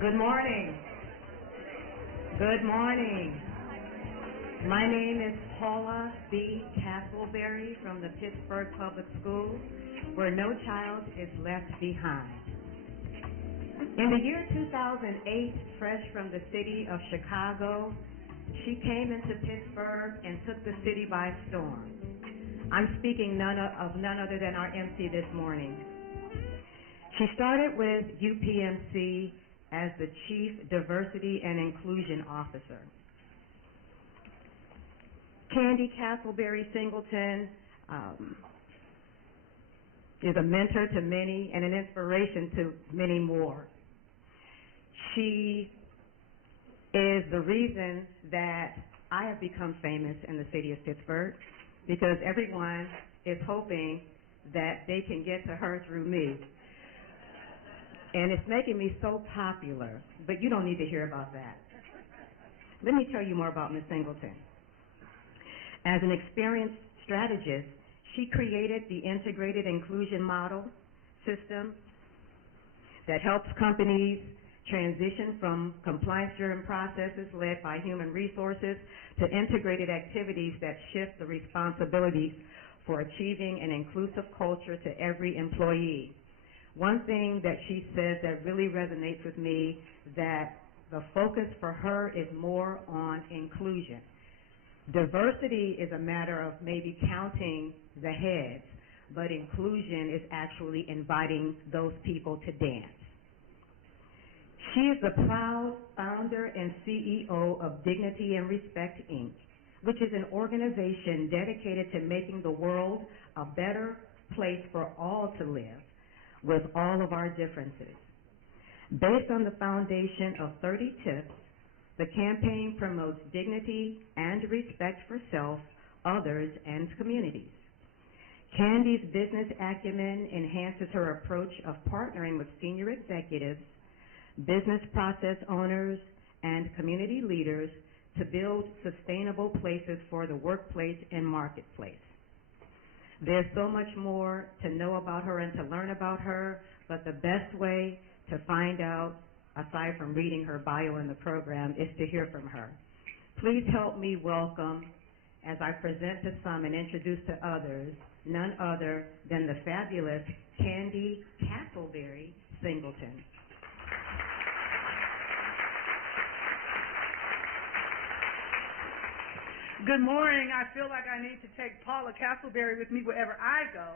Good morning. Good morning. My name is Paula B. Castleberry from the Pittsburgh Public Schools, where no child is left behind. In the year 2008, fresh from the city of Chicago, she came into Pittsburgh and took the city by storm. I'm speaking of none other than our MC this morning. She started with UPMC as the Chief Diversity and Inclusion Officer. Candy Castleberry Singleton is a mentor to many and an inspiration to many more. She is the reason that I have become famous in the city of Pittsburgh, because everyone is hoping that they can get to her through me. And it's making me so popular, but you don't need to hear about that. Let me tell you more about Ms. Singleton. As an experienced strategist, she created the integrated inclusion model system that helps companies transition from compliance-driven processes led by human resources to integrated activities that shift the responsibilities for achieving an inclusive culture to every employee. One thing that she says that really resonates with me, that the focus for her is more on inclusion. Diversity is a matter of maybe counting the heads, but inclusion is actually inviting those people to dance. She is the proud founder and CEO of Dignity and Respect, Inc., which is an organization dedicated to making the world a better place for all to live, with all of our differences. Based on the foundation of 30 tips, the campaign promotes dignity and respect for self, others, and communities. Candy's business acumen enhances her approach of partnering with senior executives, business process owners, and community leaders to build sustainable places for the workplace and marketplace. There's so much more to know about her and to learn about her, but the best way to find out, aside from reading her bio in the program, is to hear from her. Please help me welcome, as I present to some and introduce to others, none other than the fabulous Candy Castleberry Singleton. Good morning. I feel like I need to take Paula Castleberry with me wherever I go.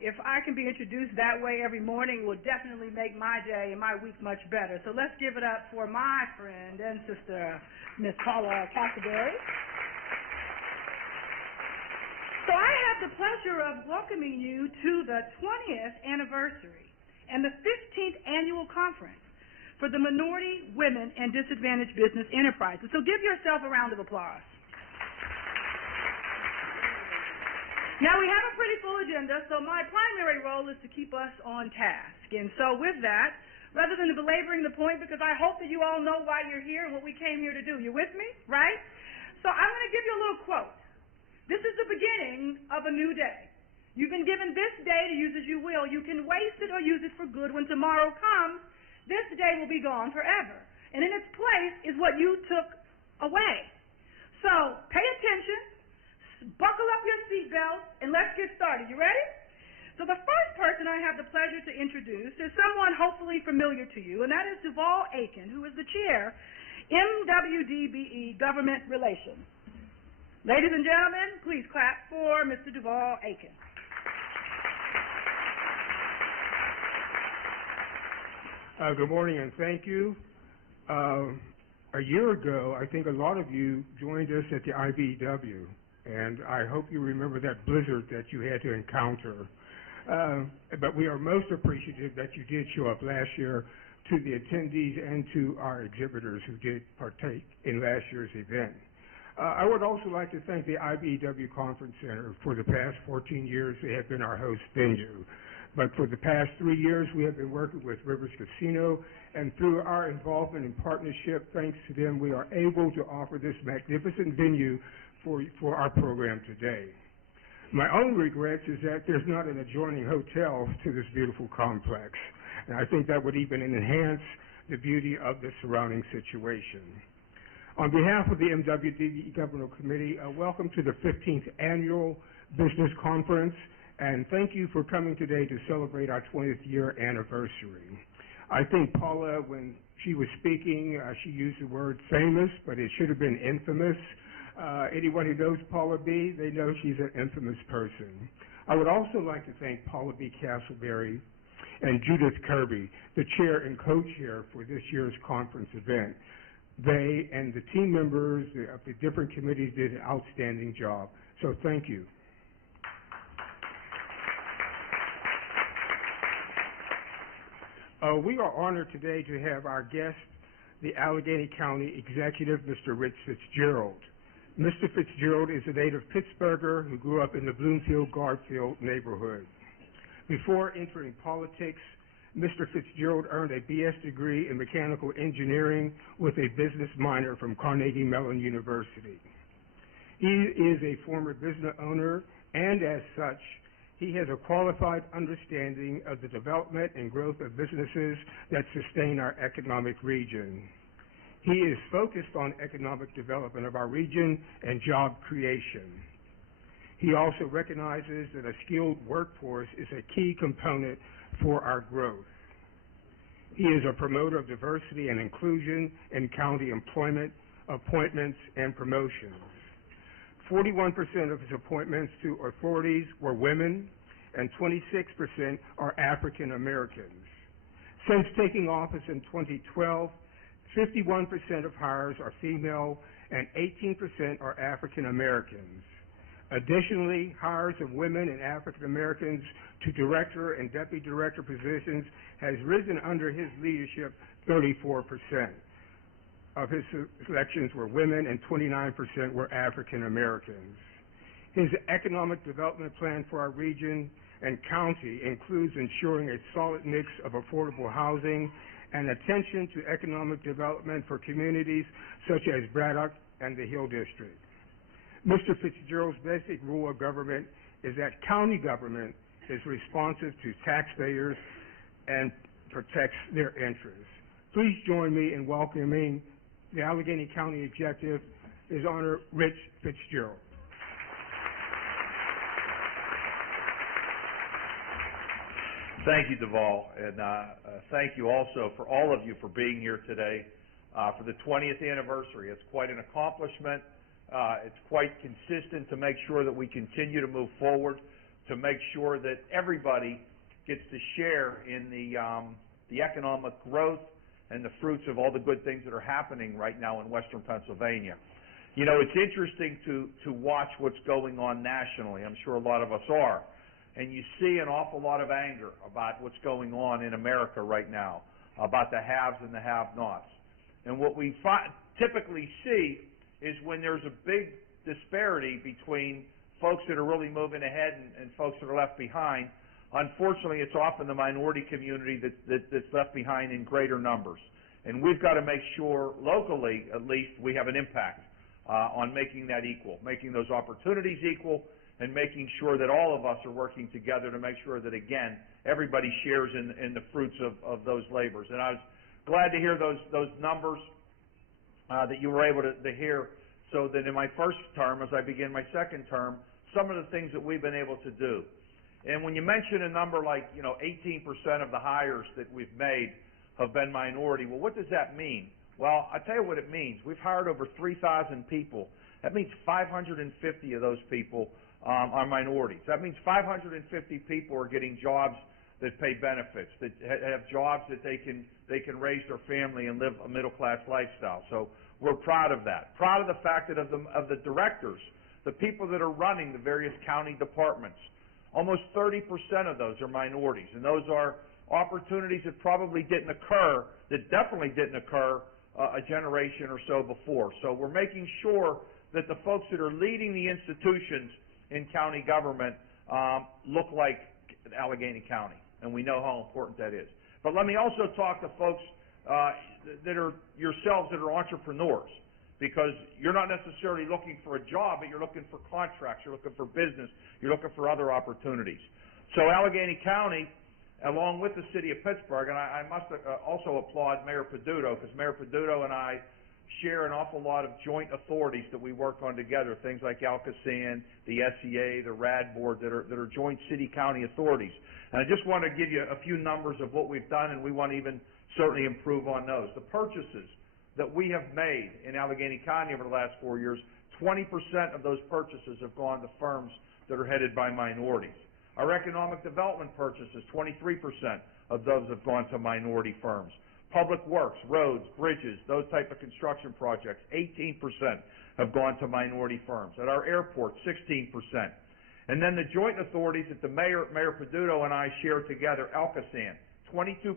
If I can be introduced that way every morning, it will definitely make my day and my week much better. So let's give it up for my friend and sister, Miss Paula Castleberry. So I have the pleasure of welcoming you to the 20th anniversary and the 15th annual conference for the Minority, Women, and Disadvantaged Business Enterprises. So give yourself a round of applause. Now, we have a pretty full agenda, so my primary role is to keep us on task. And so with that, rather than belaboring the point, because I hope that you all know why you're here and what we came here to do. You with me, right? So I'm going to give you a little quote. This is the beginning of a new day. You've been given this day to use as you will. You can waste it or use it for good. When tomorrow comes, this day will be gone forever. And in its place is what you took away. So pay attention. Buckle up your seatbelts, and let's get started. You ready? So the first person I have the pleasure to introduce is someone hopefully familiar to you, and that is Duvall Aiken, who is the chair, MWDBE Government Relations. Ladies and gentlemen, please clap for Mr. Duvall Aiken. Good morning, and thank you. A year ago, I think a lot of you joined us at the IBEW. And I hope you remember that blizzard that you had to encounter. But we are most appreciative that you did show up last year, to the attendees and to our exhibitors who did partake in last year's event. I would also like to thank the IBEW Conference Center. For the past 14 years, they have been our host venue. But for the past 3 years, we have been working with Rivers Casino, and through our involvement and partnership, thanks to them, we are able to offer this magnificent venue for our program today. My own regrets is that there's not an adjoining hotel to this beautiful complex. And I think that would even enhance the beauty of the surrounding situation. On behalf of the MWDBE Governmental Committee, welcome to the 15th Annual Business Conference, and thank you for coming today to celebrate our 20th year anniversary. I think Paula, when she was speaking, she used the word famous, but it should have been infamous. Anyone who knows Paula B, they know she's an infamous person. I would also like to thank Paula B. Castleberry and Judith Kirby, the chair and co-chair for this year's conference event. They and the team members of the different committees did an outstanding job, so thank you. We are honored today to have our guest, the Allegheny County Executive, Mr. Rich Fitzgerald. Mr. Fitzgerald is a native Pittsburgher who grew up in the Bloomfield-Garfield neighborhood. Before entering politics, Mr. Fitzgerald earned a BS degree in mechanical engineering with a business minor from Carnegie Mellon University. He is a former business owner, and as such, he has a qualified understanding of the development and growth of businesses that sustain our economic region. He is focused on economic development of our region and job creation. He also recognizes that a skilled workforce is a key component for our growth. He is a promoter of diversity and inclusion in county employment, appointments, and promotions. 41% of his appointments to authorities were women, and 26% are African Americans. Since taking office in 2012, 51% of hires are female and 18% are African Americans. Additionally, hires of women and African Americans to director and deputy director positions has risen under his leadership. 34% of his selections were women and 29% were African Americans. His economic development plan for our region and county includes ensuring a solid mix of affordable housing and attention to economic development for communities such as Braddock and the Hill District. Mr. Fitzgerald's basic rule of government is that county government is responsive to taxpayers and protects their interests. Please join me in welcoming the Allegheny County Executive, His Honor Rich Fitzgerald. Thank you, Duvall, and thank you also for all of you for being here today for the 20th anniversary. It's quite an accomplishment. It's quite consistent to make sure that we continue to move forward, to make sure that everybody gets to share in the economic growth and the fruits of all the good things that are happening right now in Western Pennsylvania. You know, it's interesting to watch what's going on nationally. I'm sure a lot of us are. And you see an awful lot of anger about what's going on in America right now, about the haves and the have-nots. And what we typically see is when there's a big disparity between folks that are really moving ahead and folks that are left behind, unfortunately, it's often the minority community that's left behind in greater numbers. And we've got to make sure, locally at least, we have an impact on making that equal, making those opportunities equal, and making sure that all of us are working together to make sure that, again, everybody shares in the fruits of those labors. And I was glad to hear those numbers that you were able to hear, so that in my first term, as I begin my second term, some of the things that we've been able to do. And when you mention a number like, 18% of the hires that we've made have been minority, well, what does that mean? Well, I'll tell you what it means. We've hired over 3,000 people. That means 550 of those people are minorities. That means 550 people are getting jobs that pay benefits, that have jobs that they can raise their family and live a middle-class lifestyle. So we're proud of that. Proud of the fact that of the directors, the people that are running the various county departments, almost 30% of those are minorities, and those are opportunities that probably didn't occur, that definitely didn't occur a generation or so before. So we're making sure that the folks that are leading the institutions in county government look like Allegheny County, and we know how important that is. But let me also talk to folks that are yourselves that are entrepreneurs, because you're not necessarily looking for a job, but you're looking for contracts, you're looking for business, you're looking for other opportunities. So Allegheny County along with the city of Pittsburgh, and I must also applaud Mayor Peduto, because Mayor Peduto and I share an awful lot of joint authorities that we work on together, things like Alcosan, the SEA, the RAD board, that are joint city-county authorities. And I just want to give you a few numbers of what we've done, and we want to even certainly improve on those. The purchases that we have made in Allegheny County over the last 4 years, 20% of those purchases have gone to firms that are headed by minorities. Our economic development purchases, 23% of those have gone to minority firms. Public works, roads, bridges, those type of construction projects, 18% have gone to minority firms. At our airport, 16%. And then the joint authorities that the Mayor Peduto and I share together, Alcosan, 22%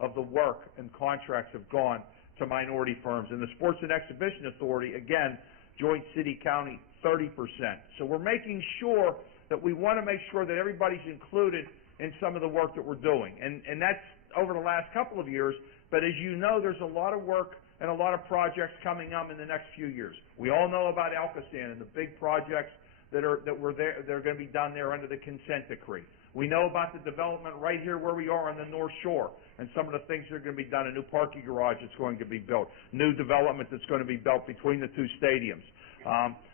of the work and contracts have gone to minority firms. And the Sports and Exhibition Authority, again, joint city-county, 30%. So we're making sure that we want to make sure that everybody's included in some of the work that we're doing. And that's over the last couple of years, but as you know, there's a lot of work and a lot of projects coming up in the next few years. We all know about Alcosan and the big projects that are going to be done there under the consent decree. We know about the development right here where we are on the North Shore and some of the things that are going to be done. A new parking garage that's going to be built, new development that's going to be built between the two stadiums.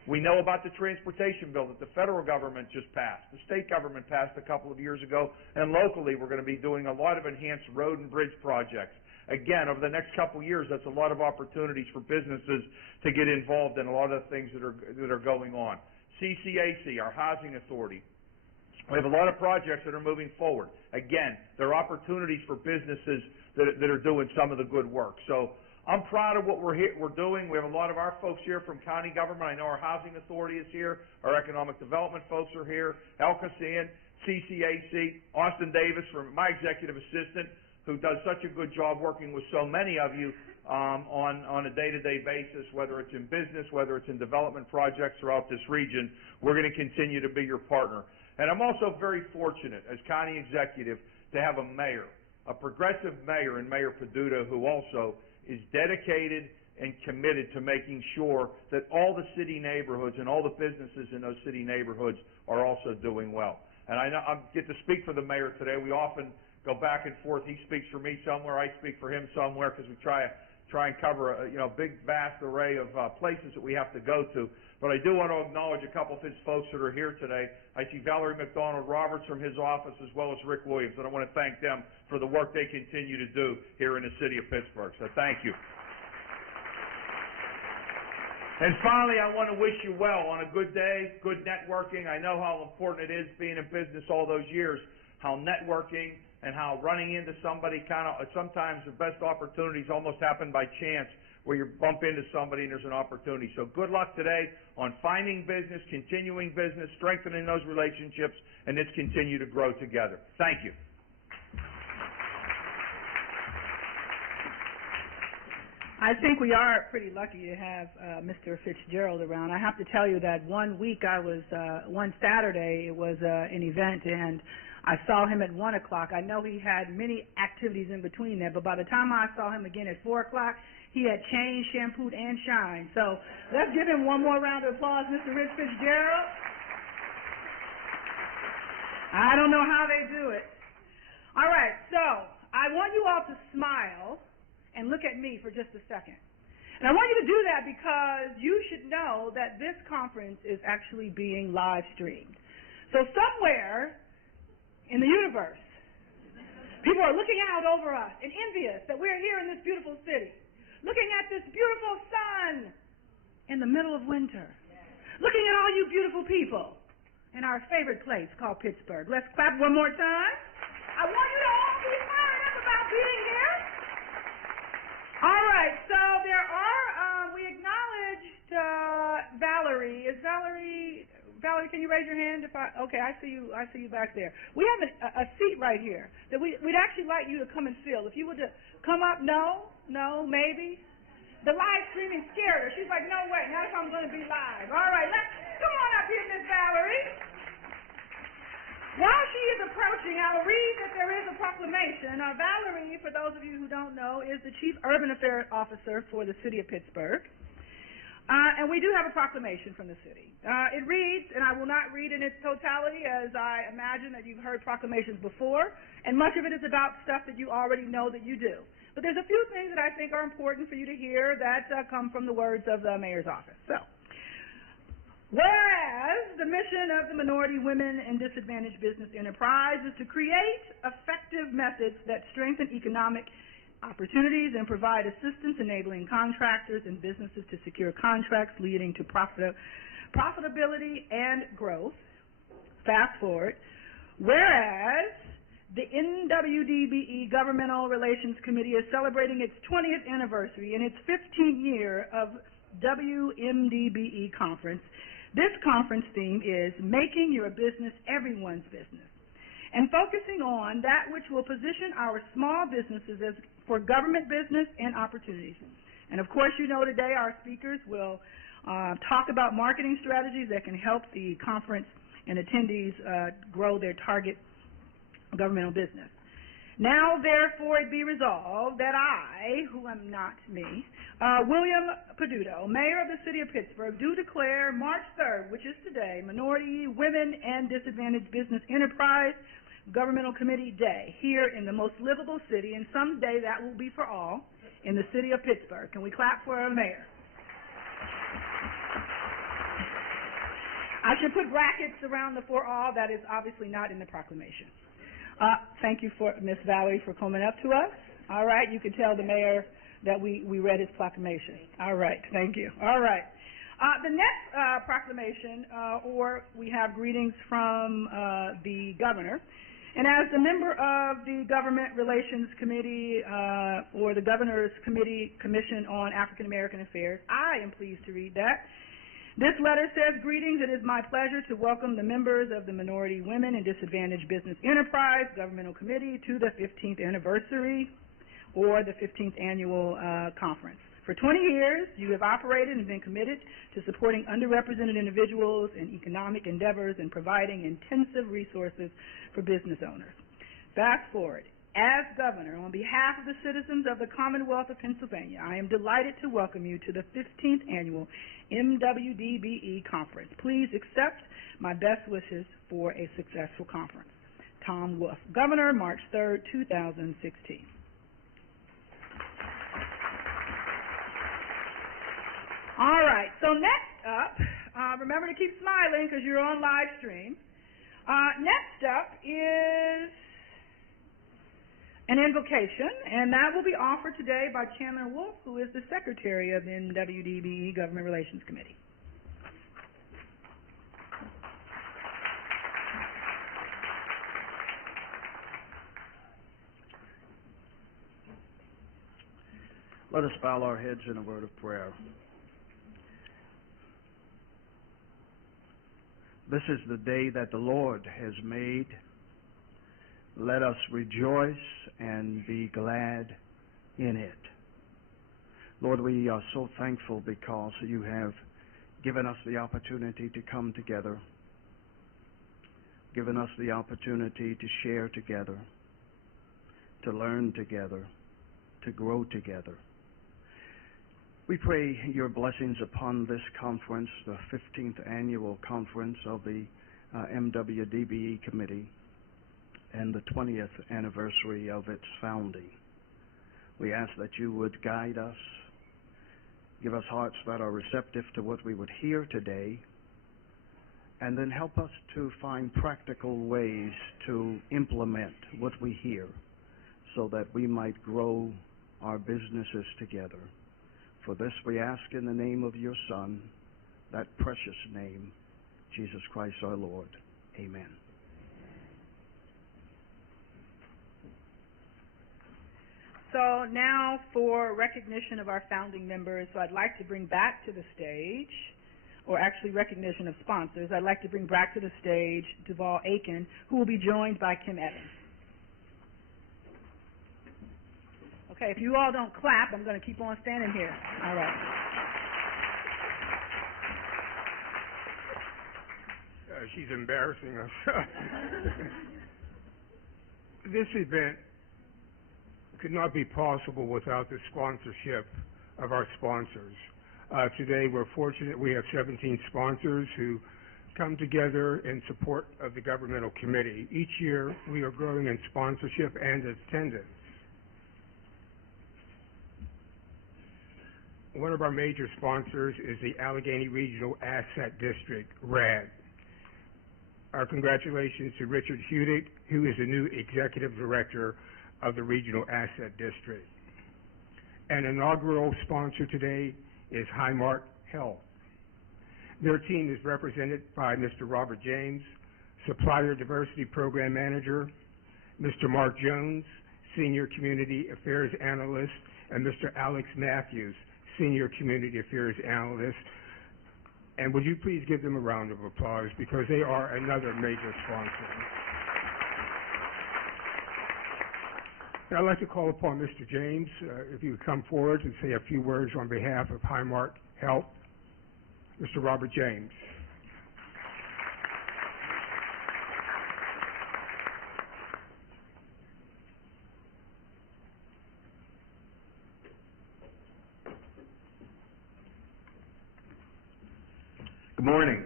We know about the transportation bill that the federal government just passed. The state government passed a couple of years ago, and locally we're going to be doing a lot of enhanced road and bridge projects. Again, over the next couple of years, that's a lot of opportunities for businesses to get involved in a lot of the things that are going on. CCAC, our housing authority. We have a lot of projects that are moving forward. Again, there are opportunities for businesses that are doing some of the good work. So I'm proud of what we're doing. We have a lot of our folks here from county government. I know our housing authority is here. Our economic development folks are here. Alcosan, CCAC, Austin Davis, from my executive assistant, who does such a good job working with so many of you on a day-to-day basis, whether it's in business, whether it's in development projects throughout this region. We're going to continue to be your partner. And I'm also very fortunate, as county executive, to have a mayor, a progressive mayor in Mayor Peduto, who also is dedicated and committed to making sure that all the city neighborhoods and all the businesses in those city neighborhoods are also doing well. And I know I get to speak for the mayor today. We often go back and forth. He speaks for me somewhere, I speak for him somewhere, because we try and cover a big, vast array of places that we have to go to. But I do want to acknowledge a couple of his folks that are here today. I see Valerie McDonald-Roberts from his office, as well as Rick Williams, and I want to thank them for the work they continue to do here in the city of Pittsburgh. So thank you. And finally, I want to wish you well on a good day, good networking. I know how important it is being in business all those years, how networking and how running into somebody sometimes the best opportunities almost happen by chance, where you bump into somebody and there's an opportunity. So good luck today on finding business, continuing business, strengthening those relationships, and let's continue to grow together. Thank you. I think we are pretty lucky to have Mr. Fitzgerald around. I have to tell you that one Saturday, it was an event, and I saw him at 1 o'clock. I know he had many activities in between there, but by the time I saw him again at 4 o'clock, he had changed, shampooed, and shined. So let's give him one more round of applause, Mr. Rich Fitzgerald. I don't know how they do it. All right, so I want you all to smile and look at me for just a second. And I want you to do that because you should know that this conference is actually being live streamed. So somewhere in the universe, people are looking out over us and envious that we're here in this beautiful city, looking at this beautiful sun in the middle of winter, looking at all you beautiful people in our favorite place called Pittsburgh. Let's clap one more time. I want you to all be fired up about being here. All right, so there are, we acknowledged Valerie. Is Valerie, can you raise your hand? Okay, I see you back there. We have a seat right here that we'd actually like you to come and fill. If you would come up, no, maybe. The live streaming scared her. She's like, no way, not if I'm going to be live. All right, come on up here, Miss Valerie. While she is approaching, I'll read that there is a proclamation. Valerie, for those of you who don't know, is the Chief Urban Affairs Officer for the City of Pittsburgh. And we do have a proclamation from the city. It reads, and I will not read in its totality, as I imagine that you've heard proclamations before, and much of it is about stuff that you already know that you do. But there's a few things that I think are important for you to hear that come from the words of the mayor's office. So, whereas the mission of the Minority, Women, and Disadvantaged Business Enterprise is to create effective methods that strengthen economic opportunities and provide assistance enabling contractors and businesses to secure contracts leading to profitability and growth. Fast forward. Whereas the MWDBE Governmental Relations Committee is celebrating its 20th anniversary and its 15th year of WMDBE Conference, this conference theme is Making Your Business Everyone's Business, and focusing on that which will position our small businesses as for government business and opportunities. And of course, you know today our speakers will talk about marketing strategies that can help the conference and attendees grow their target governmental business. Now, therefore, it be resolved that I, who am not me, William Peduto, Mayor of the City of Pittsburgh, do declare March 3rd, which is today, Minority, Women, and Disadvantaged Business Enterprise Governmental Committee Day here in the most livable city, and someday that will be for all, in the city of Pittsburgh. Can we clap for our mayor? I should put brackets around the for all. That is obviously not in the proclamation. Thank you, for Ms. Valerie, for coming up to us. All right, you can tell the mayor that we read his proclamation. All right, thank you. All right. The next proclamation, or we have greetings from the governor. And as a member of the Government Relations Committee, or the Governor's Commission on African American Affairs, I am pleased to read that. This letter says, greetings, it is my pleasure to welcome the members of the Minority, Women, and Disadvantaged Business Enterprise Governmental Committee to the 15th anniversary, or the 15th annual conference. For 20 years, you have operated and been committed to supporting underrepresented individuals in economic endeavors and providing intensive resources for business owners. Fast forward. As governor, on behalf of the citizens of the Commonwealth of Pennsylvania, I am delighted to welcome you to the 15th annual MWDBE Conference. Please accept my best wishes for a successful conference. Tom Wolf, Governor, March 3rd, 2016. All right, so next up, remember to keep smiling because you're on live stream. Next up is an invocation, and that will be offered today by Chandler Wolf, who is the Secretary of the MWDBE Government Relations Committee. Let us bow our heads in a word of prayer. This is the day that the Lord has made. Let us rejoice and be glad in it. Lord, we are so thankful because you have given us the opportunity to come together, given us the opportunity to share together, to learn together, to grow together. We pray your blessings upon this conference, the 15th annual conference of the MWDBE Committee, and the 20th anniversary of its founding. We ask that you would guide us, give us hearts that are receptive to what we would hear today, and then help us to find practical ways to implement what we hear so that we might grow our businesses together. For this we ask in the name of your Son, that precious name, Jesus Christ our Lord. Amen. So now for recognition of our founding members, so I'd like to bring back to the stage, or actually recognition of sponsors, I'd like to bring back to the stage Duvall Aiken, who will be joined by Kim Evans. Okay, if you all don't clap, I'm going to keep on standing here. All right. She's embarrassing us. This event could not be possible without the sponsorship of our sponsors. Today, we're fortunate we have 17 sponsors who come together in support of the Governmental Committee. Each year, we are growing in sponsorship and attendance. One of our major sponsors is the Allegheny Regional Asset District, RAD. Our congratulations to Richard Hudick, who is the new Executive Director of the Regional Asset District. An inaugural sponsor today is Highmark Health. Their team is represented by Mr. Robert James, Supplier Diversity Program Manager, Mr. Mark Jones, Senior Community Affairs Analyst, and Mr. Alex Matthews, Senior Community Affairs Analyst. And would you please give them a round of applause because they are another major sponsor. And I'd like to call upon Mr. James, if you would come forward and say a few words on behalf of Highmark Health. Mr. Robert James. Good morning.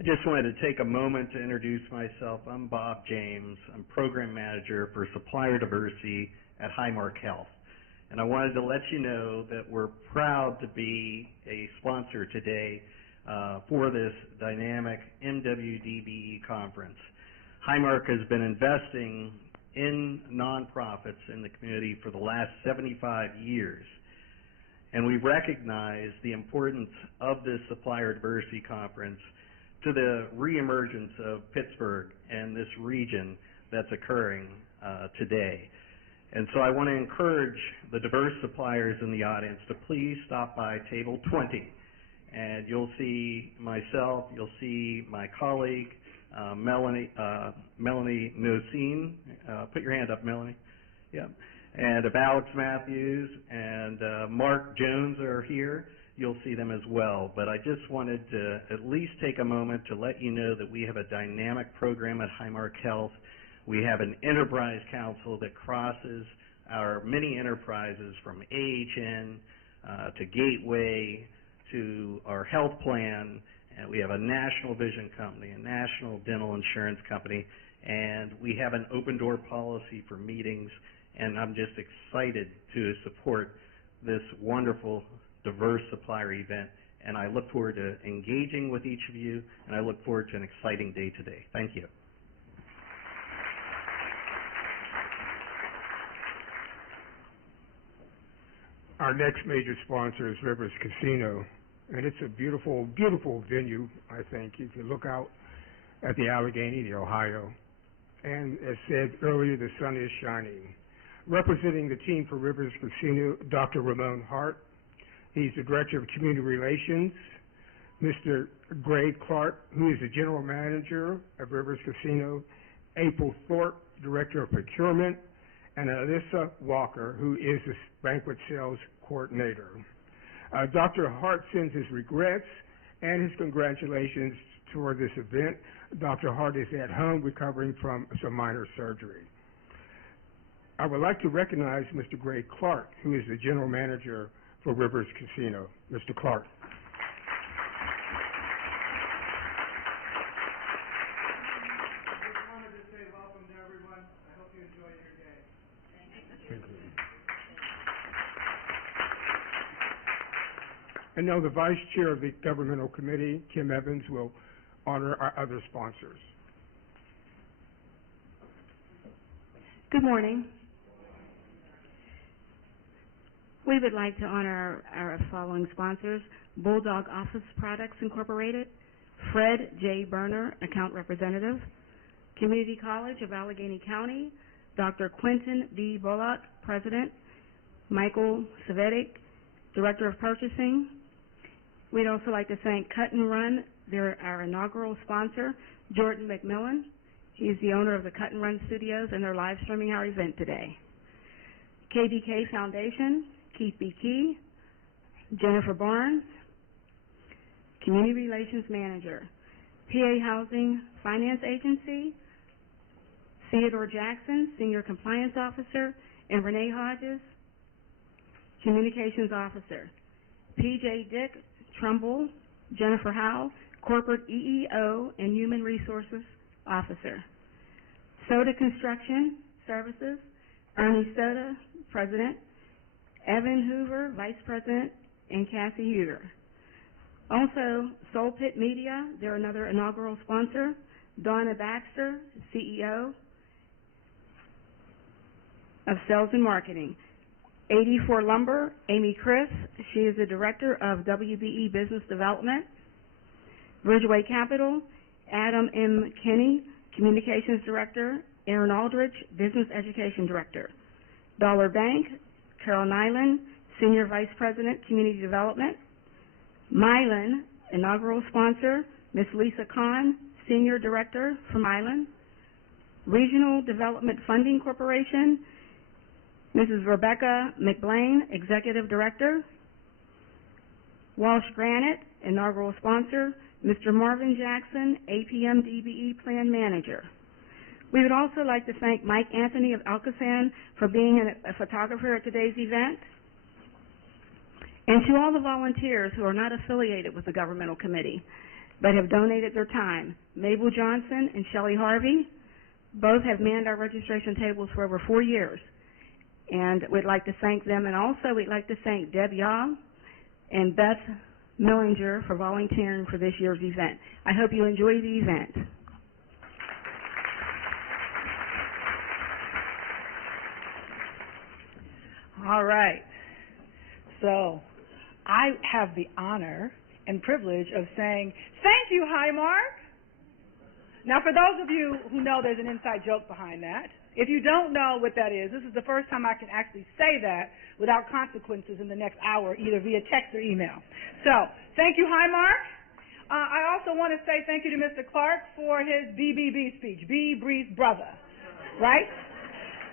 I just wanted to take a moment to introduce myself. I'm Bob James. I'm Program Manager for Supplier Diversity at Highmark Health. And I wanted to let you know that we're proud to be a sponsor today for this dynamic MWDBE Conference. Highmark has been investing in nonprofits in the community for the last 75 years. And we recognize the importance of this Supplier Diversity Conference to the reemergence of Pittsburgh and this region that's occurring today. And so I want to encourage the diverse suppliers in the audience to please stop by table 20. And you'll see myself, you'll see my colleague, Melanie Nosine. Put your hand up, Melanie. Yep. And if Alex Matthews and Mark Jones are here, you'll see them as well. But I just wanted to at least take a moment to let you know that we have a dynamic program at Highmark Health. We have an enterprise council that crosses our many enterprises from AHN to Gateway to our health plan. And we have a national vision company, a national dental insurance company, and we have an open door policy for meetings. And I'm just excited to support this wonderful, diverse supplier event. And I look forward to engaging with each of you, and I look forward to an exciting day today. Thank you. Our next major sponsor is Rivers Casino, and it's a beautiful, beautiful venue, I think. If you look out at the Allegheny, the Ohio, and as said earlier, the sun is shining. Representing the team for Rivers Casino, Dr. Ramon Hart. He's the Director of Community Relations. Mr. Greg Clark, who is the General Manager of Rivers Casino. April Thorpe, Director of Procurement. And Alyssa Walker, who is the Banquet Sales Coordinator. Dr. Hart sends his regrets and his congratulations toward this event. Dr. Hart is at home recovering from some minor surgery. I would like to recognize Mr. Greg Clark, who is the General Manager for Rivers Casino. Mr. Clark. I just wanted to say welcome to everyone. I hope you enjoy your day. Thank you. And now the Vice Chair of the Governmental Committee, Kim Evans, will honor our other sponsors. Good morning. We would like to honor our following sponsors: Bulldog Office Products Incorporated, Fred J. Berner, Account Representative, Community College of Allegheny County, Dr. Quentin D. Bullock, President, Michael Savetic, Director of Purchasing. We'd also like to thank Cut and Run. They're our inaugural sponsor, Jordan McMillan. He's the owner of the Cut and Run Studios, and they're live streaming our event today. KBK Foundation, Keith B. Key, Jennifer Barnes, Community Relations Manager, PA Housing Finance Agency, Theodore Jackson, Senior Compliance Officer, and Renee Hodges, Communications Officer. P.J. Dick, Trumbull, Jennifer Howe, Corporate EEO and Human Resources Officer. Soda Construction Services, Ernie Soda, President, Evan Hoover, Vice President, and Cassie Hoover. Also, Soul Pit Media, they're another inaugural sponsor. Donna Baxter, CEO of Sales and Marketing. 84 Lumber, Amy Chris, she is the Director of WBE Business Development. Bridgeway Capital, Adam M. Kinney, Communications Director. Aaron Aldrich, Business Education Director. Dollar Bank, Carol Nyland, Senior Vice President, Community Development. Mylan, inaugural sponsor, Ms. Lisa Kahn, Senior Director for Mylan. Regional Development Funding Corporation, Mrs. Rebecca McBlain, Executive Director. Walsh Granite, inaugural sponsor, Mr. Marvin Jackson, APMDBE Plan Manager. We would also like to thank Mike Anthony of Alcosan for being a photographer at today's event. And to all the volunteers who are not affiliated with the Governmental Committee, but have donated their time. Mabel Johnson and Shelley Harvey both have manned our registration tables for over 4 years. And we'd like to thank them, and also we'd like to thank Deb Yaw and Beth Millinger for volunteering for this year's event. I hope you enjoy the event. All right. So I have the honor and privilege of saying, thank you, Highmark. Now, for those of you who know, there's an inside joke behind that. If you don't know what that is, this is the first time I can actually say that without consequences in the next hour, either via text or email. So, thank you, Highmark. I also want to say thank you to Mr. Clark for his BBB speech, Be Bree's brother, right?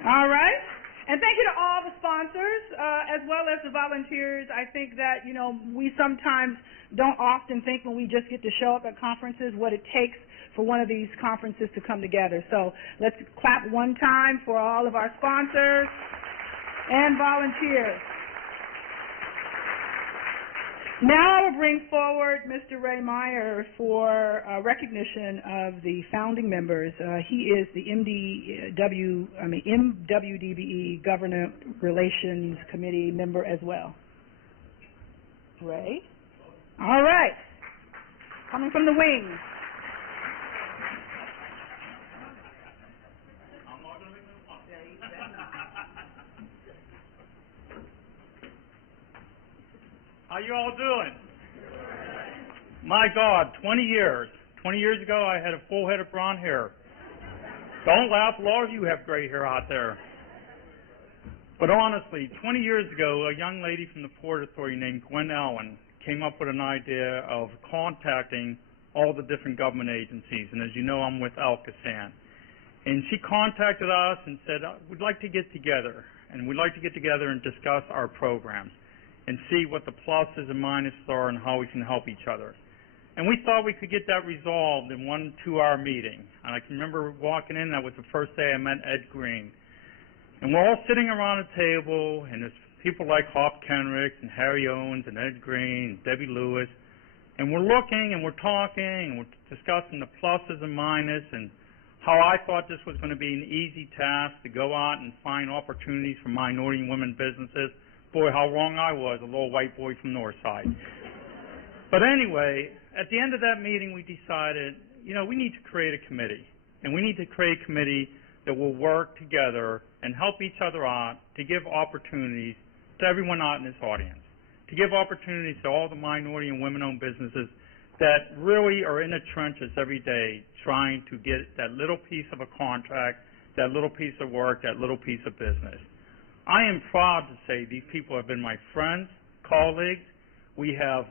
All right. And thank you to all the sponsors, as well as the volunteers. I think that, you know, we sometimes don't often think when we just get to show up at conferences what it takes for one of these conferences to come together. So let's clap one time for all of our sponsors and volunteers. Now I will bring forward Mr. Ray Meyer for recognition of the founding members. He is the MWDBE Government Relations Committee member as well. Ray? All right. Coming from the wings. How you all doing? My God, 20 years. 20 years ago, I had a full head of blonde hair. Don't laugh, a lot of you have gray hair out there. But honestly, 20 years ago, a young lady from the Port Authority named Gwen Allen came up with an idea of contacting all the different government agencies. And as you know, I'm with Alcosan. And she contacted us and said, we'd like to get together. And we'd like to get together and discuss our programs and see what the pluses and minuses are and how we can help each other. And we thought we could get that resolved in 1 2-hour meeting. And I can remember walking in, that was the first day I met Ed Green. And we're all sitting around a table, and there's people like Hop Kenrick and Harry Owens and Ed Green and Debbie Lewis. And we're looking and we're talking and we're discussing the pluses and minuses and how I thought this was going to be an easy task to go out and find opportunities for minority and women businesses. Boy, how wrong I was, a little white boy from Northside. But anyway, at the end of that meeting, we decided, you know, we need to create a committee. And we need to create a committee that will work together and help each other out to give opportunities to everyone out in this audience, to give opportunities to all the minority and women-owned businesses that really are in the trenches every day trying to get that little piece of a contract, that little piece of work, that little piece of business. I am proud to say these people have been my friends, colleagues. We have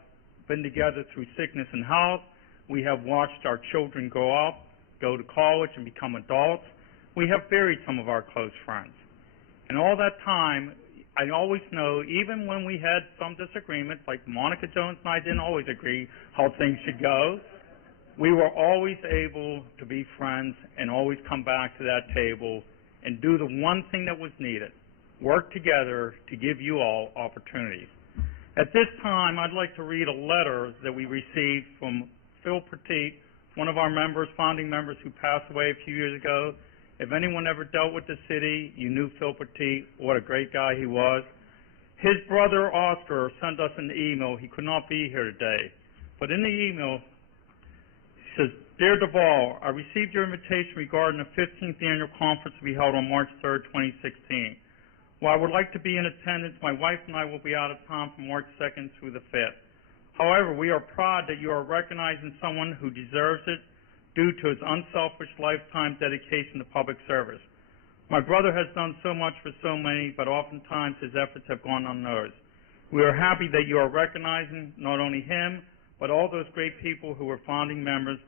been together through sickness and health. We have watched our children grow up, go to college, and become adults. We have buried some of our close friends. And all that time, I always know, even when we had some disagreements, like Monica Jones and I didn't always agree how things should go, we were always able to be friends and always come back to that table and do the one thing that was needed. Work together to give you all opportunities. At this time, I'd like to read a letter that we received from Phil Petit, one of our members, founding members who passed away a few years ago. If anyone ever dealt with the city, you knew Phil Petit, what a great guy he was. His brother, Oscar, sent us an email. He could not be here today. But in the email, he says, Dear Duvall, I received your invitation regarding the 15th annual conference to be held on March 3rd, 2016. While I would like to be in attendance, my wife and I will be out of town from March 2nd through the 5th. However, we are proud that you are recognizing someone who deserves it due to his unselfish lifetime dedication to public service. My brother has done so much for so many, but oftentimes his efforts have gone unnoticed. We are happy that you are recognizing not only him, but all those great people who were founding members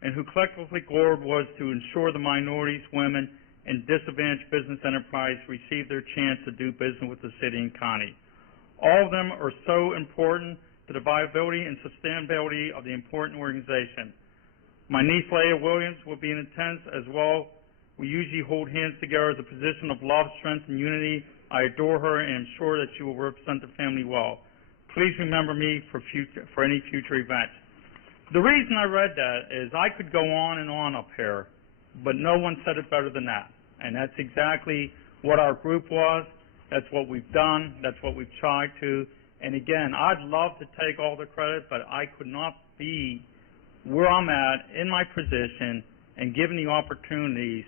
and who collectively goal was to ensure the minorities, women, and disadvantaged business enterprise receive their chance to do business with the city and county. All of them are so important to the viability and sustainability of the important organization. My niece Leah Williams will be in attendance as well. We usually hold hands together as a position of love, strength, and unity. I adore her and am sure that she will represent the family well. Please remember me for any future events. The reason I read that is I could go on and on up here, but no one said it better than that. And that's exactly what our group was. That's what we've done. That's what we've tried to. And again, I'd love to take all the credit, but I could not be where I'm at in my position and given the opportunities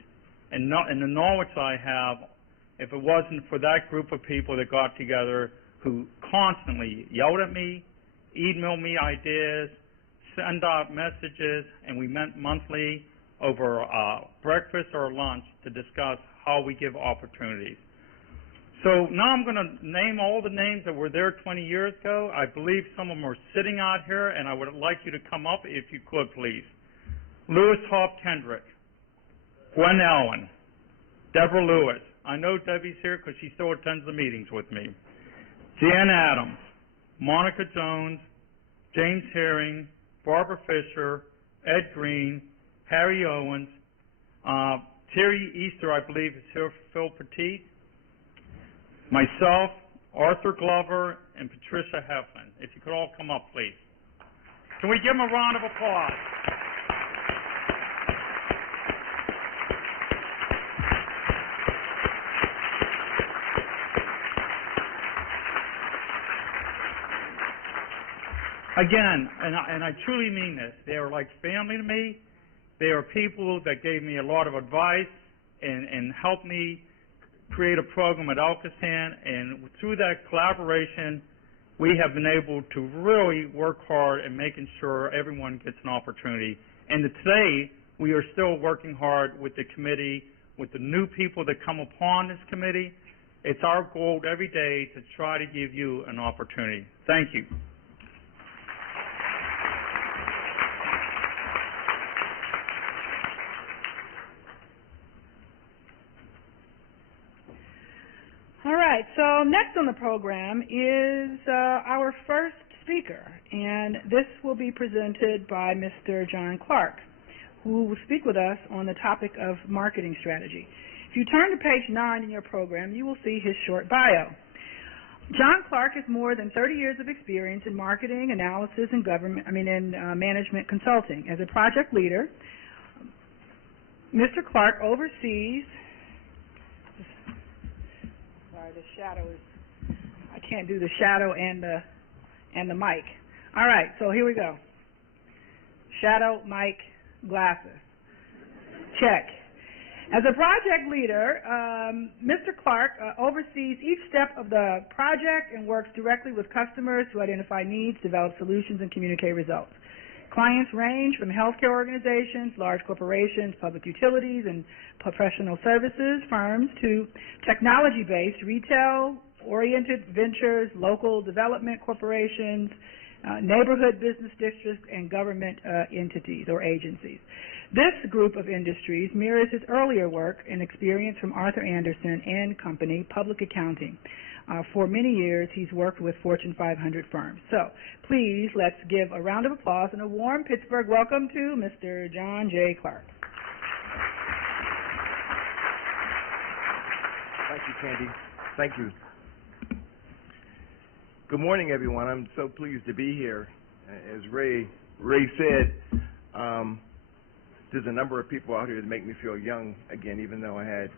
and the knowledge I have if it wasn't for that group of people that got together who constantly yelled at me, emailed me ideas, send out messages, and we met monthly over breakfast or lunch to discuss how we give opportunities. So now I'm going to name all the names that were there 20 years ago. I believe some of them are sitting out here, and I would like you to come up if you could, please. Lewis Hopp Kendrick, Gwen Allen, Deborah Lewis. I know Debbie's here because she still attends the meetings with me. Jan Adams, Monica Jones, James Herring, Barbara Fisher, Ed Green, Harry Owens, Terry Easter, I believe, is here, Phil Petit, myself, Arthur Glover, and Patricia Heffman. If you could all come up, please. Can we give them a round of applause? Again, and I truly mean this, they are like family to me. They are people that gave me a lot of advice and helped me create a program at Alcosan, and through that collaboration, we have been able to really work hard at making sure everyone gets an opportunity. And today, we are still working hard with the committee, with the new people that come upon this committee. It's our goal every day to try to give you an opportunity. Thank you. All right, so next on the program is our first speaker, and this will be presented by Mr. John Clark, who will speak with us on the topic of marketing strategy. If you turn to page 9 in your program, you will see his short bio. John Clark has more than 30 years of experience in marketing, analysis, and management consulting. As a project leader, Mr. Clark oversees. Sorry, the shadow is. I can't do the shadow and the mic. All right, so here we go. Shadow, mic, glasses. Check. As a project leader, Mr. Clark oversees each step of the project and works directly with customers to identify needs, develop solutions, and communicate results. Clients range from healthcare organizations, large corporations, public utilities, and professional services firms to technology-based, retail-oriented ventures, local development corporations, neighborhood business districts, and government entities or agencies. This group of industries mirrors his earlier work and experience from Arthur Andersen and Company Public Accounting. For many years, he's worked with Fortune 500 firms. So, please, let's give a round of applause and a warm Pittsburgh welcome to Mr. John J. Clark. Thank you, Candy. Thank you. Good morning, everyone. I'm so pleased to be here. As Ray said, there's a number of people out here that make me feel young again, even though I had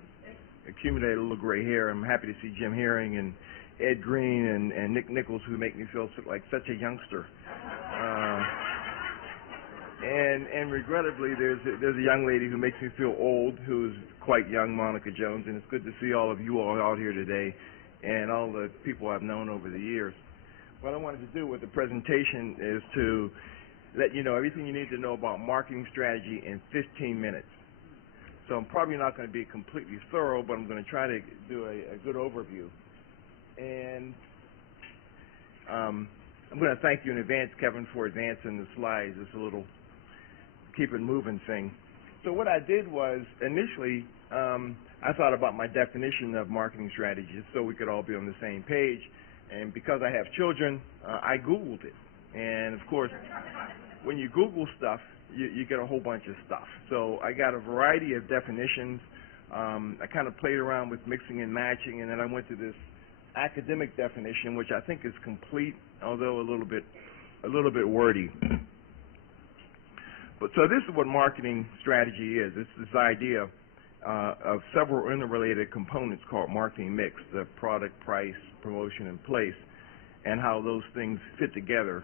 accumulated a little gray hair. I'm happy to see Jim Herring and Ed Green and Nick Nichols, who make me feel like such a youngster. And regrettably, there's a young lady who makes me feel old, who's quite young, Monica Jones, and it's good to see all of you all out here today and all the people I've known over the years. What I wanted to do with the presentation is to let you know everything you need to know about marketing strategy in 15 minutes. So I'm probably not going to be completely thorough, but I'm going to try to do a good overview. And I'm going to thank you in advance, Kevin, for advancing the slides. It's a little keep it moving thing. So what I did was, initially, I thought about my definition of marketing strategy so we could all be on the same page. And because I have children, I Googled it. And, of course, when you Google stuff, you get a whole bunch of stuff. So I got a variety of definitions. I kind of played around with mixing and matching, and then I went to this academic definition, which I think is complete, although a little bit wordy. But so this is what marketing strategy is. It's this idea of several interrelated components called marketing mix: the product, price, promotion, and place, and how those things fit together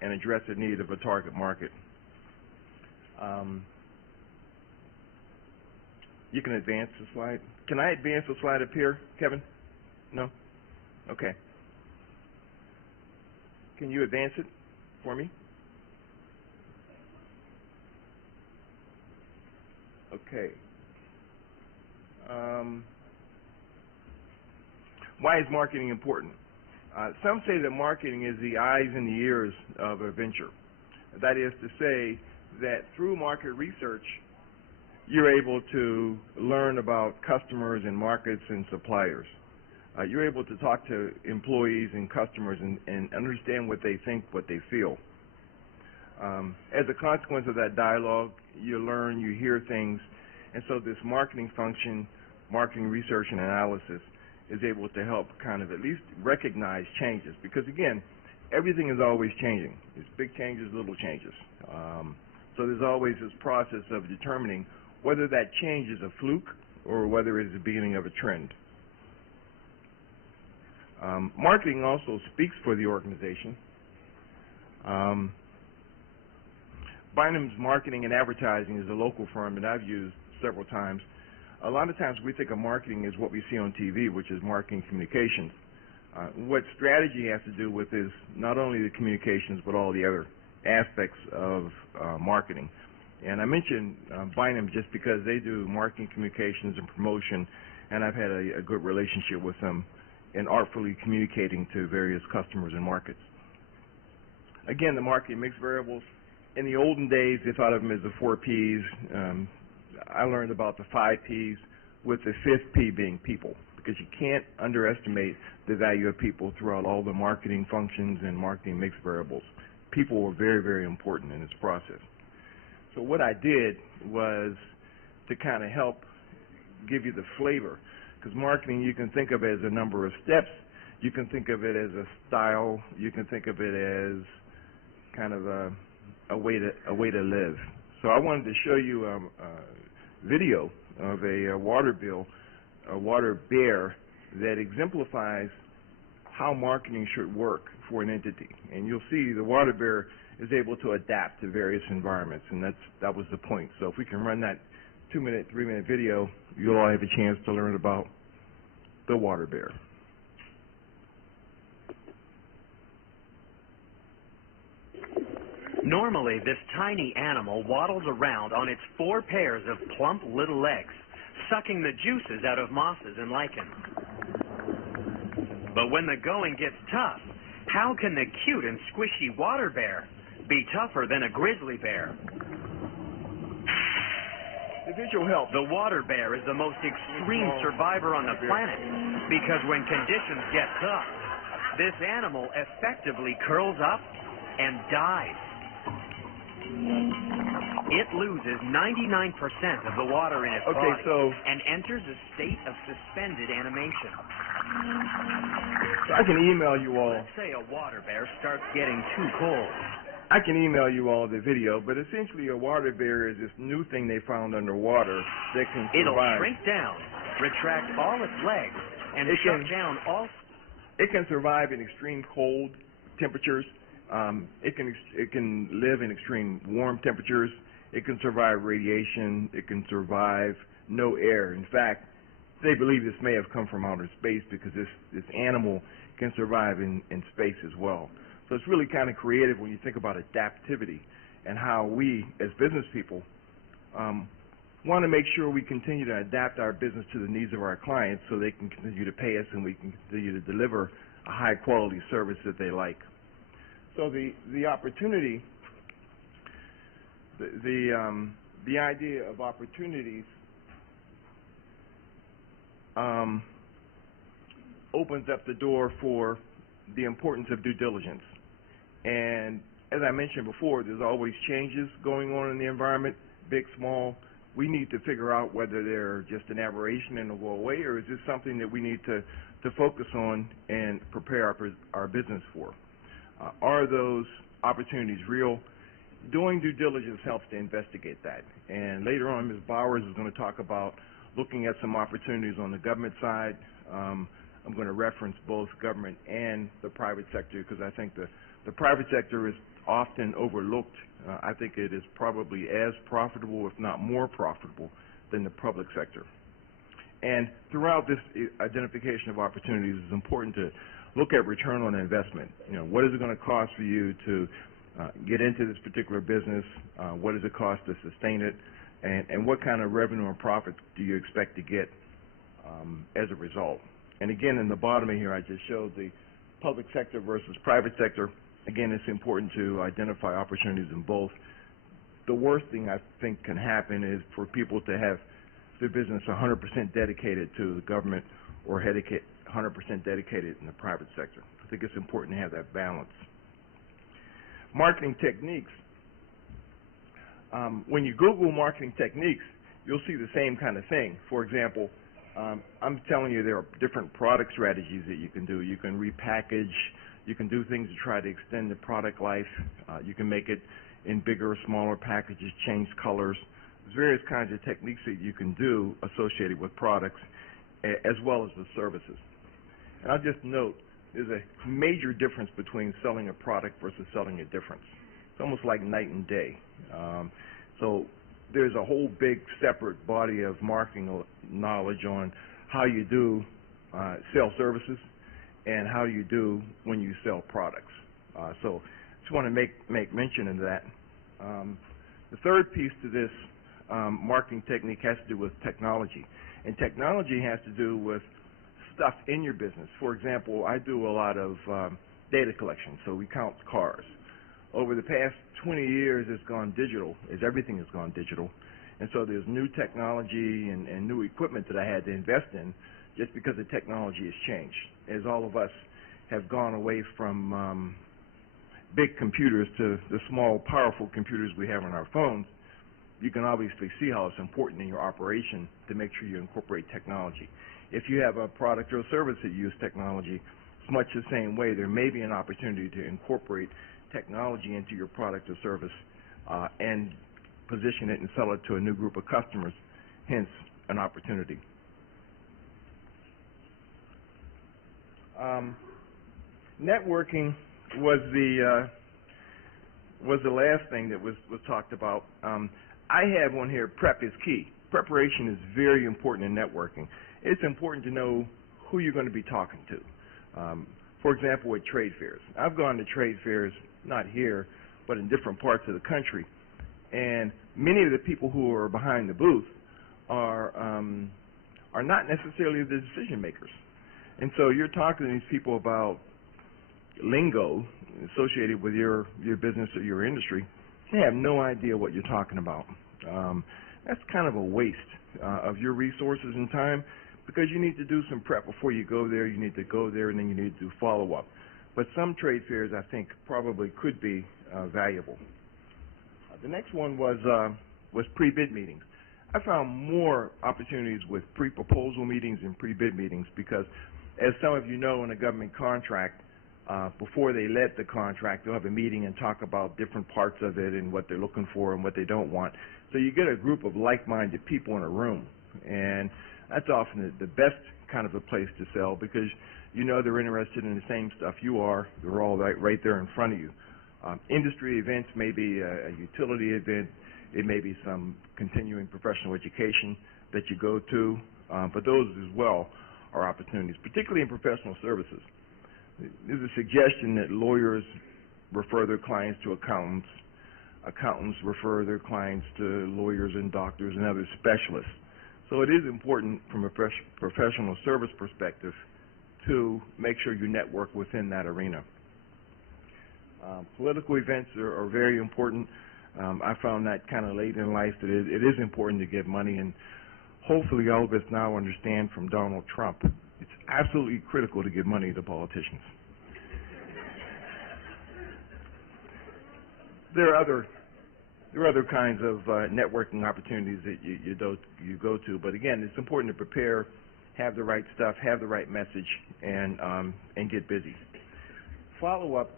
and address the need of a target market. You can advance the slide. Can I advance the slide up here, Kevin? No? Okay. Can you advance it for me? Okay. Why is marketing important? Some say that marketing is the eyes and the ears of a venture. That is to say that through market research, you're able to learn about customers and markets and suppliers. You're able to talk to employees and customers and understand what they think, what they feel. As a consequence of that dialogue, you learn, you hear things, and so this marketing function, marketing research and analysis, is able to help kind of at least recognize changes. Because again, everything is always changing. It's big changes, little changes. So there's always this process of determining whether that change is a fluke or whether it's the beginning of a trend. Marketing also speaks for the organization. Bynum's Marketing and Advertising is a local firm that I've used several times. A lot of times we think of marketing as what we see on TV, which is marketing communications. What strategy has to do with is not only the communications, but all the other aspects of marketing. And I mentioned Bynum just because they do marketing communications and promotion, and I've had a good relationship with them in artfully communicating to various customers and markets. Again, the marketing mix variables. In the olden days, they thought of them as the 4 Ps. I learned about the 5 Ps, with the 5th P being people, because you can't underestimate the value of people throughout all the marketing functions and marketing mix variables. People were very, very important in this process. So what I did was to kind of help give you the flavor, because marketing, you can think of it as a number of steps. You can think of it as a style. You can think of it as kind of a way to live. So I wanted to show you a video of a water bear that exemplifies how marketing should work for an entity. And you'll see the water bear is able to adapt to various environments, and that was the point. So if we can run that 2-minute, 3-minute video, you'll all have a chance to learn about the water bear. Normally, this tiny animal waddles around on its 4 pairs of plump little legs, sucking the juices out of mosses and lichen. But when the going gets tough, how can the cute and squishy water bear be tougher than a grizzly bear? The visual help. The water bear is the most extreme survivor on the planet, because when conditions get tough, this animal effectively curls up and dies. It loses 99% of the water in its body and enters a state of suspended animation. So I can email you all. Let's say a water bear starts getting too cold. I can email you all the video, but essentially a water bear is this new thing they found underwater that can survive. It'll shrink down, retract all its legs, and shut down all. It can survive in extreme cold temperatures. It can live in extreme warm temperatures. It can survive radiation. It can survive no air. In fact, they believe this may have come from outer space because this animal can survive in space as well. So it's really kind of creative when you think about adaptivity and how we, as business people, want to make sure we continue to adapt our business to the needs of our clients so they can continue to pay us and we can continue to deliver a high-quality service that they like. So the opportunity, the idea of opportunities opens up the door for the importance of due diligence. And as I mentioned before, there's always changes going on in the environment, big, small. We need to figure out whether they're just an aberration and will go away, or is this something that we need to focus on and prepare our business for? Are those opportunities real? Doing due diligence helps to investigate that. And later on, Ms. Bowers is going to talk about looking at some opportunities on the government side. I'm going to reference both government and the private sector because I think the private sector is often overlooked. I think it is probably as profitable, if not more profitable, than the public sector. And throughout this identification of opportunities, it's important to look at return on investment. You know, what is it going to cost for you to get into this particular business? What does it cost to sustain it? And what kind of revenue and profit do you expect to get as a result? And again, in the bottom of here, I just showed the public sector versus private sector. Again, it's important to identify opportunities in both. The worst thing I think can happen is for people to have their business 100% dedicated to the government or 100% dedicated in the private sector. I think it's important to have that balance. Marketing techniques. When you Google marketing techniques, you'll see the same kind of thing. For example, I'm telling you there are different product strategies that you can do. You can repackage. You can do things to try to extend the product life. You can make it in bigger or smaller packages, change colors. There's various kinds of techniques that you can do associated with products as well as with services. And I'll just note, there's a major difference between selling a product versus selling a difference. It's almost like night and day. So there's a whole big separate body of marketing knowledge on how you do sell services and how you do when you sell products. So just want to make mention of that. The third piece to this marketing technique has to do with technology. And technology has to do with stuff in your business. For example, I do a lot of data collection, so we count cars. Over the past 20 years, it's gone digital, as everything has gone digital. And so there's new technology and new equipment that I had to invest in just because the technology has changed. As all of us have gone away from big computers to the small, powerful computers we have on our phones, you can obviously see how it's important in your operation to make sure you incorporate technology. If you have a product or a service that uses technology, it's much the same way. There may be an opportunity to incorporate technology into your product or service and position it and sell it to a new group of customers, hence an opportunity. Networking was the last thing that was talked about. I have on here, prep is key. Preparation is very important in networking. It's important to know who you're going to be talking to. For example, with trade fairs. I've gone to trade fairs, not here, but in different parts of the country, and many of the people who are behind the booth are not necessarily the decision makers. And so you're talking to these people about lingo associated with your business or your industry. They have no idea what you're talking about. That's kind of a waste of your resources and time, because you need to do some prep before you go there. You need to go there, and then you need to do follow-up. But some trade fairs, I think, probably could be valuable. The next one was pre-bid meetings. I found more opportunities with pre-proposal meetings and pre-bid meetings because As some of you know, in a government contract, before they let the contract, they'll have a meeting and talk about different parts of it and what they're looking for and what they don't want. So you get a group of like-minded people in a room, and that's often the best kind of a place to sell, because you know they're interested in the same stuff you are. They're all right there in front of you. Industry events may be a utility event. It may be some continuing professional education that you go to, but those as well are opportunities, particularly in professional services. There's a suggestion that lawyers refer their clients to accountants, accountants refer their clients to lawyers and doctors and other specialists. So it is important from a professional service perspective to make sure you network within that arena. Political events are very important. I found that kind of late in life that it is important to give money, and hopefully all of us now understand from Donald Trump, it's absolutely critical to give money to politicians. There are other kinds of networking opportunities that you go to, but again, it's important to prepare, have the right stuff, have the right message, and get busy. Follow-up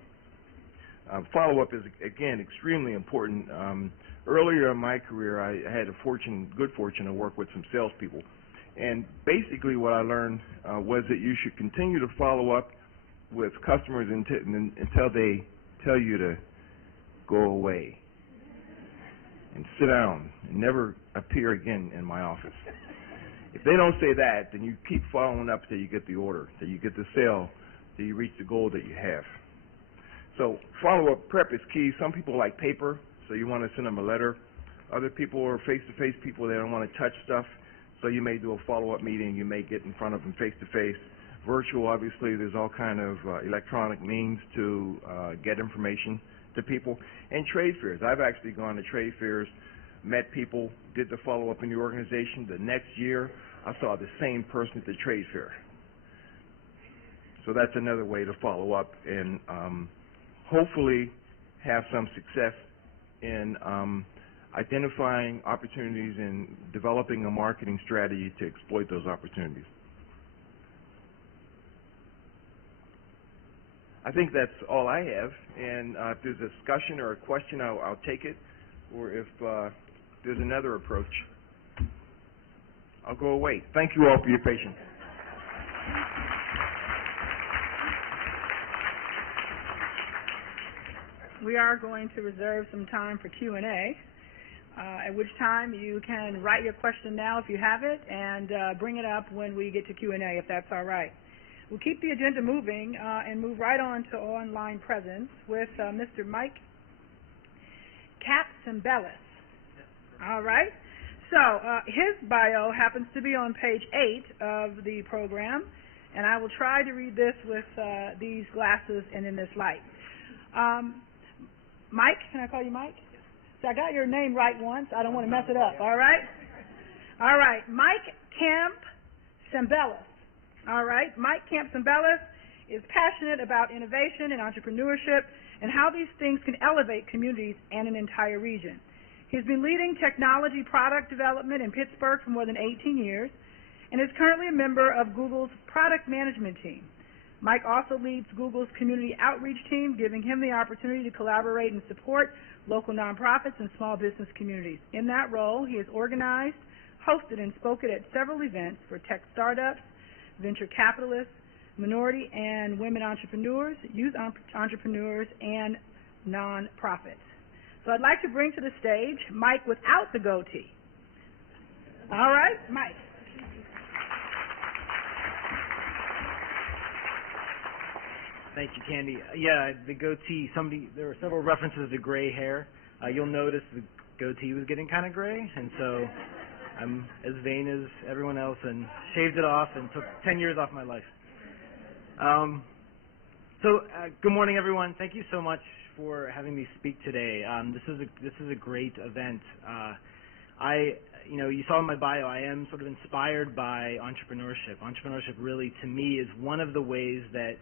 is, again, extremely important. Earlier in my career, I had good fortune to work with some salespeople, and basically what I learned was that you should continue to follow up with customers until they tell you to go away and sit down and never appear again in my office. If they don't say that, then you keep following up till you get the order, till you get the sale, till you reach the goal that you have. So follow-up prep is key. Some people like paper, so you want to send them a letter. Other people are face-to-face people. They don't want to touch stuff, so you may do a follow-up meeting. You may get in front of them face-to-face. Virtual, obviously, there's all kind of electronic means to get information to people. And trade fairs. I've actually gone to trade fairs, met people, did the follow-up in the organization. The next year, I saw the same person at the trade fair. So that's another way to follow up and hopefully have some success in identifying opportunities and developing a marketing strategy to exploit those opportunities. I think that's all I have, and if there's a discussion or a question, I'll take it, or if there's another approach, I'll go away. Thank you all for your patience. We are going to reserve some time for Q&A, at which time you can write your question now if you have it, and bring it up when we get to Q&A, if that's all right. We'll keep the agenda moving and move right on to online presence with Mr. Mike Capsembellis. All right. So his bio happens to be on page 8 of the program, and I will try to read this with these glasses and in this light. Mike, can I call you Mike? So I got your name right once. I don't want to mess it up. All right. All right. Mike Capsembellis. All right. Mike Capsembellis is passionate about innovation and entrepreneurship and how these things can elevate communities and an entire region. He's been leading technology product development in Pittsburgh for more than 18 years and is currently a member of Google's product management team. Mike also leads Google's community outreach team, giving him the opportunity to collaborate and support local nonprofits and small business communities. In that role, he has organized, hosted, and spoken at several events for tech startups, venture capitalists, minority and women entrepreneurs, youth entrepreneurs, and nonprofits. So I'd like to bring to the stage Mike without the goatee. All right, Mike. Thank you, Candy. Yeah, the goatee, there were several references to gray hair. You'll notice the goatee was getting kind of gray, and so I'm as vain as everyone else and shaved it off and took 10 years off my life. Good morning, everyone. Thank you so much for having me speak today. This is a great event. You saw in my bio, I am sort of inspired by entrepreneurship. Entrepreneurship really, to me, is one of the ways that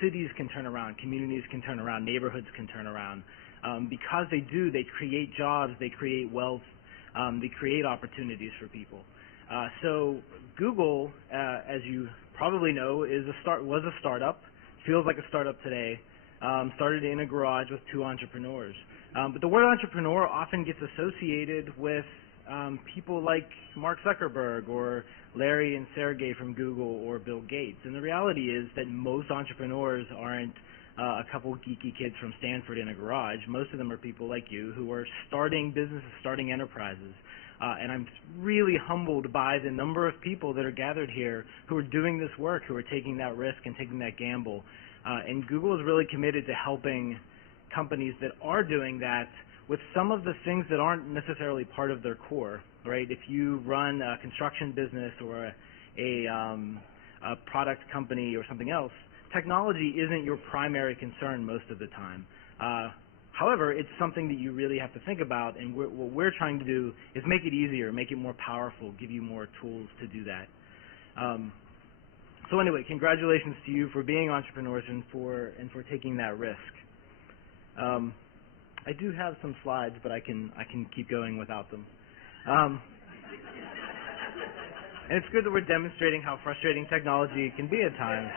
cities can turn around, communities can turn around, neighborhoods can turn around. Because they create jobs, they create wealth, they create opportunities for people. So Google, as you probably know was a startup, feels like a startup today, started in a garage with two entrepreneurs. But the word entrepreneur often gets associated with people like Mark Zuckerberg or Larry and Sergey from Google or Bill Gates. And the reality is that most entrepreneurs aren't a couple geeky kids from Stanford in a garage. Most of them are people like you who are starting businesses, starting enterprises. And I'm really humbled by the number of people that are gathered here who are doing this work, who are taking that risk and taking that gamble. And Google is really committed to helping companies that are doing that with some of the things that aren't necessarily part of their core, right? If you run a construction business or a product company or something else, technology isn't your primary concern most of the time. However, it's something that you really have to think about, and what we're trying to do is make it easier, make it more powerful, give you more tools to do that. So anyway, congratulations to you for being entrepreneurs and for taking that risk. I do have some slides, but I can keep going without them. And it's good that we're demonstrating how frustrating technology can be at times.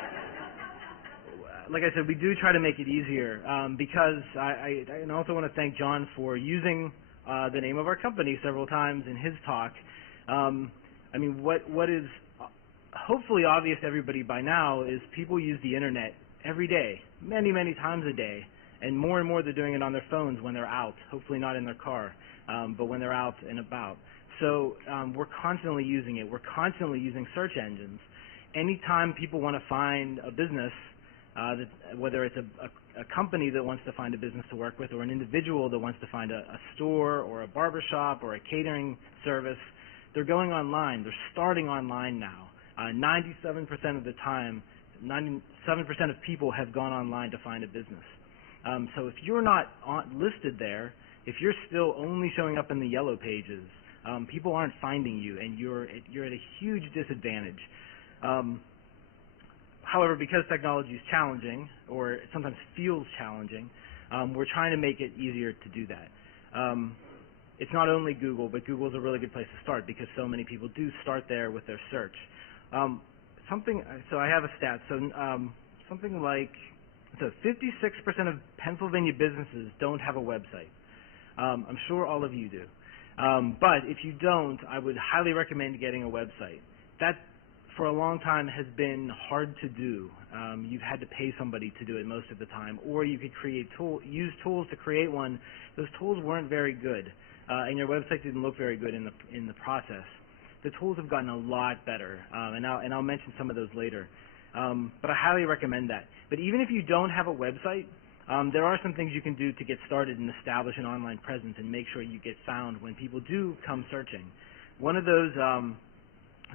Like I said, we do try to make it easier because I also want to thank John for using the name of our company several times in his talk. I mean, what is hopefully obvious to everybody by now is people use the internet every day, many, many times a day. And more they're doing it on their phones when they're out, hopefully not in their car, but when they're out and about. So we're constantly using it. We're constantly using search engines. Anytime people want to find a business, whether it's a company that wants to find a business to work with or an individual that wants to find a store or a barbershop or a catering service, they're going online. They're starting online now. 97% of the time, 97% of people have gone online to find a business. So if you're not listed there, if you're still only showing up in the yellow pages, people aren't finding you, and you're at a huge disadvantage. However, because technology is challenging, or it sometimes feels challenging, we're trying to make it easier to do that. It's not only Google, but Google's a really good place to start because so many people do start there with their search. So I have a stat. So something like 56% of Pennsylvania businesses don't have a website. I'm sure all of you do. But if you don't, I would highly recommend getting a website. That, for a long time, has been hard to do. You've had to pay somebody to do it most of the time, or you could use tools to create one. Those tools weren't very good, and your website didn't look very good in the process. The tools have gotten a lot better, and I'll mention some of those later. But I highly recommend that. But even if you don't have a website, there are some things you can do to get started and establish an online presence and make sure you get found when people do come searching. One of those,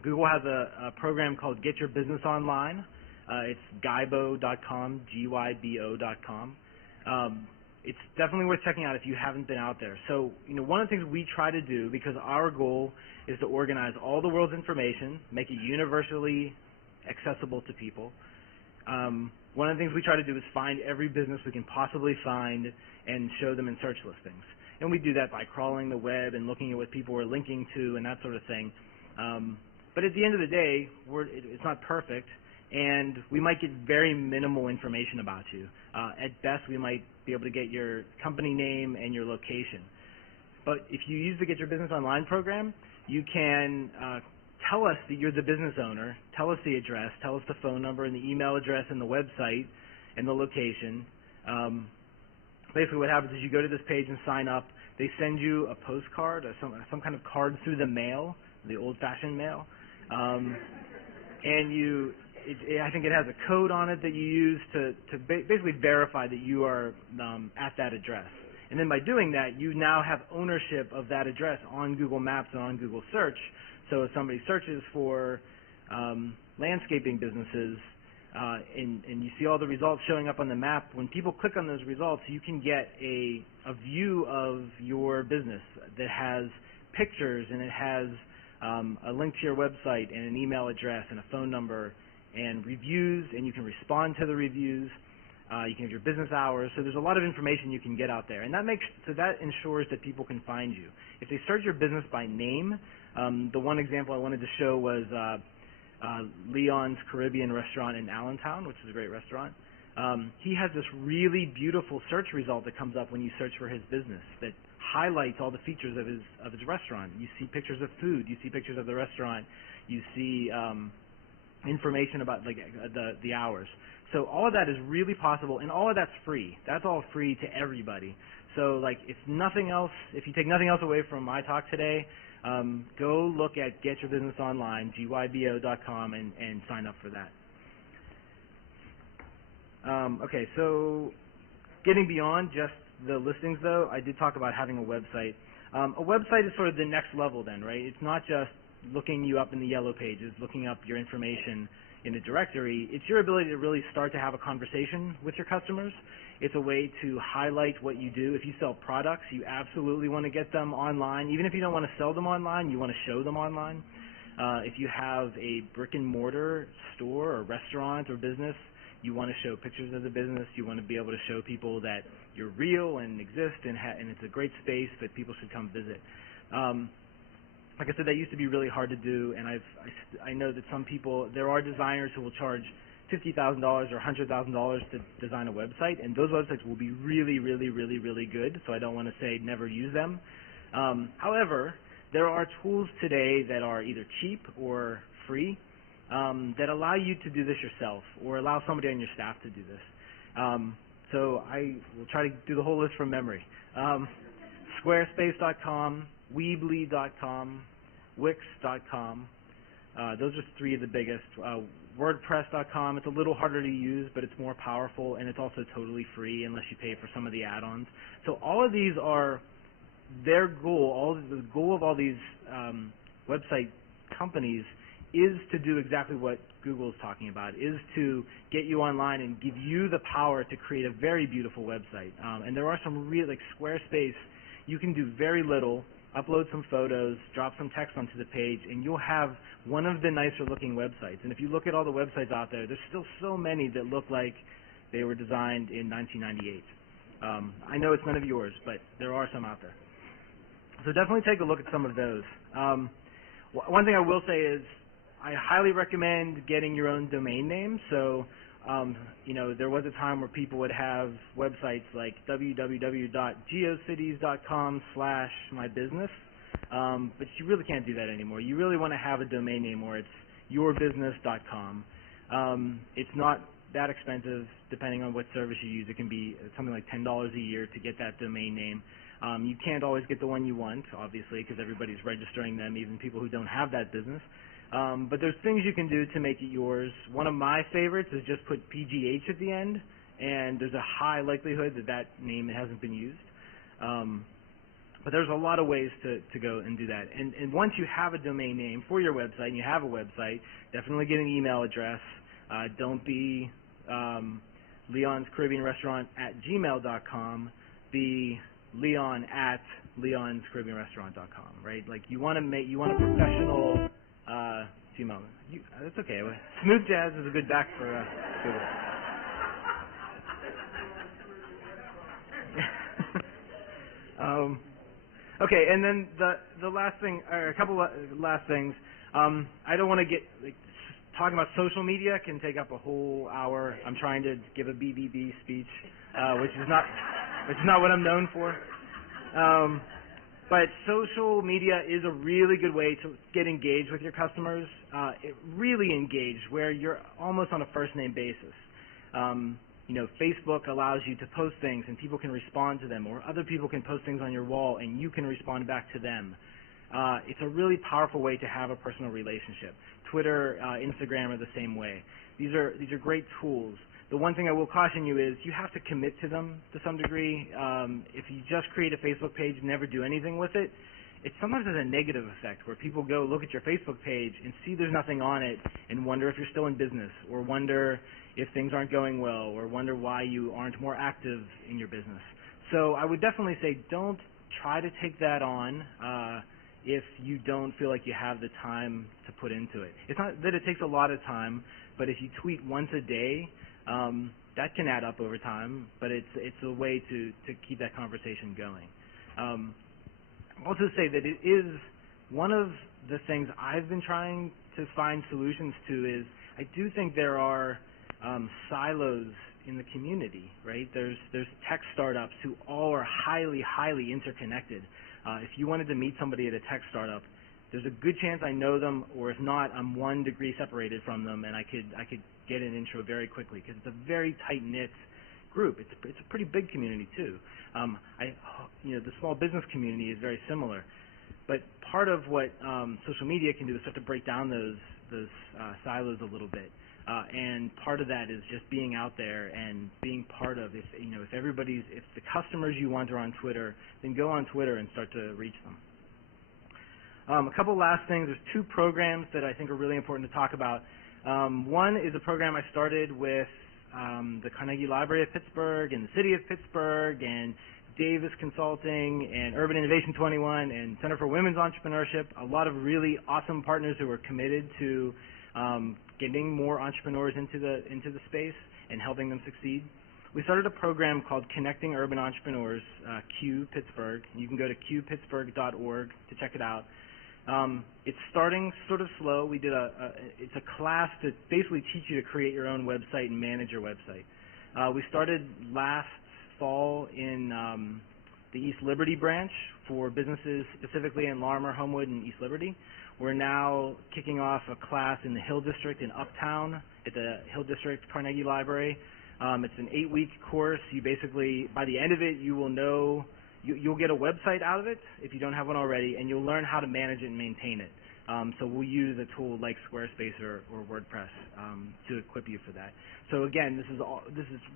Google has a program called Get Your Business Online. It's gybo.com, gybo.com. It's definitely worth checking out if you haven't been out there. So, one of the things we try to do, because our goal is to organize all the world's information, make it universally accessible to people. One of the things we try to do is find every business we can possibly find and show them in search listings. And we do that by crawling the web and looking at what people are linking to and that sort of thing. But at the end of the day, it's not perfect, and we might get very minimal information about you. At best, we might be able to get your company name and your location. But if you use the Get Your Business Online program, you can tell us that you're the business owner, tell us the address, tell us the phone number and the email address and the website and the location. Basically what happens is you go to this page and sign up. They send you a postcard or some kind of card through the mail, the old-fashioned mail. And I think it has a code on it that you use to basically verify that you are at that address. And then by doing that, you now have ownership of that address on Google Maps and on Google Search. So if somebody searches for landscaping businesses and you see all the results showing up on the map, when people click on those results, you can get a view of your business that has pictures and it has a link to your website and an email address and a phone number and reviews, and you can respond to the reviews. You can have your business hours. So there's a lot of information you can get out there, and that ensures that people can find you. If they search your business by name, the one example I wanted to show was Leon's Caribbean restaurant in Allentown, which is a great restaurant. He has this really beautiful search result that comes up when you search for his business that highlights all the features of his restaurant. You see pictures of food, you see pictures of the restaurant, you see information about like the hours. So all of that is really possible, and all of that's free. That's all free to everybody. So like if you take nothing else away from my talk today, go look at Get Your Business Online, gybo.com, and sign up for that. Okay, so getting beyond just the listings though, I did talk about having a website. A website is sort of the next level then, right? It's not just looking you up in the yellow pages, looking up your information in a directory. It's your ability to really start to have a conversation with your customers. It's a way to highlight what you do. If you sell products, you absolutely want to get them online. Even if you don't want to sell them online, you want to show them online. If you have a brick and mortar store or restaurant or business, you want to show pictures of the business. You want to be able to show people that you're real and exist and it's a great space that people should come visit. Like I said, that used to be really hard to do, and I know that some people, there are designers who will charge $50,000 or $100,000 to design a website, and those websites will be really, really, really, really good, so I don't want to say never use them. However, there are tools today that are either cheap or free that allow you to do this yourself or allow somebody on your staff to do this. So I will try to do the whole list from memory. Squarespace.com, Weebly.com, Wix.com. Those are three of the biggest. WordPress.com, it's a little harder to use, but it's more powerful, and it's also totally free unless you pay for some of the add-ons. So all of these are their goal. The goal of all these website companies is to do exactly what Google is talking about, is to get you online and give you the power to create a very beautiful website. And there are some real, like Squarespace, you can do very little, upload some photos, drop some text onto the page, and you'll have one of the nicer looking websites. And if you look at all the websites out there, there's still so many that look like they were designed in 1998. I know it's none of yours, but there are some out there. So definitely take a look at some of those. One thing I will say is I highly recommend getting your own domain name. So, you know, there was a time where people would have websites like www.geocities.com/mybusiness, but you really can't do that anymore. You really want to have a domain name where it's yourbusiness.com. It's not that expensive depending on what service you use. It can be something like $10 a year to get that domain name. You can't always get the one you want, obviously, because everybody's registering them, even people who don't have that business. But there's things you can do to make it yours. One of my favorites is just put PGH at the end, and there's a high likelihood that that name hasn't been used. But there's a lot of ways to go and do that. And once you have a domain name for your website, and you have a website, definitely get an email address. Don't be Leon's Caribbean Restaurant at gmail.com. Be Leon at leonscaribbeanrestaurant.com, right? Like you want a professional. Timo, that's okay. Smooth jazz is a good back for Google. Okay, and then the last thing, or a couple of last things. I don't want to get talking about social media can take up a whole hour. I'm trying to give a BBB speech, which is not what I'm known for. But social media is a really good way to get engaged with your customers, really engaged, where you're almost on a first-name basis. You know, Facebook allows you to post things and people can respond to them, or other people can post things on your wall and you can respond back to them. It's a really powerful way to have a personal relationship. Twitter, Instagram are the same way. These are great tools. The one thing I will caution you is you have to commit to them to some degree. If you just create a Facebook page and never do anything with it, it sometimes has a negative effect where people go look at your Facebook page and see there's nothing on it and wonder if you're still in business, or wonder if things aren't going well, or wonder why you aren't more active in your business. So I would definitely say don't try to take that on if you don't feel like you have the time to put into it. It's not that it takes a lot of time, but if you tweet once a day, that can add up over time, but it's a way to keep that conversation going. I'll also say that it is one of the things I've been trying to find solutions to is I do think there are silos in the community, right? There's tech startups who all are highly interconnected. If you wanted to meet somebody at a tech startup, there's a good chance I know them, or if not, I'm 1 degree separated from them, and I could get an intro very quickly because it's a very tight-knit group. It's a pretty big community too. The small business community is very similar, but part of what social media can do is start to break down those silos a little bit. And part of that is just being out there and being part of, if the customers you want are on Twitter, then go on Twitter and start to reach them. A couple last things. There's 2 programs that I think are really important to talk about. One is a program I started with the Carnegie Library of Pittsburgh and the City of Pittsburgh and Davis Consulting and Urban Innovation 21 and Center for Women's Entrepreneurship, a lot of really awesome partners who are committed to getting more entrepreneurs into the space and helping them succeed. We started a program called Connecting Urban Entrepreneurs, Q Pittsburgh. You can go to qpittsburgh.org to check it out. It's starting sort of slow. We did it's a class to basically teach you to create your own website and manage your website. We started last fall in the East Liberty branch for businesses specifically in Larimer, Homewood, and East Liberty. We're now kicking off a class in the Hill District in Uptown at the Hill District Carnegie Library. It's an 8-week course. You basically, by the end of it, you will know, you'll get a website out of it if you don't have one already, and you'll learn how to manage it and maintain it. So we'll use a tool like Squarespace or WordPress to equip you for that. So again,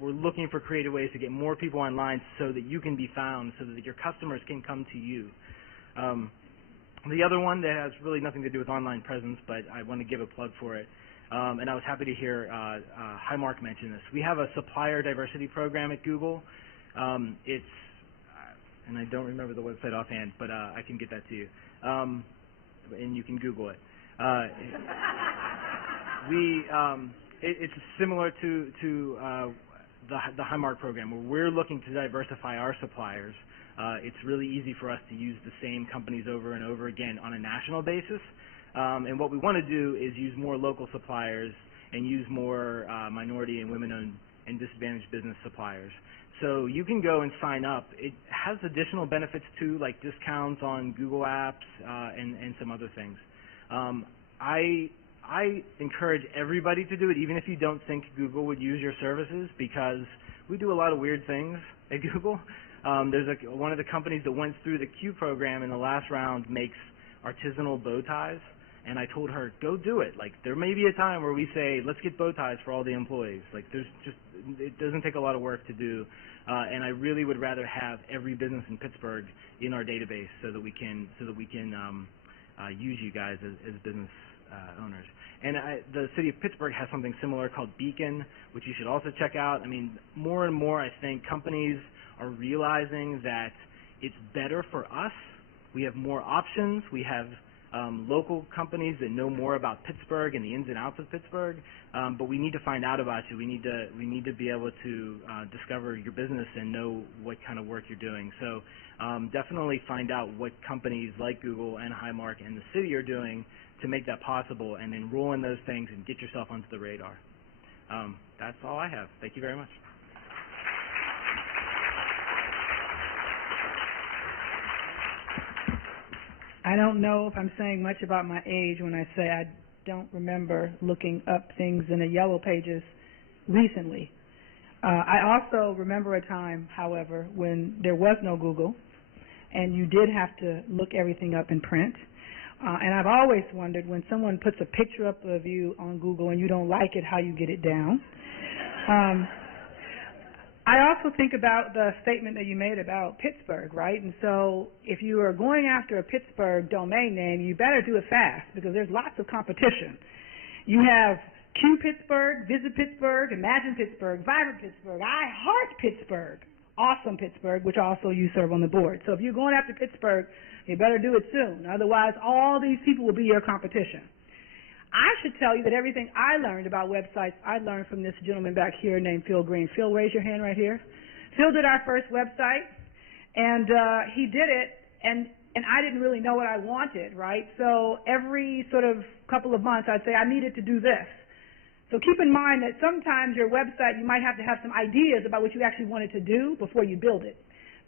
we're looking for creative ways to get more people online so that you can be found, so that your customers can come to you. The other one that has really nothing to do with online presence, but I want to give a plug for it, and I was happy to hear Highmark mention this. We have a supplier diversity program at Google. And I don't remember the website offhand, but I can get that to you. And you can Google it. It's similar to the Highmark program, where we're looking to diversify our suppliers. It's really easy for us to use the same companies over and over again on a national basis. And what we want to do is use more local suppliers and use more minority and women-owned and disadvantaged business suppliers. So you can go and sign up. It has additional benefits too, like discounts on Google Apps and some other things. I encourage everybody to do it, even if you don't think Google would use your services, because we do a lot of weird things at Google. There's one of the companies that went through the Q program in the last round makes artisanal bow ties, and I told her, go do it. Like, there may be a time where we say, let's get bow ties for all the employees. Like, it doesn't take a lot of work to do, and I really would rather have every business in Pittsburgh in our database so that we can use you guys as business owners. And the City of Pittsburgh has something similar called Beacon, which you should also check out. I mean, more and more I think companies are realizing that it's better for us. We have more options. We have local companies that know more about Pittsburgh and the ins and outs of Pittsburgh, but we need to find out about you. We need to be able to discover your business and know what kind of work you're doing. So definitely find out what companies like Google and Highmark and the city are doing to make that possible, and enroll in those things and get yourself onto the radar. That's all I have. Thank you very much. I don't know if I'm saying much about my age when I say I don't remember looking up things in the yellow pages recently. I also remember a time, however, when there was no Google and you did have to look everything up in print. And I've always wondered, when someone puts a picture up of you on Google and you don't like it, how you get it down. I also think about the statement that you made about Pittsburgh, right? And so if you are going after a Pittsburgh domain name, you better do it fast, because there's lots of competition. You have Q Pittsburgh, Visit Pittsburgh, Imagine Pittsburgh, Vibrant Pittsburgh, I Heart Pittsburgh, Awesome Pittsburgh, which also you serve on the board. So if you're going after Pittsburgh, you better do it soon. Otherwise, all these people will be your competition. I should tell you that everything I learned about websites, I learned from this gentleman back here named Phil Green. Phil, raise your hand right here. Phil did our first website, and he did it, and and I didn't really know what I wanted, right? So every sort of couple of months I'd say I needed to do this. So keep in mind that sometimes your website, you might have to have some ideas about what you actually wanted to do before you build it,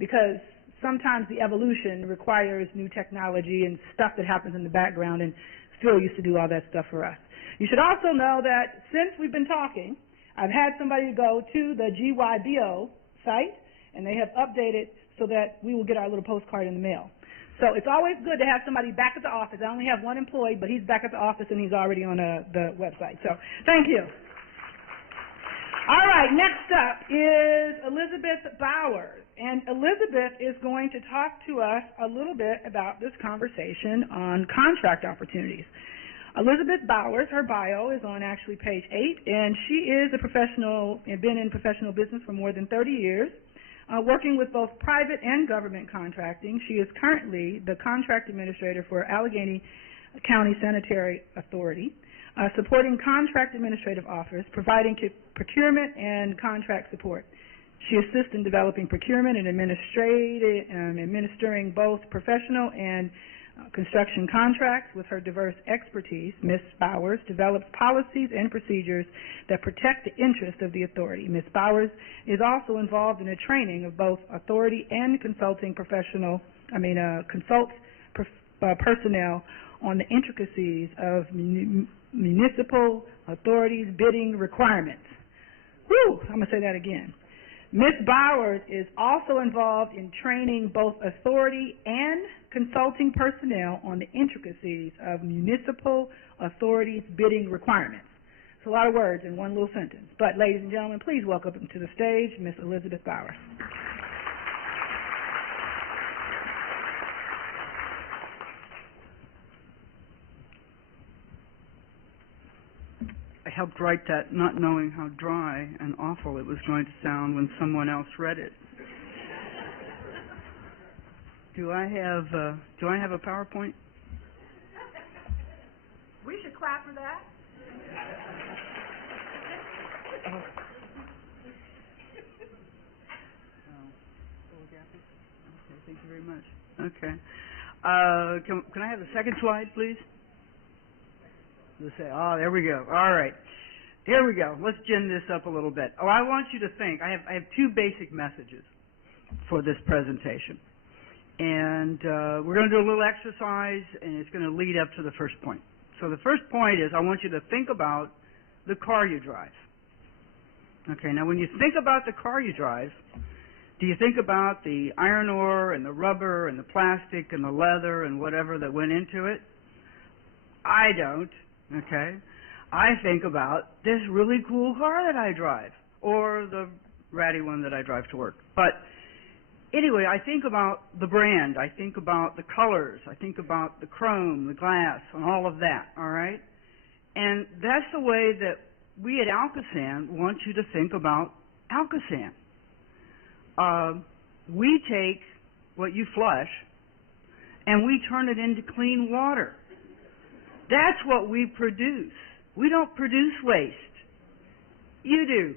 because sometimes the evolution requires new technology and stuff that happens in the background, and Phil used to do all that stuff for us. You should also know that since we've been talking, I've had somebody go to the GYBO site, and they have updated so that we will get our little postcard in the mail. So it's always good to have somebody back at the office. I only have one employee, but he's back at the office, and he's already on the website. So thank you. All right, next up is Elizabeth Bowers. And Elizabeth is going to talk to us a little bit about this conversation on contract opportunities. Elizabeth Bowers, her bio is on actually page 8, and she is a professional and been in professional business for more than 30 years, working with both private and government contracting. She is currently the contract administrator for Allegheny County Sanitary Authority, supporting contract administrative office, providing procurement and contract support. She assists in developing procurement and administering both professional and construction contracts. With her diverse expertise, Ms. Bowers develops policies and procedures that protect the interest of the authority. Ms. Bowers is also involved in the training of both authority and consulting personnel on the intricacies of municipal authorities' bidding requirements. Whew, I'm going to say that again. Ms. Bowers is also involved in training both authority and consulting personnel on the intricacies of municipal authorities' bidding requirements. It's a lot of words in one little sentence. But, ladies and gentlemen, please welcome to the stage Ms. Elizabeth Bowers. I helped write that not knowing how dry and awful it was going to sound when someone else read it. Do I have a PowerPoint? We should clap for that. Okay, thank you very much. Okay. Can I have the second slide, please? Let's say, oh, there we go. All right. Here we go. Let's gin this up a little bit. Oh, I want you to think. I have two basic messages for this presentation. And we're going to do a little exercise, and it's going to lead up to the first point. So the first point is I want you to think about the car you drive. Okay, now when you think about the car you drive, do you think about the iron ore and the rubber and the plastic and the leather and whatever that went into it? I don't, okay? I think about this really cool car that I drive, or the ratty one that I drive to work. But anyway, I think about the brand, I think about the colors, I think about the chrome, the glass, and all of that, all right? And that's the way that we at Alcosan want you to think about Alcosan. We take what you flush and we turn it into clean water. That's what we produce. We don't produce waste. You do.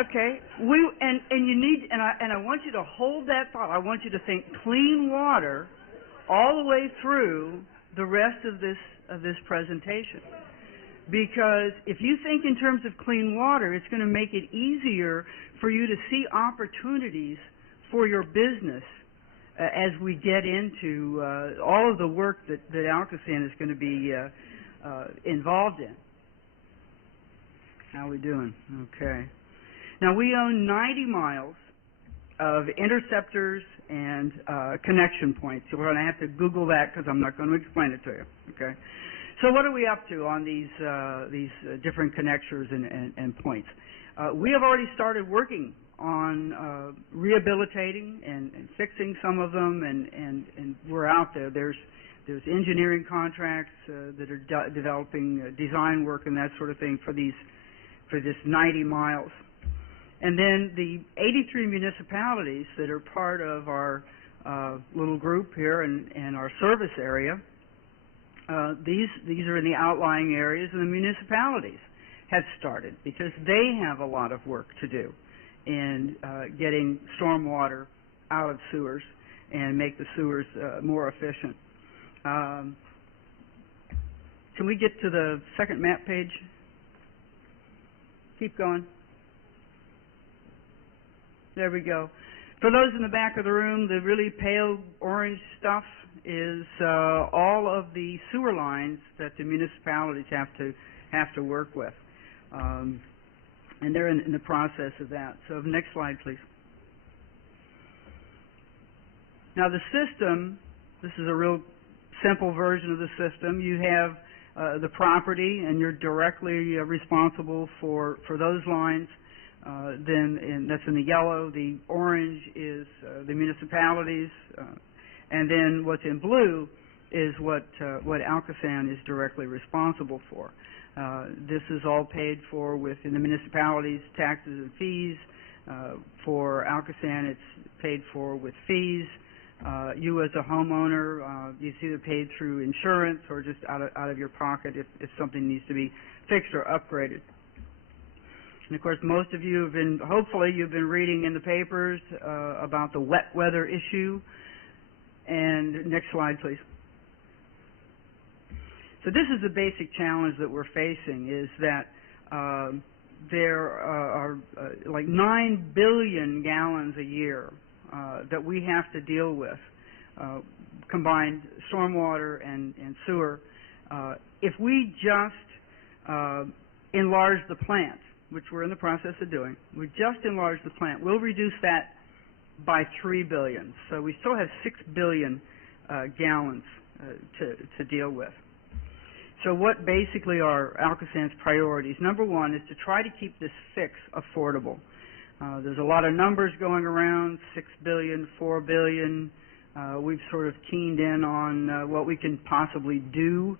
Okay, and you need, and I want you to hold that thought. I want you to think clean water all the way through the rest of this presentation. Because if you think in terms of clean water, it's going to make it easier for you to see opportunities for your business as we get into all of the work that Alcosan is going to be involved in. How are we doing? Okay. Now, we own 90 miles of interceptors and connection points. You're going to have to Google that because I'm not going to explain it to you. Okay. So what are we up to on these different connectors and points? We have already started working on rehabilitating and fixing some of them, and we're out there. There's engineering contracts that are developing design work and that sort of thing for this 90 miles. And then the 83 municipalities that are part of our little group here and our service area, these are in the outlying areas, and the municipalities have started because they have a lot of work to do. in getting stormwater out of sewers and make the sewers more efficient. Can we get to the second map page? Keep going. There we go. For those in the back of the room, the really pale orange stuff is all of the sewer lines that the municipalities have to work with. And they're in the process of that. So next slide, please. Now the system, this is a real simple version of the system. You have the property, and you're directly responsible for those lines. That's in the yellow. The orange is the municipalities, and then what's in blue is what Alcosan is directly responsible for. This is all paid for within the municipalities' taxes and fees. For Alcosan, it's paid for with fees. You as a homeowner, it's either paid through insurance or just out of your pocket if something needs to be fixed or upgraded. And of course, most of you hopefully you've been reading in the papers about the wet weather issue. And next slide, please. So this is the basic challenge that we're facing, is that there are like 9 billion gallons a year that we have to deal with, combined stormwater and sewer. If we just enlarge the plant, which we're in the process of doing, we just enlarge the plant, we'll reduce that by 3 billion. So we still have 6 billion gallons to deal with. So what basically are Alcosan's priorities? Number one is to try to keep this fix affordable. There's a lot of numbers going around, 6 billion, 4 billion. We've sort of keyed in on what we can possibly do,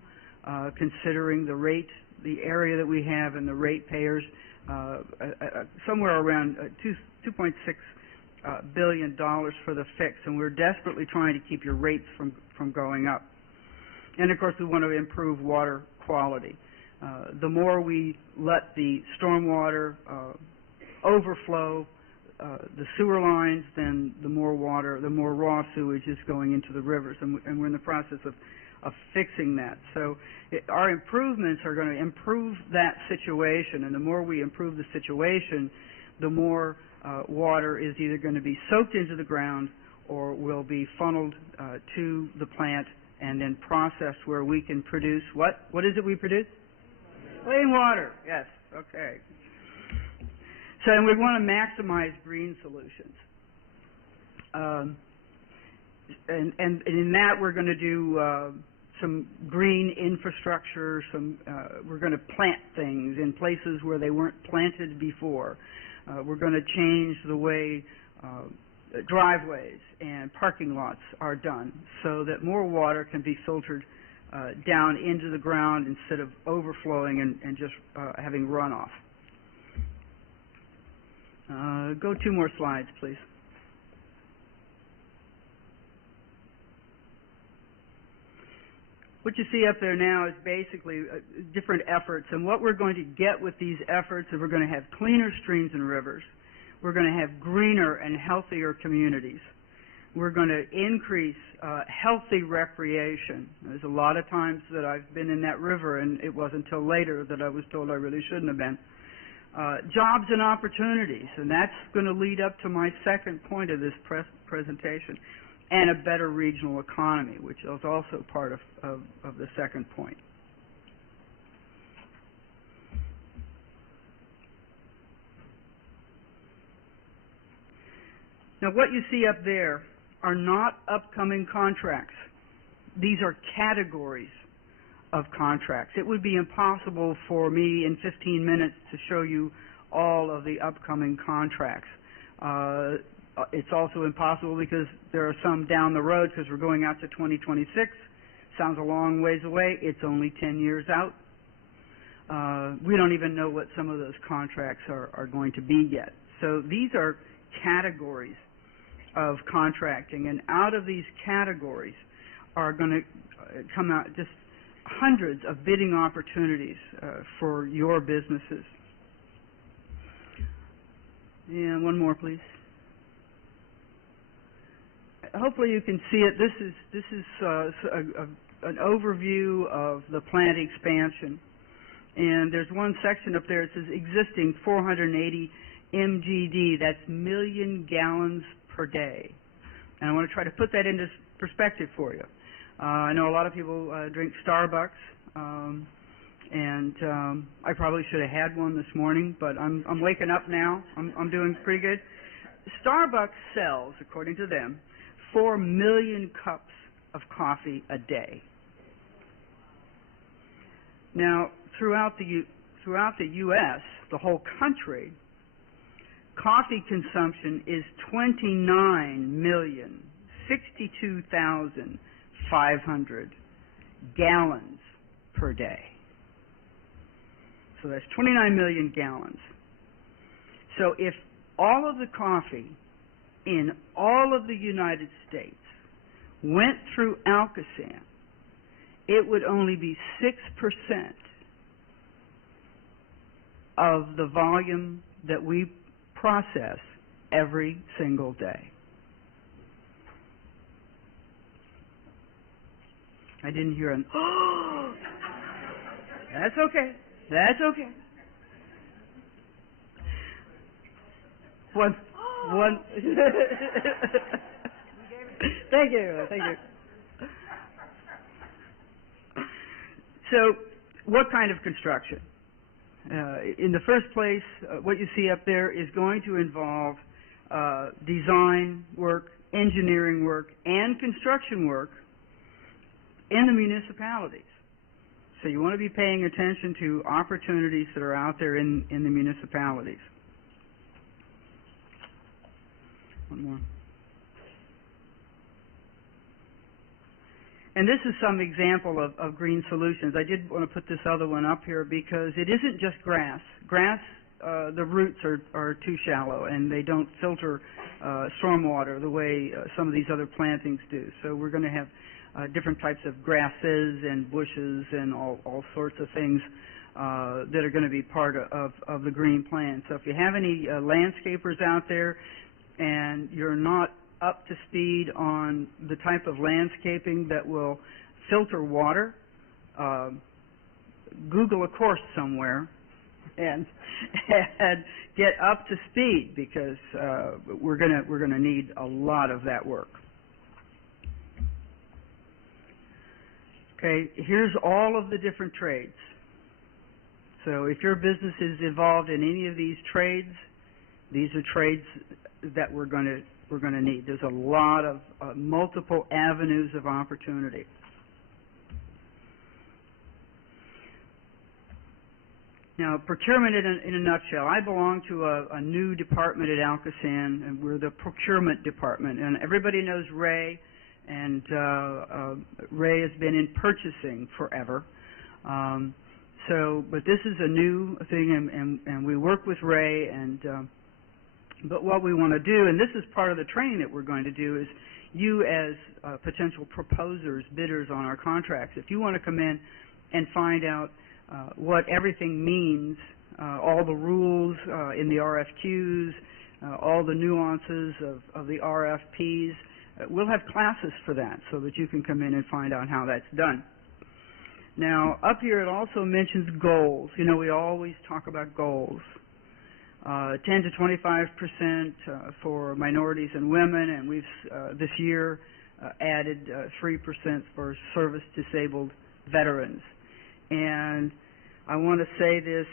considering the area that we have and the ratepayers, somewhere around $2.6 billion for the fix, and we're desperately trying to keep your rates from going up. And of course, we want to improve water quality. The more we let the stormwater overflow the sewer lines, then the more raw sewage is going into the rivers, and we're in the process of fixing that. So our improvements are going to improve that situation, and the more we improve the situation, the more water is either going to be soaked into the ground or will be funneled to the plant and then processed where we can produce what? What is it we produce? Clean water. Yes. Okay. So and we want to maximize green solutions. And in that we're going to do some green infrastructure. We're going to plant things in places where they weren't planted before. We're going to change the way driveways and parking lots are done so that more water can be filtered down into the ground instead of overflowing and just having runoff. Go 2 more slides, please. What you see up there now is basically different efforts, and what we're going to get with these efforts is we're going to have cleaner streams and rivers. We're going to have greener and healthier communities. We're going to increase healthy recreation. There's a lot of times that I've been in that river, and it wasn't until later that I was told I really shouldn't have been. Jobs and opportunities, and that's going to lead up to my second point of this presentation, and a better regional economy, which is also part of the second point. Now, what you see up there are not upcoming contracts. These are categories of contracts. It would be impossible for me in 15 minutes to show you all of the upcoming contracts. It's also impossible because there are some down the road because we're going out to 2026. Sounds a long ways away. It's only 10 years out. We don't even know what some of those contracts are going to be yet. So these are categories of contracting, and out of these categories are going to come out just hundreds of bidding opportunities for your businesses. And one more, please. Hopefully you can see it. This is an overview of the plant expansion. And there's one section up there that says existing 480 MGD, that's million gallons per day. And I want to try to put that into perspective for you. I know a lot of people drink Starbucks, and I probably should have had one this morning, but I'm waking up now. I'm doing pretty good. Starbucks sells, according to them, 4 million cups of coffee a day. Now, throughout the U.S., the whole country, coffee consumption is 29,062,500 gallons per day. So that's 29 million gallons. So if all of the coffee in all of the United States went through Alcosan, it would only be 6% of the volume that we process every single day. I didn't hear an oh. That's okay. That's okay. One. Thank you. Thank you. So, what kind of construction? In the first place, what you see up there is going to involve design work, engineering work, and construction work in the municipalities. So you want to be paying attention to opportunities that are out there in the municipalities. One more. And this is some example of green solutions. I did want to put this other one up here because it isn't just grass. Grass, the roots are too shallow and they don't filter stormwater the way some of these other plantings do. So we're going to have different types of grasses and bushes and all sorts of things that are going to be part of the green plan. So if you have any landscapers out there and you're not up to speed on the type of landscaping that will filter water, Google a course somewhere and get up to speed because we're gonna need a lot of that work. Okay, here's all of the different trades. So if your business is involved in any of these trades, these are trades that we're going to need. There's a lot of multiple avenues of opportunity. Now, procurement in a nutshell. I belong to a new department at Alcosan, and we're the procurement department. And everybody knows Ray, and Ray has been in purchasing forever. But this is a new thing, and we work with Ray, but what we want to do, and this is part of the training that we're going to do, is you as potential proposers, bidders on our contracts, if you want to come in and find out what everything means, all the rules in the RFQs, all the nuances of the RFPs, we'll have classes for that so that you can come in and find out how that's done. Now, up here it also mentions goals. You know, we always talk about goals. 10 to 25% for minorities and women, and we've this year added 3% for service-disabled veterans. And I want to say this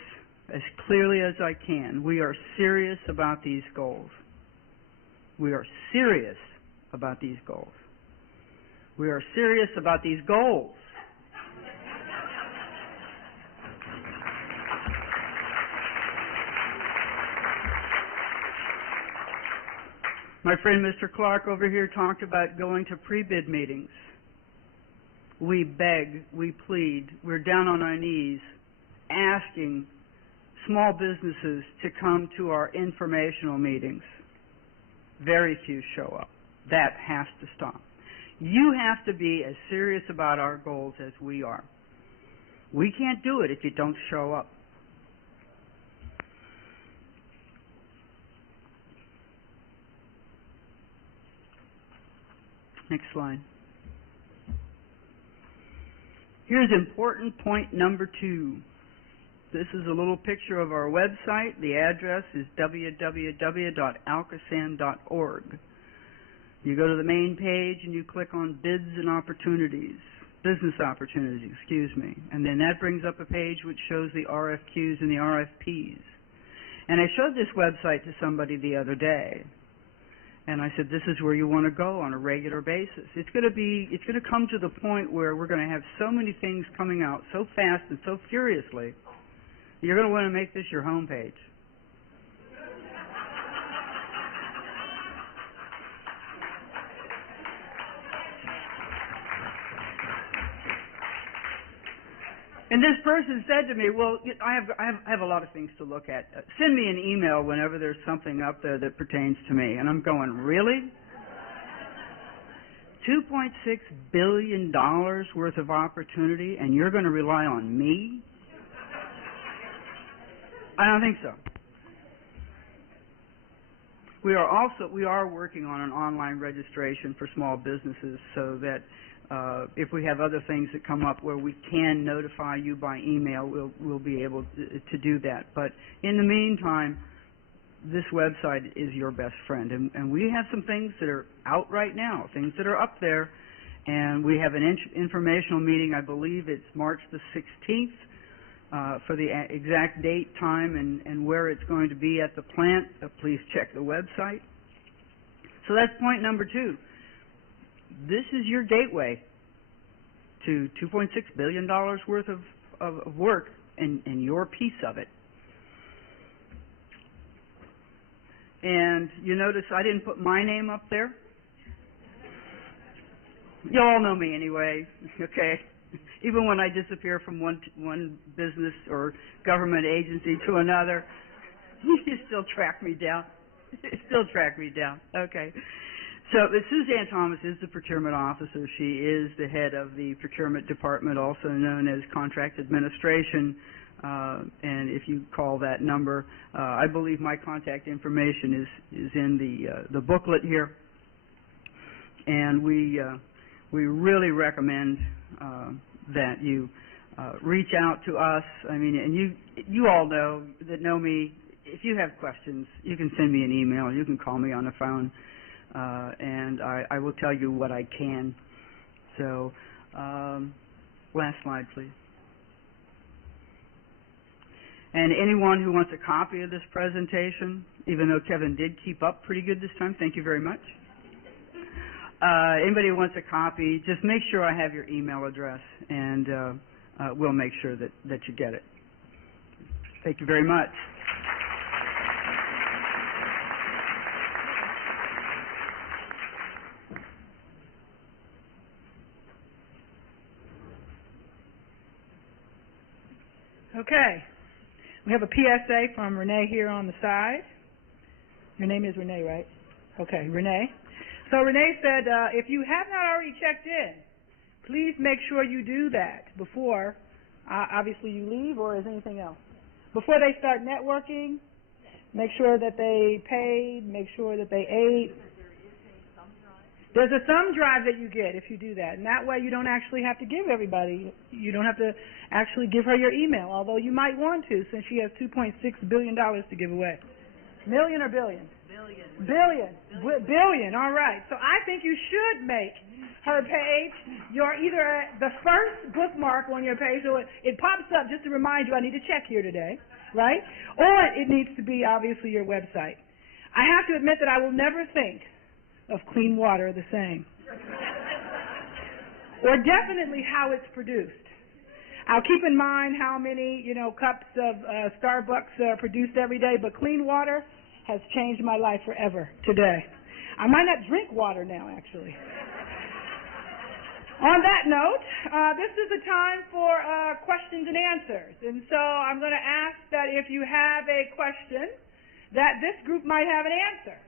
as clearly as I can. We are serious about these goals. We are serious about these goals. We are serious about these goals. My friend Mr. Clark over here talked about going to pre-bid meetings. We beg, we plead, we're down on our knees asking small businesses to come to our informational meetings. Very few show up. That has to stop. You have to be as serious about our goals as we are. We can't do it if you don't show up. Next slide. Here's important point number 2. This is a little picture of our website. The address is www.alcosan.org. You go to the main page and you click on bids and opportunities, business opportunities, and then that brings up a page which shows the RFQs and the RFPs. And I showed this website to somebody the other day, and I said, this is where you want to go on a regular basis. It's going to come to the point where we're going to have so many things coming out so fast and so furiously, you're going to want to make this your home page. And this person said to me, well, I have a lot of things to look at. Send me an email whenever there's something up there that pertains to me. And I'm going, really? $2.6 billion worth of opportunity, and you're going to rely on me? I don't think so. We are working on an online registration for small businesses so that if we have other things that come up where we can notify you by email, we'll be able to do that. But in the meantime, this website is your best friend. And we have some things that are out right now, things that are up there. And we have an informational meeting, I believe it's March the 16th, for the exact date, time, and where it's going to be at the plant. Please check the website. So that's point number 2. This is your gateway to $2.6 billion worth of work and your piece of it. And you notice I didn't put my name up there. You all know me anyway, okay? Even when I disappear from one business or government agency to another, you still track me down. Okay. So Suzanne Thomas is the procurement officer. She is the head of the procurement department, also known as contract administration. And if you call that number, I believe my contact information is in the booklet here. And we really recommend that you reach out to us. I mean, and you all know me. If you have questions, you can send me an email. You can call me on the phone. And I will tell you what I can. So, last slide, please. And anyone who wants a copy of this presentation, even though Kevin did keep up pretty good this time, thank you very much. Anybody who wants a copy, just make sure I have your email address, and we'll make sure that you get it. Thank you very much. Okay. We have a PSA from Renee here on the side. Your name is Renee, right? Okay, Renee. So Renee said, if you have not already checked in, please make sure you do that before, obviously, you leave, or is anything else? Before they start networking, make sure that they paid, make sure that they ate. There's a thumb drive that you get if you do that, and that way you don't actually have to give everybody, you don't have to actually give her your email, although you might want to, since she has $2.6 billion to give away. Million or billion? Billion, all right. So I think you should make her page either the first bookmark on your page, so it pops up just to remind you, I need to check here today, right? Or it needs to be, obviously, your website. I have to admit that I will never think of clean water the same. Or definitely how it's produced. I'll keep in mind how many, cups of Starbucks are produced every day, but clean water has changed my life forever today. I might not drink water now, actually. On that note, this is a time for questions and answers. And so I'm going to ask that if you have a question, that this group might have an answer.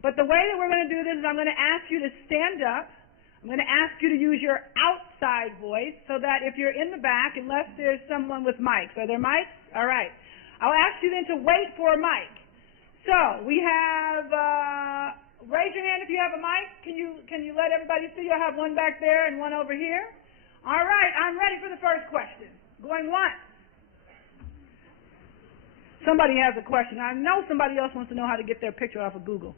But the way that we're going to do this is I'm going to ask you to stand up. I'm going to ask you to use your outside voice so that if you're in the back, unless there's someone with mics. Are there mics? All right. I'll ask you then to wait for a mic. So we have Raise your hand if you have a mic. Can you let everybody see? I have one back there and one over here. All right, I'm ready for the first question. Going once. Somebody has a question. I know somebody else wants to know how to get their picture off of Google.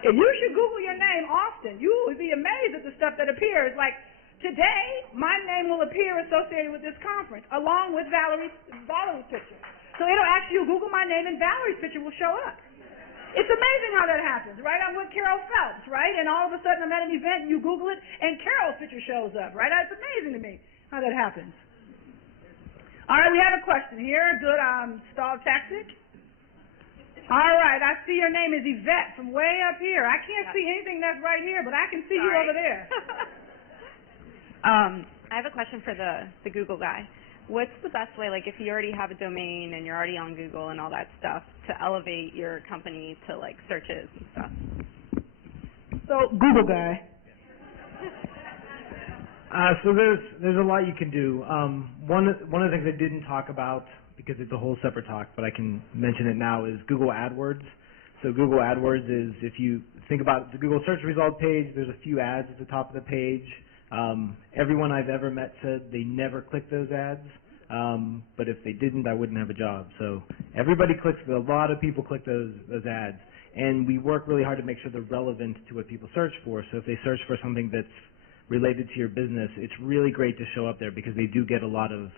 If you should Google your name often, you would be amazed at the stuff that appears. Like today, my name will appear associated with this conference, along with Valerie's picture. So it'll ask you to Google my name, and Valerie's picture will show up. It's amazing how that happens, right? I'm with Carol Phelps, right? And all of a sudden I'm at an event, and you Google it, and Carol's picture shows up, right? It's amazing to me how that happens. All right, we have a question here. Good stall tactic. All right, I see your name is Yvette from way up here. I can't see anything that's right here, but I can see you over there. I have a question for the Google guy. What's the best way, like if you already have a domain and you're already on Google and all that stuff, to elevate your company to like searches and stuff? So, Google guy. So there's a lot you can do. One of the things I didn't talk about, because it's a whole separate talk, but I can mention it now, is Google Adwords. So Google Adwords is, if you think about the Google search result page, there's a few ads at the top of the page. Everyone I've ever met said they never click those ads, but if they didn't, I wouldn't have a job. So everybody clicks, a lot of people click those ads, and we work really hard to make sure they're relevant to what people search for. So if they search for something that's related to your business, it's really great to show up there because they do get a lot of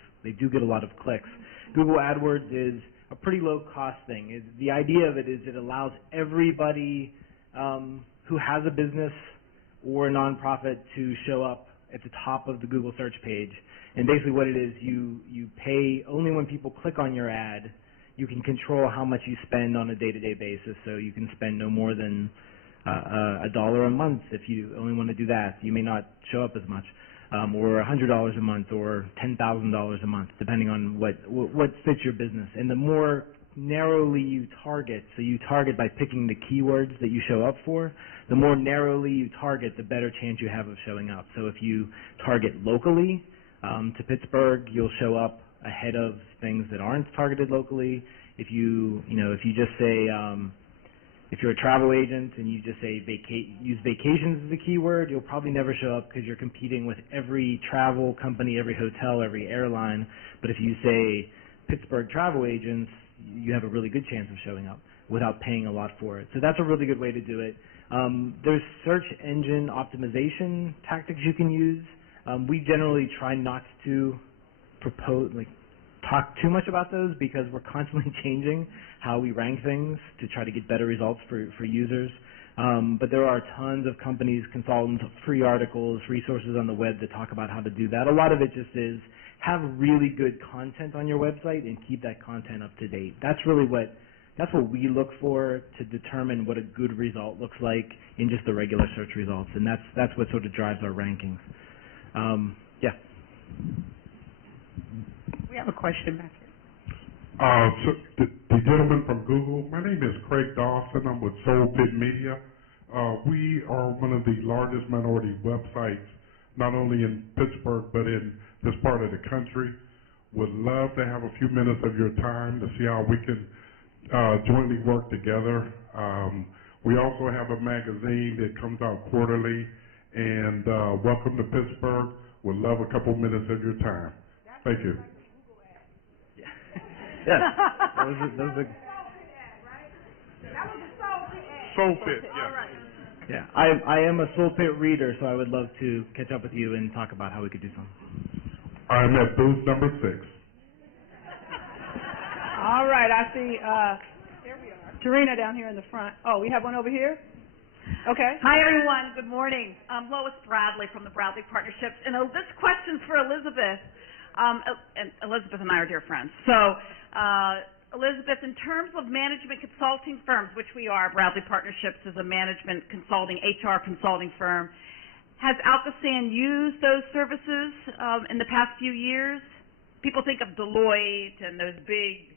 clicks. Google AdWords is a pretty low cost thing. The idea of it is it allows everybody who has a business or a nonprofit to show up at the top of the Google search page. And basically what it is, you pay only when people click on your ad. You can control how much you spend on a day-to-day basis, so you can spend no more than $1 a month if you only want to do that. You may not show up as much, or $100 a month, or $10,000 a month, depending on what fits your business. And the more narrowly you target, so you target by picking the keywords that you show up for, the more narrowly you target, the better chance you have of showing up. So if you target locally to Pittsburgh, you'll show up ahead of things that aren't targeted locally. If you just say, if you're a travel agent and you just say use vacations as a keyword, you'll probably never show up because you're competing with every travel company, every hotel, every airline. But if you say Pittsburgh travel agents, you have a really good chance of showing up without paying a lot for it. So that's a really good way to do it. There's search engine optimization tactics you can use. We generally try not to talk too much about those because we're constantly changing how we rank things to try to get better results for users. But there are tons of companies, consultants, free articles, resources on the web that talk about how to do that. A lot of it just is have really good content on your website and keep that content up to date. That's what we look for to determine what a good result looks like in just the regular search results, and that's what sort of drives our rankings. Yeah. We have a question back here. So the gentleman from Google, my name is Craig Dawson. I'm with Soul Pit Media. We are one of the largest minority websites, not only in Pittsburgh, but in this part of the country. Would love to have a few minutes of your time to see how we can jointly work together. We also have a magazine that comes out quarterly, and Welcome to Pittsburgh. Would love a couple minutes of your time. Thank you. Yes. Those are Soul Pit, yeah. Yeah, I am a Soul Pit reader, so I would love to catch up with you and talk about how we could do something. I'm at booth number 6. All right, I see here we are. Tarina down here in the front. Oh, we have one over here? Okay. Hi, everyone. Good morning. I'm Lois Bradley from the Bradley Partnerships. And this question's for Elizabeth. And Elizabeth and I are dear friends. So, Elizabeth, in terms of management consulting firms, which we are, Bradley Partnerships is a management consulting, HR consulting firm, has Alcosan used those services in the past few years? People think of Deloitte and those big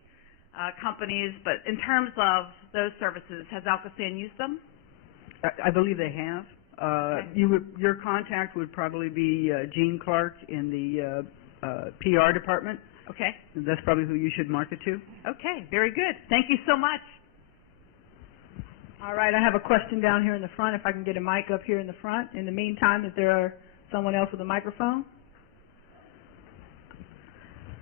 companies, but in terms of those services, has Alcosan used them? I believe they have. Your contact would probably be Jean Clark in the PR department. Okay. That's probably who you should market to. Okay, very good. Thank you so much. All right, I have a question down here in the front. If I can get a mic up here in the front. In the meantime, is there someone else with a microphone?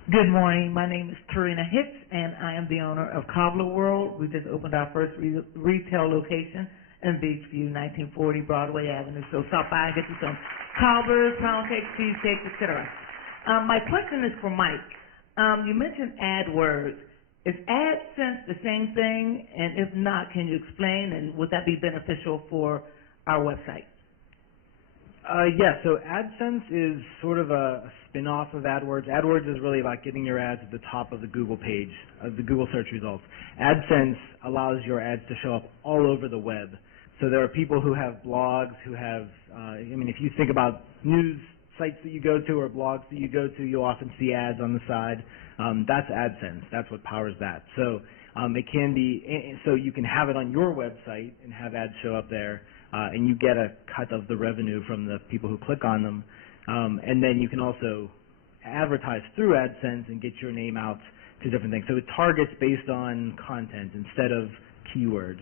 Good morning. My name is Tarina Hicks, and I am the owner of Cobbler World. We just opened our first retail location in Beachview, 1940 Broadway Avenue. So stop by and get you some cobblers, pound cakes, cheesecakes, etc. My question is for Mike. You mentioned Adwords. Is Adsense the same thing? And if not, can you explain? And would that be beneficial for our website? Yes, so AdSense is sort of a spin-off of AdWords. AdWords is really about getting your ads at the top of the Google page, of the Google search results. AdSense allows your ads to show up all over the web. So there are people who have blogs, who have, if you think about news sites that you go to or blogs that you go to, you'll often see ads on the side. That's AdSense. That's what powers that. So it can be, so you can have it on your website and have ads show up there. And you get a cut of the revenue from the people who click on them. And then you can also advertise through AdSense and get your name out to different things. So it targets based on content instead of keywords.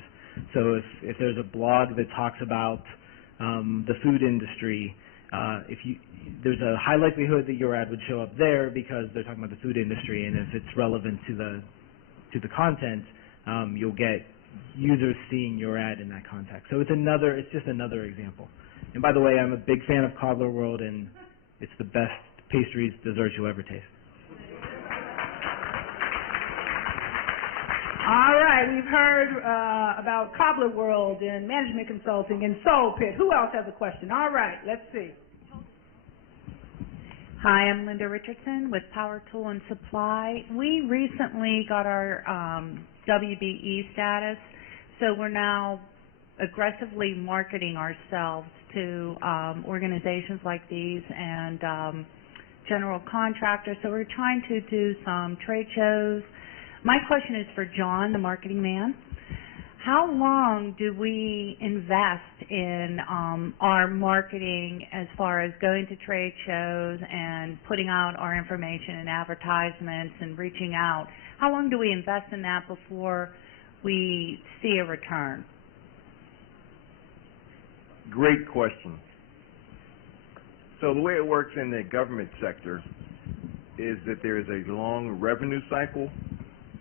So if there's a blog that talks about the food industry, there's a high likelihood that your ad would show up there because they're talking about the food industry, and if it's relevant to the content, you'll get users seeing your ad in that context. So it's just another example. And by the way, I'm a big fan of Cobbler World, and it's the best pastries, desserts you'll ever taste. All right, we've heard about Cobbler World and management consulting and Soul Pit. Who else has a question? All right, let's see. Hi, I'm Linda Richardson with Power Tool and Supply. We recently got our WBE status, so we're now aggressively marketing ourselves to organizations like these and general contractors. So we're trying to do some trade shows. My question is for John, the marketing man. How long do we invest in our marketing as far as going to trade shows and putting out our information in advertisements and reaching out? How long do we invest in that before we see a return? Great question. So the way it works in the government sector is that there is a long revenue cycle,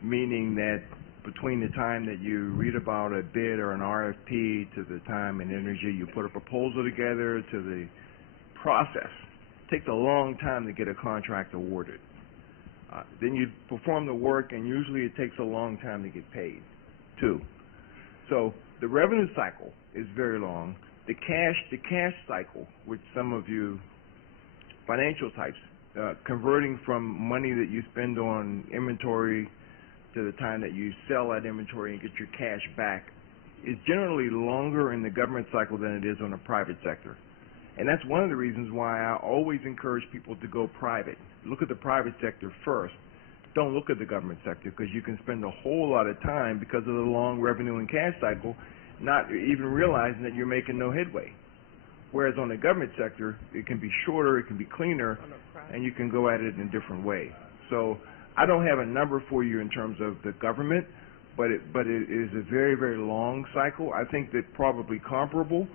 meaning that between the time that you read about a bid or an RFP to the time and energy you put a proposal together to the process, it takes a long time to get a contract awarded. Then you perform the work, and usually it takes a long time to get paid, too. So the revenue cycle is very long. The cash cycle, which some of you financial types, converting from money that you spend on inventory to the time that you sell that inventory and get your cash back, is generally longer in the government cycle than it is on the private sector. And that's one of the reasons why I always encourage people to go private. Look at the private sector first. Don't look at the government sector, because you can spend a whole lot of time, because of the long revenue and cash cycle, not even realizing that you're making no headway. Whereas on the government sector, it can be shorter, it can be cleaner, and you can go at it in a different way. So I don't have a number for you in terms of the government, but it is a very, very long cycle. I think that probably comparable,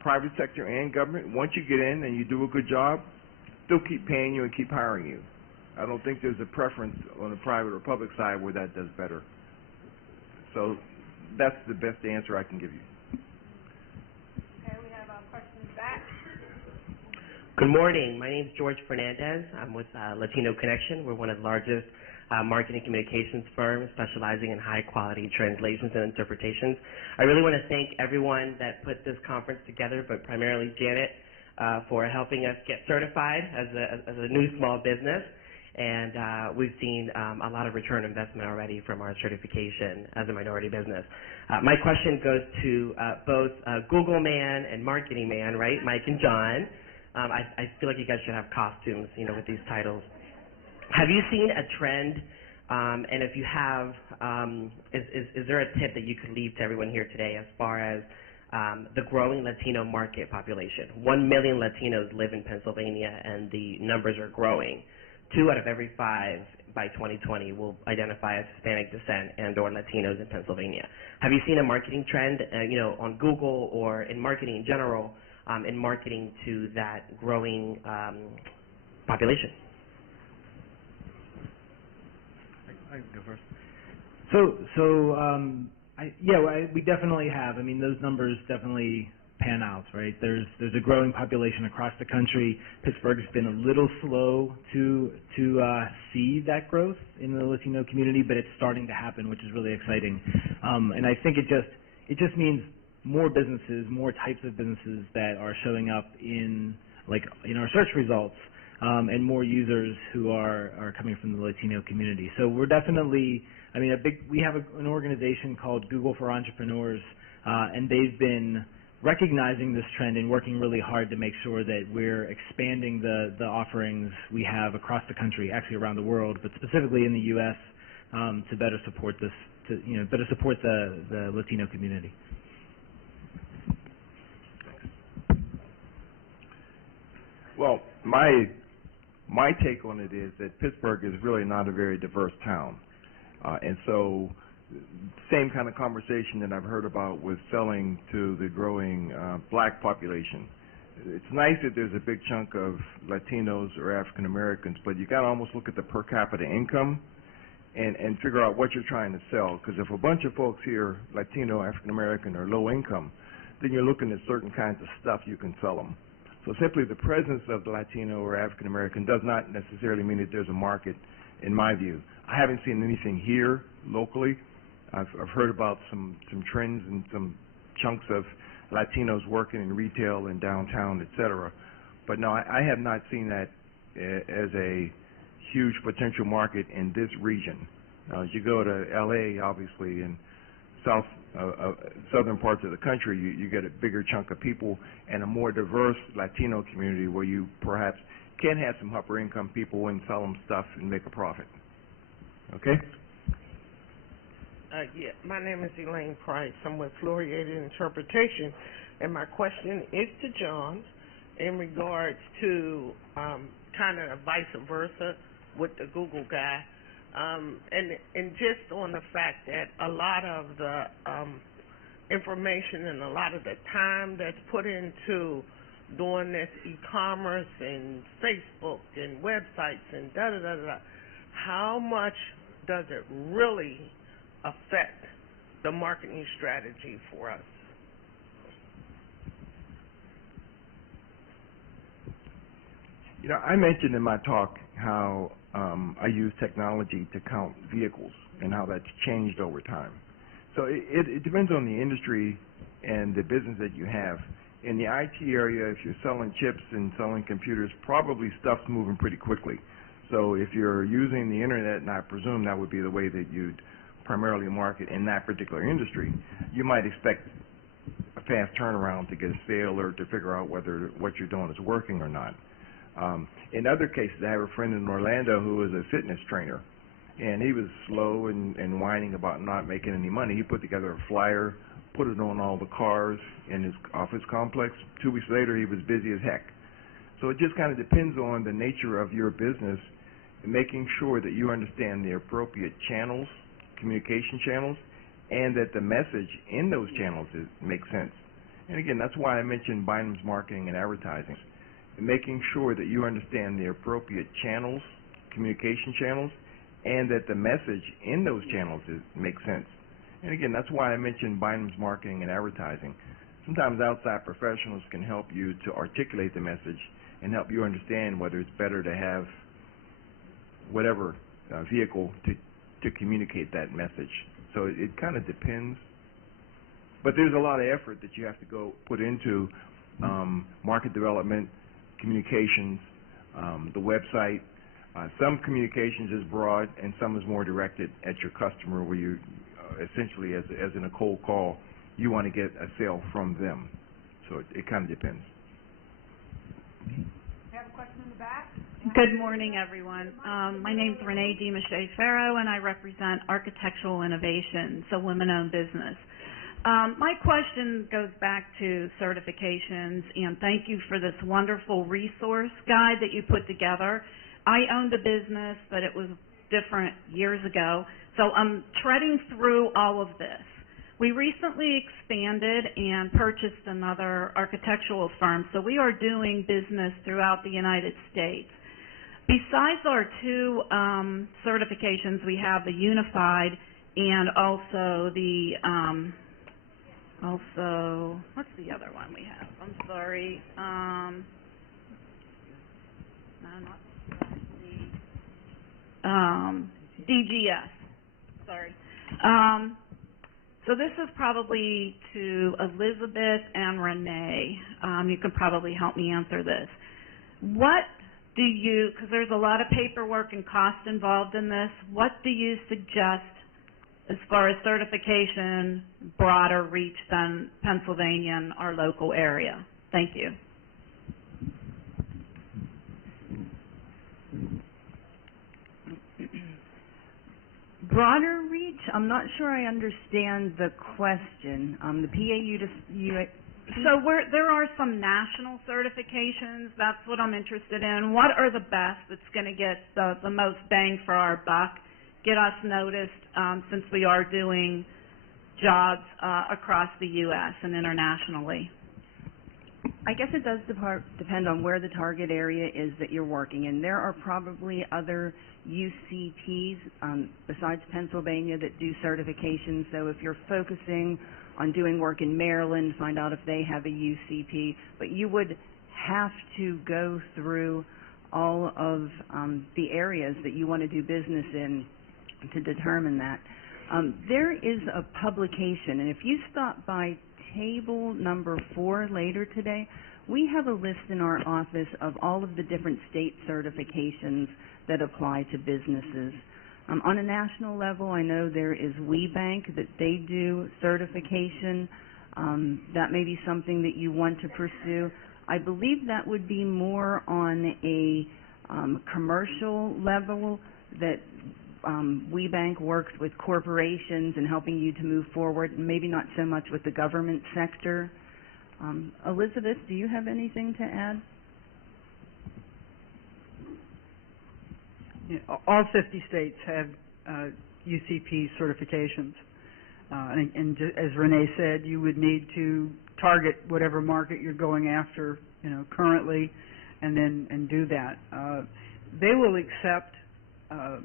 private sector and government, once you get in and you do a good job, they'll keep paying you and keep hiring you. I don't think there's a preference on the private or public side where that does better. So that's the best answer I can give you. Okay, we have a question back. Good morning. My name is George Fernandez. I'm with Latino Connection. We're one of the largest marketing communications firms specializing in high-quality translations and interpretations. I really want to thank everyone that put this conference together, but primarily Janet for helping us get certified as a new small business. And we've seen a lot of return investment already from our certification as a minority business. My question goes to both Google Man and Marketing Man, right, Mike and John. I feel like you guys should have costumes, with these titles. Have you seen a trend, and if you have, is there a tip that you could leave to everyone here today as far as the growing Latino market population? 1 million Latinos live in Pennsylvania, and the numbers are growing. 2 out of every 5 by 2020 will identify as Hispanic descent and or Latinos in Pennsylvania. Have you seen a marketing trend, on Google or in marketing in general, in marketing to that growing population? I can go first. We definitely have. I mean, those numbers definitely pan out, right? There's a growing population across the country. Pittsburgh's been a little slow to see that growth in the Latino community, but it's starting to happen, which is really exciting. And I think it just means more businesses, more types of businesses that are showing up in our search results, and more users who are coming from the Latino community. So we're definitely, we have an organization called Google for Entrepreneurs, and they've been recognizing this trend and working really hard to make sure that we're expanding the offerings we have across the country, actually around the world, but specifically in the U.S., to better support this, better support the Latino community. Well, my take on it is that Pittsburgh is really not a very diverse town, and so same kind of conversation that I've heard about with selling to the growing black population. It's nice that there's a big chunk of Latinos or African Americans, but you got to almost look at the per capita income and figure out what you're trying to sell. Because if a bunch of folks here, Latino, African American, or low income, then you're looking at certain kinds of stuff you can sell them. So simply the presence of the Latino or African American does not necessarily mean that there's a market, in my view. I haven't seen anything here locally. I've heard about some trends and some chunks of Latinos working in retail and downtown, et cetera. But no, I have not seen that as a huge potential market in this region. As you go to L.A., obviously, and southern parts of the country, you get a bigger chunk of people and a more diverse Latino community where you perhaps can have some upper income people and sell them stuff and make a profit. Okay? My name is Elaine Price. I'm with Floriated Interpretation, and my question is to John in regards to kind of vice versa with the Google guy, and just on the fact that a lot of the information and a lot of the time that's put into doing this e-commerce and Facebook and websites and da-da-da-da, how much does it really affect the marketing strategy for us? I mentioned in my talk how I use technology to count vehicles and how that's changed over time. So it depends on the industry and the business that you have. In the IT area, if you're selling chips and selling computers, probably stuff's moving pretty quickly. So if you're using the internet, and I presume that would be the way that you'd primarily market in that particular industry, you might expect a fast turnaround to get a sale or to figure out whether what you're doing is working or not. In other cases, I have a friend in Orlando who is a fitness trainer, and he was slow and whining about not making any money. He put together a flyer, put it on all the cars in his office complex. 2 weeks later, he was busy as heck. So it just kind of depends on the nature of your business, making sure that you understand the appropriate channels, communication channels, and that the message in those channels makes sense. And again, that's why I mentioned Bynum's marketing and advertising. Making sure that you understand the appropriate channels, communication channels, and that the message in those channels makes sense. And again, that's why I mentioned Bynum's marketing and advertising. Sometimes outside professionals can help you to articulate the message and help you understand whether it's better to have whatever vehicle to communicate that message. So it kind of depends. But there's a lot of effort that you have to go put into market development, communications, the website. Some communications is broad and some is more directed at your customer, where you essentially, as in a cold call, you want to get a sale from them. So it kind of depends. Have a question in the back? Good morning, everyone. My name is Renee Decker, and I represent Architectural Innovation, so women-owned business. My question goes back to certifications, and thank you for this wonderful resource guide that you put together. I owned a business, but it was different years ago. So I'm treading through all of this. We recently expanded and purchased another architectural firm, so we are doing business throughout the United States. Besides our two certifications, we have the Unified and also the, what's the other one we have? I'm sorry. DGS. Sorry. So this is probably to Elizabeth and Renee. You can probably help me answer this. What do you, because there's a lot of paperwork and cost involved in this, what do you suggest as far as certification, broader reach than Pennsylvania and our local area? Thank you. Broader reach? I'm not sure I understand the question. The So there are some national certifications. That's what I'm interested in. What are the best that's going to get the most bang for our buck, get us noticed since we are doing jobs across the U.S. and internationally? I guess it does depend on where the target area is that you're working in. There are probably other UCPs besides Pennsylvania that do certifications. So if you're focusing on doing work in Maryland, find out if they have a UCP. But you would have to go through all of the areas that you want to do business in to determine that. There is a publication, and if you stop by table number 4 later today, we have a list in our office of all of the different state certifications that apply to businesses. On a national level, I know there is WeBank that they do certification. That may be something that you want to pursue. I believe that would be more on a commercial level, that WeBank works with corporations and helping you to move forward, and maybe not so much with the government sector. Elizabeth, do you have anything to add? Yeah, all 50 states have UCP certifications. And as Renee said, you would need to target whatever market you're going after, currently, and do that. They will accept,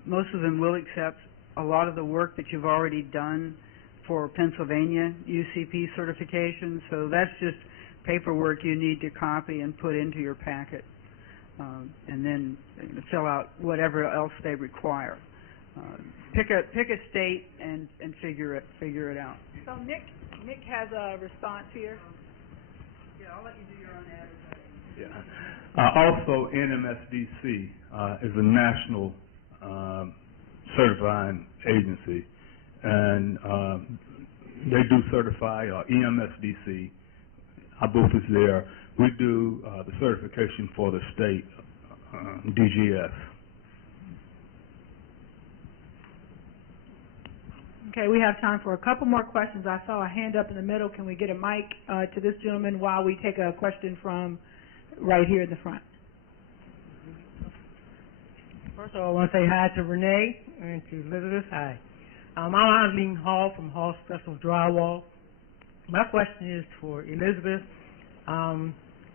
most of them will accept a lot of the work that you've already done for Pennsylvania UCP certification, so that's just paperwork you need to copy and put into your packet, and then fill out whatever else they require. Pick a state and figure it out. So Nick has a response here. Yeah, I'll let you do your own advertising. Yeah. Also, NMSDC is a national certifying agency, and they do certify EMSDC. Our booth is there. We do the certification for the state, DGS. Okay, we have time for a couple more questions. I saw a hand up in the middle. Can we get a mic to this gentleman while we take a question from right here in the front? First of all, I want to say hi to Renee and to Elizabeth. Hi. I'm Arlene Hall from Hall Special Drywall. My question is for Elizabeth.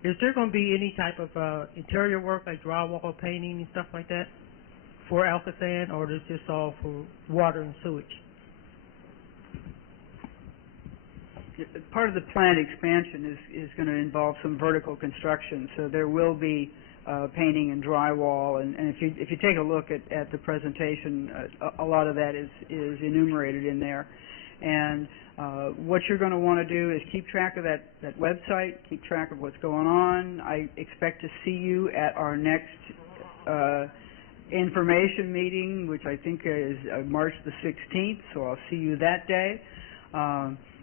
Is there going to be any type of interior work like drywall painting and stuff like that for Alcasan, or is this all for water and sewage? Part of the plant expansion is going to involve some vertical construction, so there will be painting and drywall, and if you take a look at the presentation, a lot of that is enumerated in there. And what you're going to want to do is keep track of that website, keep track of what's going on. I expect to see you at our next information meeting, which I think is March the 16th, so I'll see you that day.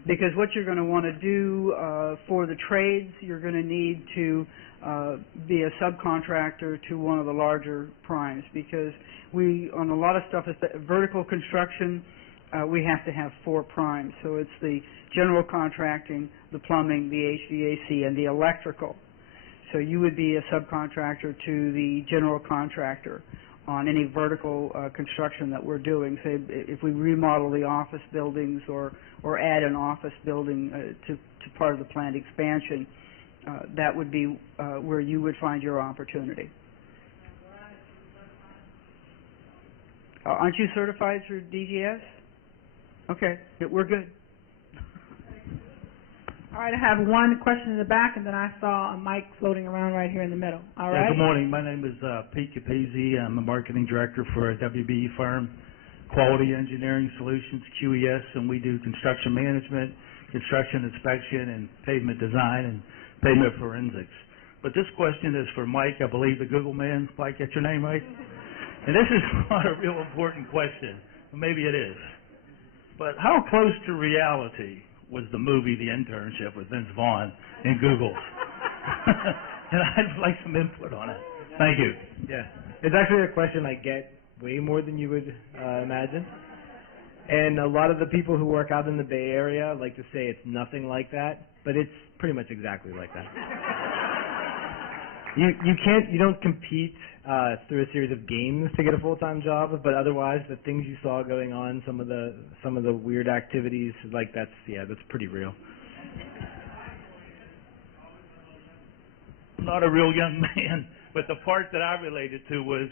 Because what you're going to want to do for the trades, you're going to need to be a subcontractor to one of the larger primes, because on a lot of stuff, it's vertical construction, we have to have 4 primes. So it's the general contracting, the plumbing, the HVAC, and the electrical. So you would be a subcontractor to the general contractor. on any vertical construction that we're doing. Say, if we remodel the office buildings or add an office building to part of the planned expansion, that would be where you would find your opportunity. Aren't you certified through DGS? Okay, we're good. All right, I have one question in the back, and then I saw a mic floating around right here in the middle. All right. Good morning. My name is Pete Capizzi. I'm the marketing director for a WBE firm, Quality Engineering Solutions, QES, and we do construction management, construction inspection, and pavement design and pavement forensics. But this question is for Mike, I believe, the Google man. Mike, get your name right? And this is not a real important question. Maybe it is. But how close to reality was the movie The Internship with Vince Vaughn and Google? And I'd like some input on it. Thank you. Yeah. It's actually a question I get way more than you would imagine. And a lot of the people who work out in the Bay Area like to say it's nothing like that, but it's pretty much exactly like that. You don't compete through a series of games to get a full-time job, but otherwise the things you saw going on, some of the weird activities, like that's pretty real. I'm not a real young man, but the part that I related to was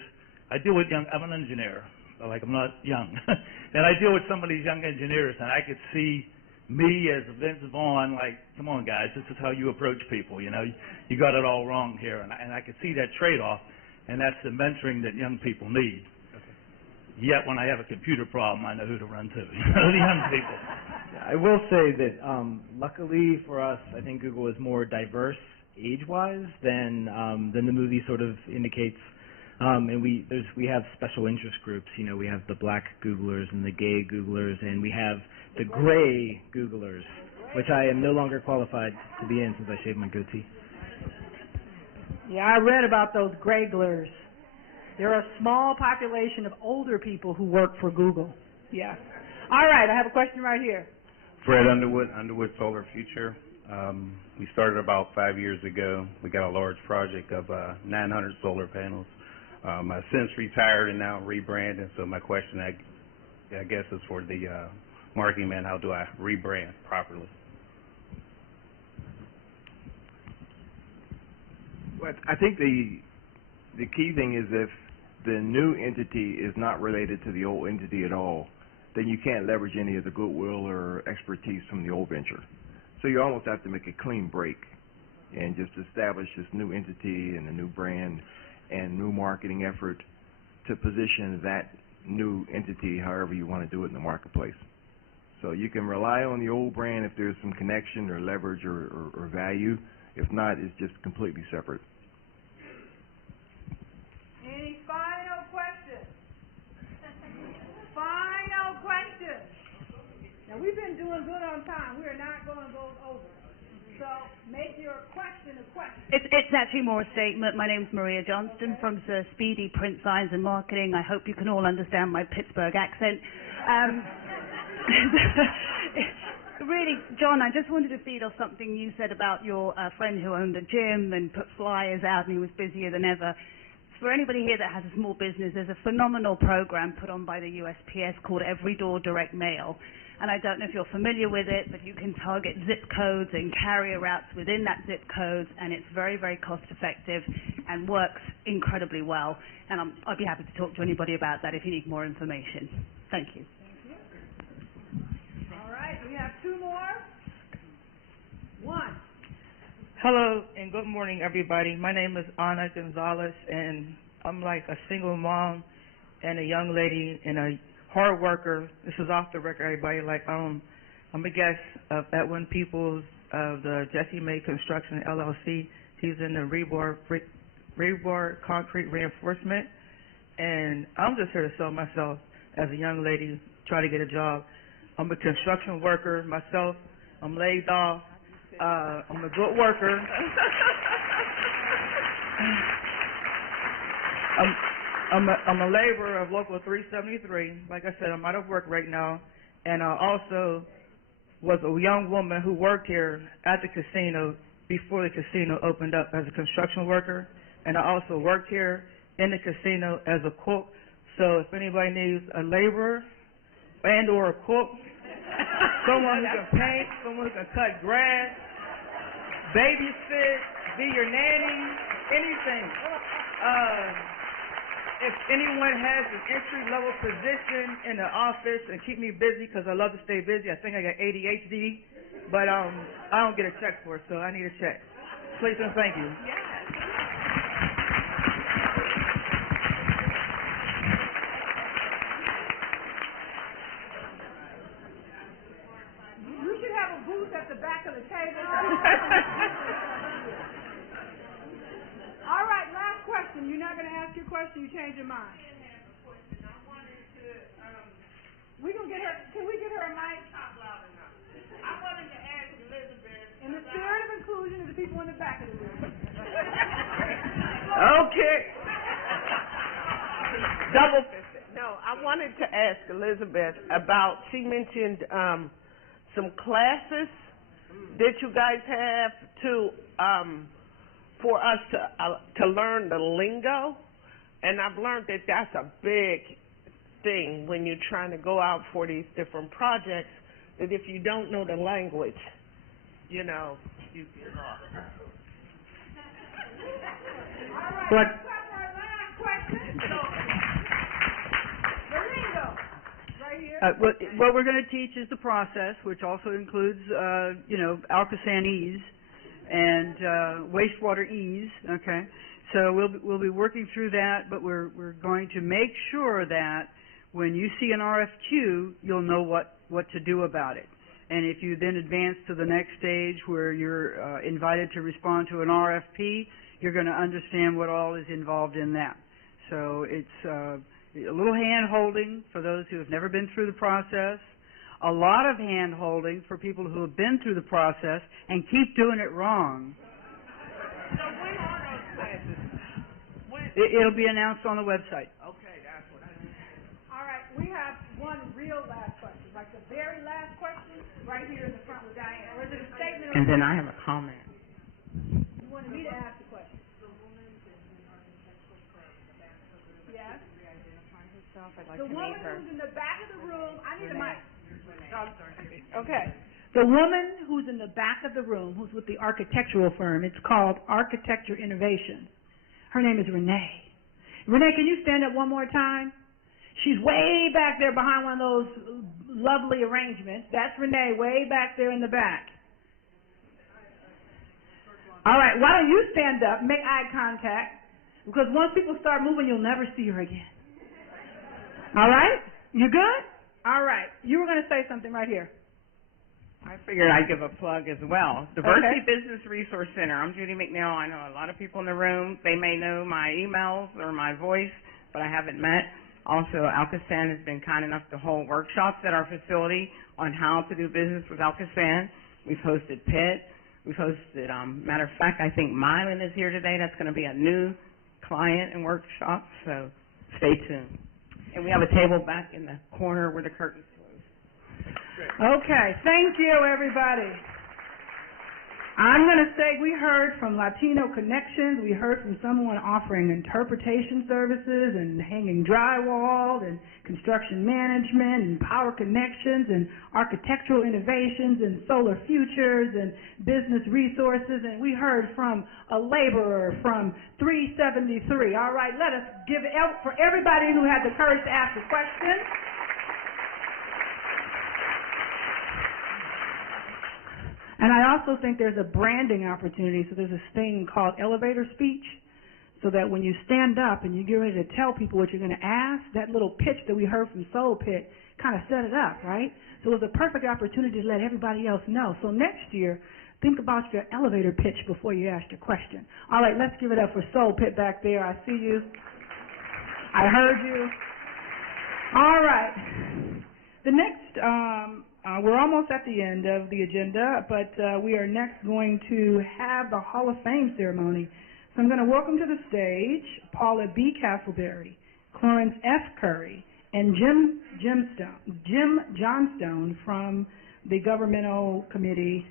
I deal with I'm an engineer, so like I'm not young, and I deal with some of these young engineers, and I could see me as Vince Vaughn, like, come on guys, this is how you approach people, you know, you got it all wrong here, and I could see that trade-off, and that's the mentoring that young people need. Okay. Yet when I have a computer problem, I know who to run to, the young people. I will say that luckily for us, I think Google is more diverse age-wise than the movie sort of indicates. And we have special interest groups. You know, we have the black Googlers and the gay Googlers, and we have the gray Googlers, which I am no longer qualified to be in since I shaved my goatee. Yeah, I read about those Grayglers. They're a small population of older people who work for Google. Yeah. All right, I have a question right here. Fred Underwood, Underwood Solar Future. We started about 5 years ago. We got a large project of 900 solar panels. I've since retired and now rebranded, so my question, I guess, is for the marketing man, how do I rebrand properly? Well, I think the key thing is if the new entity is not related to the old entity at all, then you can't leverage any of the goodwill or expertise from the old venture. So you almost have to make a clean break and just establish this new entity and a new brand and new marketing effort to position that new entity however you want to do it in the marketplace. So you can rely on the old brand if there's some connection or leverage or value. If not, it's just completely separate. Any final questions? Final questions. Now, we've been doing good on time. We are not going to go over. So make your question a question. It's actually more a statement. My name's Maria Johnston from Sir Speedy Print Signs and Marketing. I hope you can all understand my Pittsburgh accent. Really, John, I just wanted to feed off something you said about your friend who owned a gym and put flyers out and he was busier than ever. For anybody here that has a small business, there's a phenomenal program put on by the USPS called Every Door Direct Mail. And I don't know if you're familiar with it, but you can target zip codes and carrier routes within that zip code, and it's very, very cost effective and works incredibly well. And I'd be happy to talk to anybody about that if you need more information. Thank you. All right, we have two more. One. Hello and good morning, everybody. My name is Ana Gonzalez, and I'm like a single mom and a young lady and a hard worker. This is off the record, everybody. Like I'm a guest of Edwin Peoples of the Jesse May Construction LLC. He's in the rebar concrete reinforcement, and I'm just here to sell myself as a young lady, try to get a job. I'm a construction worker myself. I'm laid off. I'm a good worker. I'm a laborer of Local 373. Like I said, I'm out of work right now. And I also was a young woman who worked here at the casino before the casino opened up as a construction worker. And I also worked here in the casino as a cook. So if anybody needs a laborer and or a cook, someone who can paint, someone who can cut grass, babysit, be your nanny, anything. If anyone has an entry-level position in the office and keep me busy, because I love to stay busy. I think I got ADHD, but I don't get a check for it, so I need a check. Please and thank you. Yes. You should have a booth at the back of the table. All right, last question. You're not going to ask your question. You change your mind. We gonna get her. Can we get her a mic? I wanted to ask Elizabeth. In the spirit of inclusion of the people in the back of the room. Okay. Double fisted. No, I wanted to ask Elizabeth about, she mentioned some classes that you guys have for us to learn the lingo, and I've learned that that's a big thing when you're trying to go out for these different projects, that if you don't know the language, you know, you get lost. All right. Our last question. The lingo, right here. What we're going to teach is the process, which also includes, Alcosan-Ease and wastewater ease. Okay, so we'll be working through that, but we're going to make sure that when you see an RFQ, you'll know what to do about it. And if you then advance to the next stage where you're invited to respond to an RFP, you're going to understand what all is involved in that. So it's a little hand-holding for those who have never been through the process, a lot of hand-holding for people who have been through the process and keep doing it wrong. So when are those classes? It'll be announced on the website. Okay, that's what I need. All right, we have one real last question, like the very last question, right here in the front with Diane. Or is it a statement? And then I have a comment. You wanted me to ask the question. Yes. The woman who's in the back of the room. I need a mic. Okay. The woman who's in the back of the room, who's with the architectural firm, it's called Architecture Innovation. Her name is Renee. Renee, can you stand up one more time? She's way back there behind one of those lovely arrangements. That's Renee, way back there in the back. All right, why don't you stand up, make eye contact, because once people start moving, you'll never see her again. All right? You good? All right. You were going to say something right here. I figured I'd give a plug as well. Diversity Business Resource Center. I'm Judy McNeil. I know a lot of people in the room. They may know my emails or my voice, but I haven't met. Also, Alcosan has been kind enough to hold workshops at our facility on how to do business with Alcosan. We've hosted PIT. We've hosted, matter of fact, I think Mylan is here today. That's going to be a new client and workshop, so stay tuned. And we have a table back in the corner where the curtains close. Okay, thank you, everybody. I'm going to say we heard from Latino Connections. We heard from someone offering interpretation services and hanging drywall and construction management and power connections and architectural innovations and solar futures and business resources. And we heard from a laborer from 373. All right, let us give it for everybody who had the courage to ask a question. And I also think there's a branding opportunity. So there's this thing called elevator speech, so that when you stand up and you get ready to tell people what you're going to ask, that little pitch that we heard from Soul Pit kind of set it up, right? So it was a perfect opportunity to let everybody else know. So next year, think about your elevator pitch before you ask your question. All right, let's give it up for Soul Pit back there. I see you. I heard you. All right. The next... we're almost at the end of the agenda, but we are next going to have the Hall of Fame ceremony. So I'm going to welcome to the stage Paula B. Castleberry, Clarence F. Curry, and Jim Johnstone from the Governmental Committee.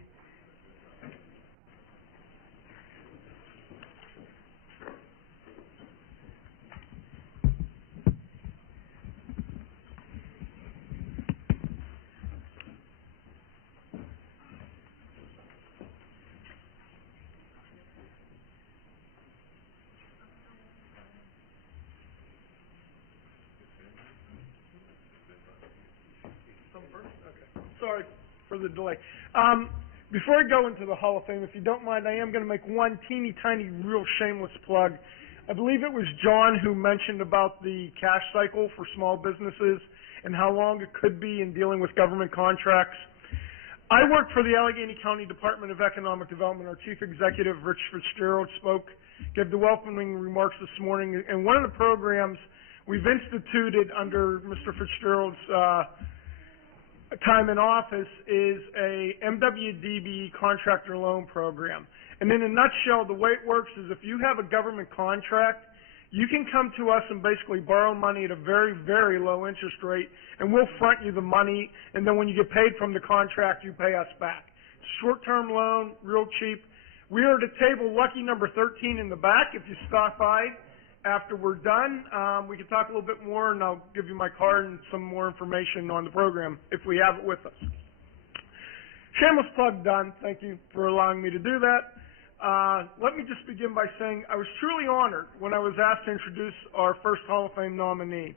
the delay. Before I go into the Hall of Fame, if you don't mind, I am going to make one teeny tiny, real shameless plug. I believe it was John who mentioned about the cash cycle for small businesses and how long it could be in dealing with government contracts. I work for the Allegheny County Department of Economic Development. Our Chief Executive, Rich Fitzgerald, gave the welcoming remarks this morning, and one of the programs we've instituted under Mr. Fitzgerald's time in office is a MWDBE contractor loan program. And in a nutshell, the way it works is if you have a government contract, you can come to us and basically borrow money at a very, very low interest rate, and we'll front you the money, and then when you get paid from the contract, you pay us back. Short-term loan, real cheap. We are at a table, lucky number 13 in the back. If you stop by after we're done, we can talk a little bit more, and I'll give you my card and some more information on the program if we have it with us. Shameless plug done. Thank you for allowing me to do that. Let me just begin by saying I was truly honored when I was asked to introduce our first Hall of Fame nominee.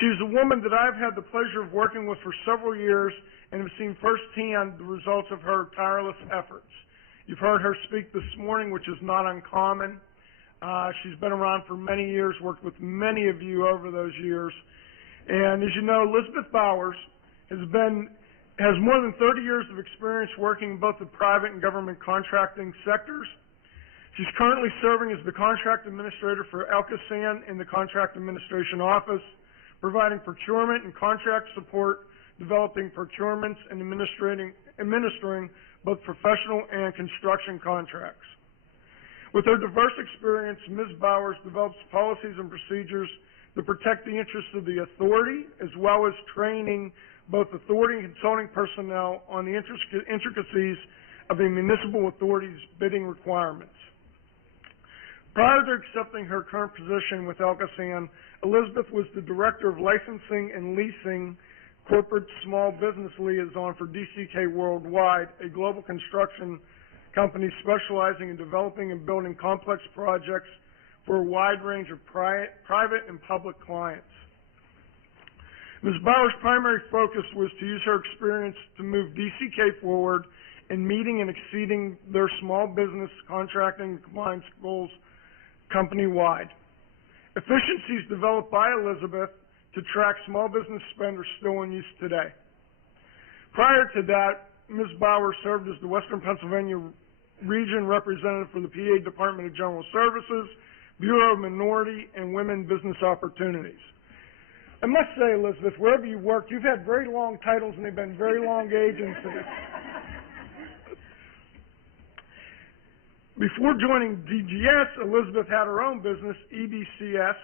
She's a woman that I've had the pleasure of working with for several years and have seen firsthand the results of her tireless efforts. You've heard her speak this morning, which is not uncommon. She's been around for many years, worked with many of you over those years. And as you know, Elizabeth Bowers has more than 30 years of experience working in both the private and government contracting sectors. She's currently serving as the contract administrator for Elkasan in the Contract Administration Office, providing procurement and contract support, developing procurements, and administering both professional and construction contracts. With her diverse experience, Ms. Bowers develops policies and procedures that protect the interests of the authority, as well as training both authority and consulting personnel on the intricacies of a municipal authority's bidding requirements. Prior to accepting her current position with Elkasan, Elizabeth was the Director of Licensing and Leasing Corporate Small Business Liaison for DCK Worldwide, a global construction company specializing in developing and building complex projects for a wide range of private and public clients. Ms. Bauer's primary focus was to use her experience to move DCK forward in meeting and exceeding their small business contracting and compliance goals company-wide. Efficiencies developed by Elizabeth to track small business spend are still in use today. Prior to that, Ms. Bauer served as the Western Pennsylvania Region Representative for the PA Department of General Services, Bureau of Minority and Women Business Opportunities. I must say, Elizabeth, wherever you worked, you've had very long titles and they've been very long agencies. Before joining DGS, Elizabeth had her own business, EBCS,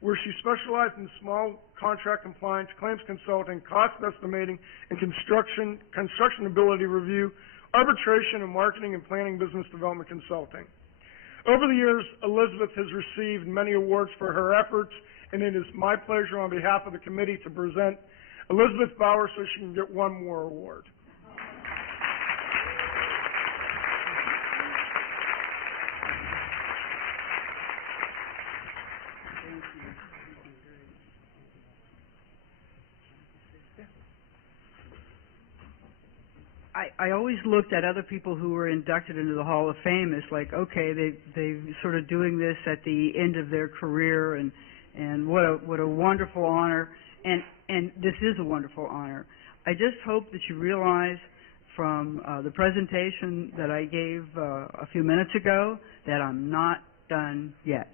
where she specialized in small contract compliance, claims consulting, cost estimating, and constructionability review, arbitration, and marketing and planning business development consulting. Over the years, Elizabeth has received many awards for her efforts, and it is my pleasure on behalf of the committee to present Elizabeth Bauer so she can get one more award. I always looked at other people who were inducted into the Hall of Fame as like, okay, they're sort of doing this at the end of their career, and what a wonderful honor, and this is a wonderful honor. I just hope that you realize from the presentation that I gave a few minutes ago that I'm not done yet.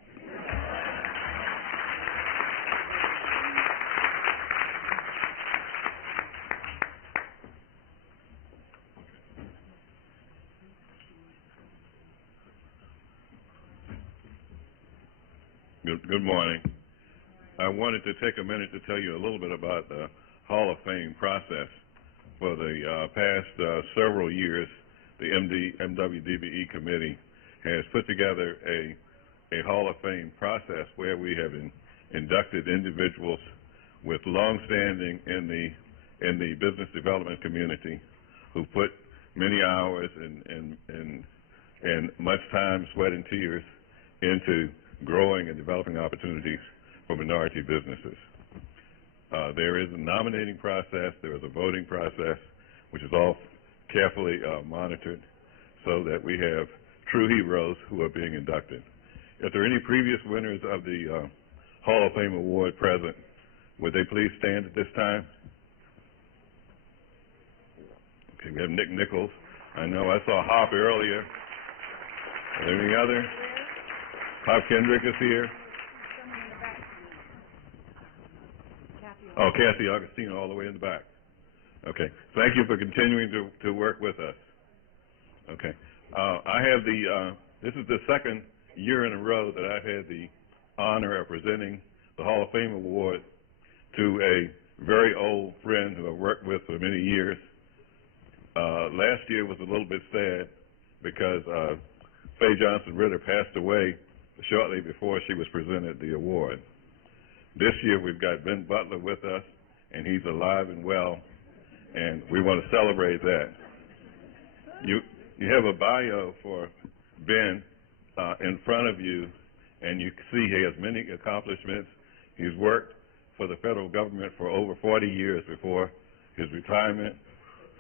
Good morning. I wanted to take a minute to tell you a little bit about the Hall of Fame process. For the past several years, the MWDBE Committee has put together a Hall of Fame process where we have inducted individuals with long-standing in the business development community who put many hours and much time, sweat, and tears into growing and developing opportunities for minority businesses. There is a nominating process, there is a voting process, which is all carefully monitored so that we have true heroes who are being inducted. If there are any previous winners of the Hall of Fame Award present, would they please stand at this time? Okay, we have Nick Nichols. I know I saw Hop earlier. Are there any other? Hop Kendrick is here. Oh, Kathy Augustino all the way in the back. Okay. Thank you for continuing to work with us. Okay. I have this is the second year in a row that I've had the honor of presenting the Hall of Fame Award to a very old friend who I've worked with for many years. Last year was a little bit sad because Faye Johnson Ritter passed away shortly before she was presented the award. This year we've got Ben Butler with us, and he's alive and well, and we want to celebrate that. You have a bio for Ben in front of you, and you see he has many accomplishments. He's worked for the federal government for over 40 years before his retirement.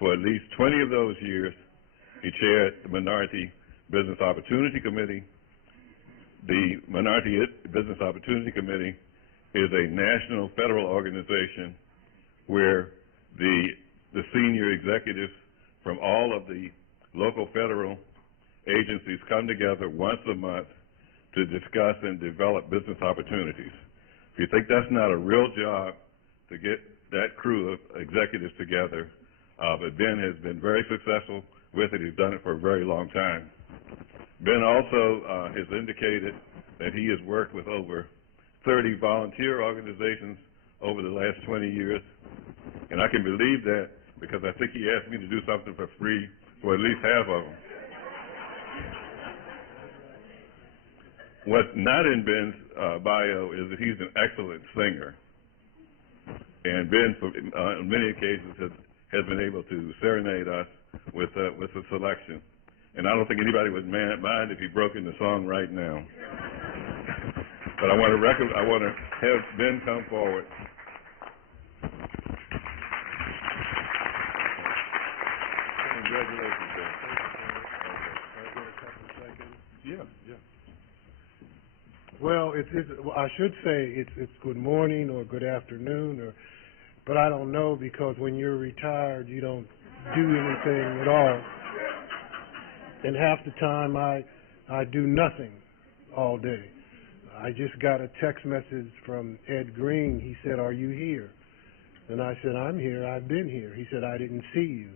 For at least 20 of those years, he chaired the Minority Business Opportunity Committee. The Minority Business Opportunity Committee is a national federal organization where the senior executives from all of the local federal agencies come together once a month to discuss and develop business opportunities. If you think that's not a real job to get that crew of executives together, but Ben has been very successful with it. He's done it for a very long time. Ben also has indicated that he has worked with over 30 volunteer organizations over the last 20 years, and I can believe that because I think he asked me to do something for free for at least half of them. What's not in Ben's bio is that he's an excellent singer, and Ben, on many occasions, has been able to serenade us with a selection. And I don't think anybody would mind if he broke into song right now. But I want to have Ben come forward. Congratulations, Ben. Yeah. Well, I should say it's good morning or good afternoon, but I don't know because when you're retired, you don't do anything at all. And half the time I do nothing all day. I just got a text message from Ed Green. He said, "Are you here?" And I said, "I'm here. I've been here." He said, "I didn't see you."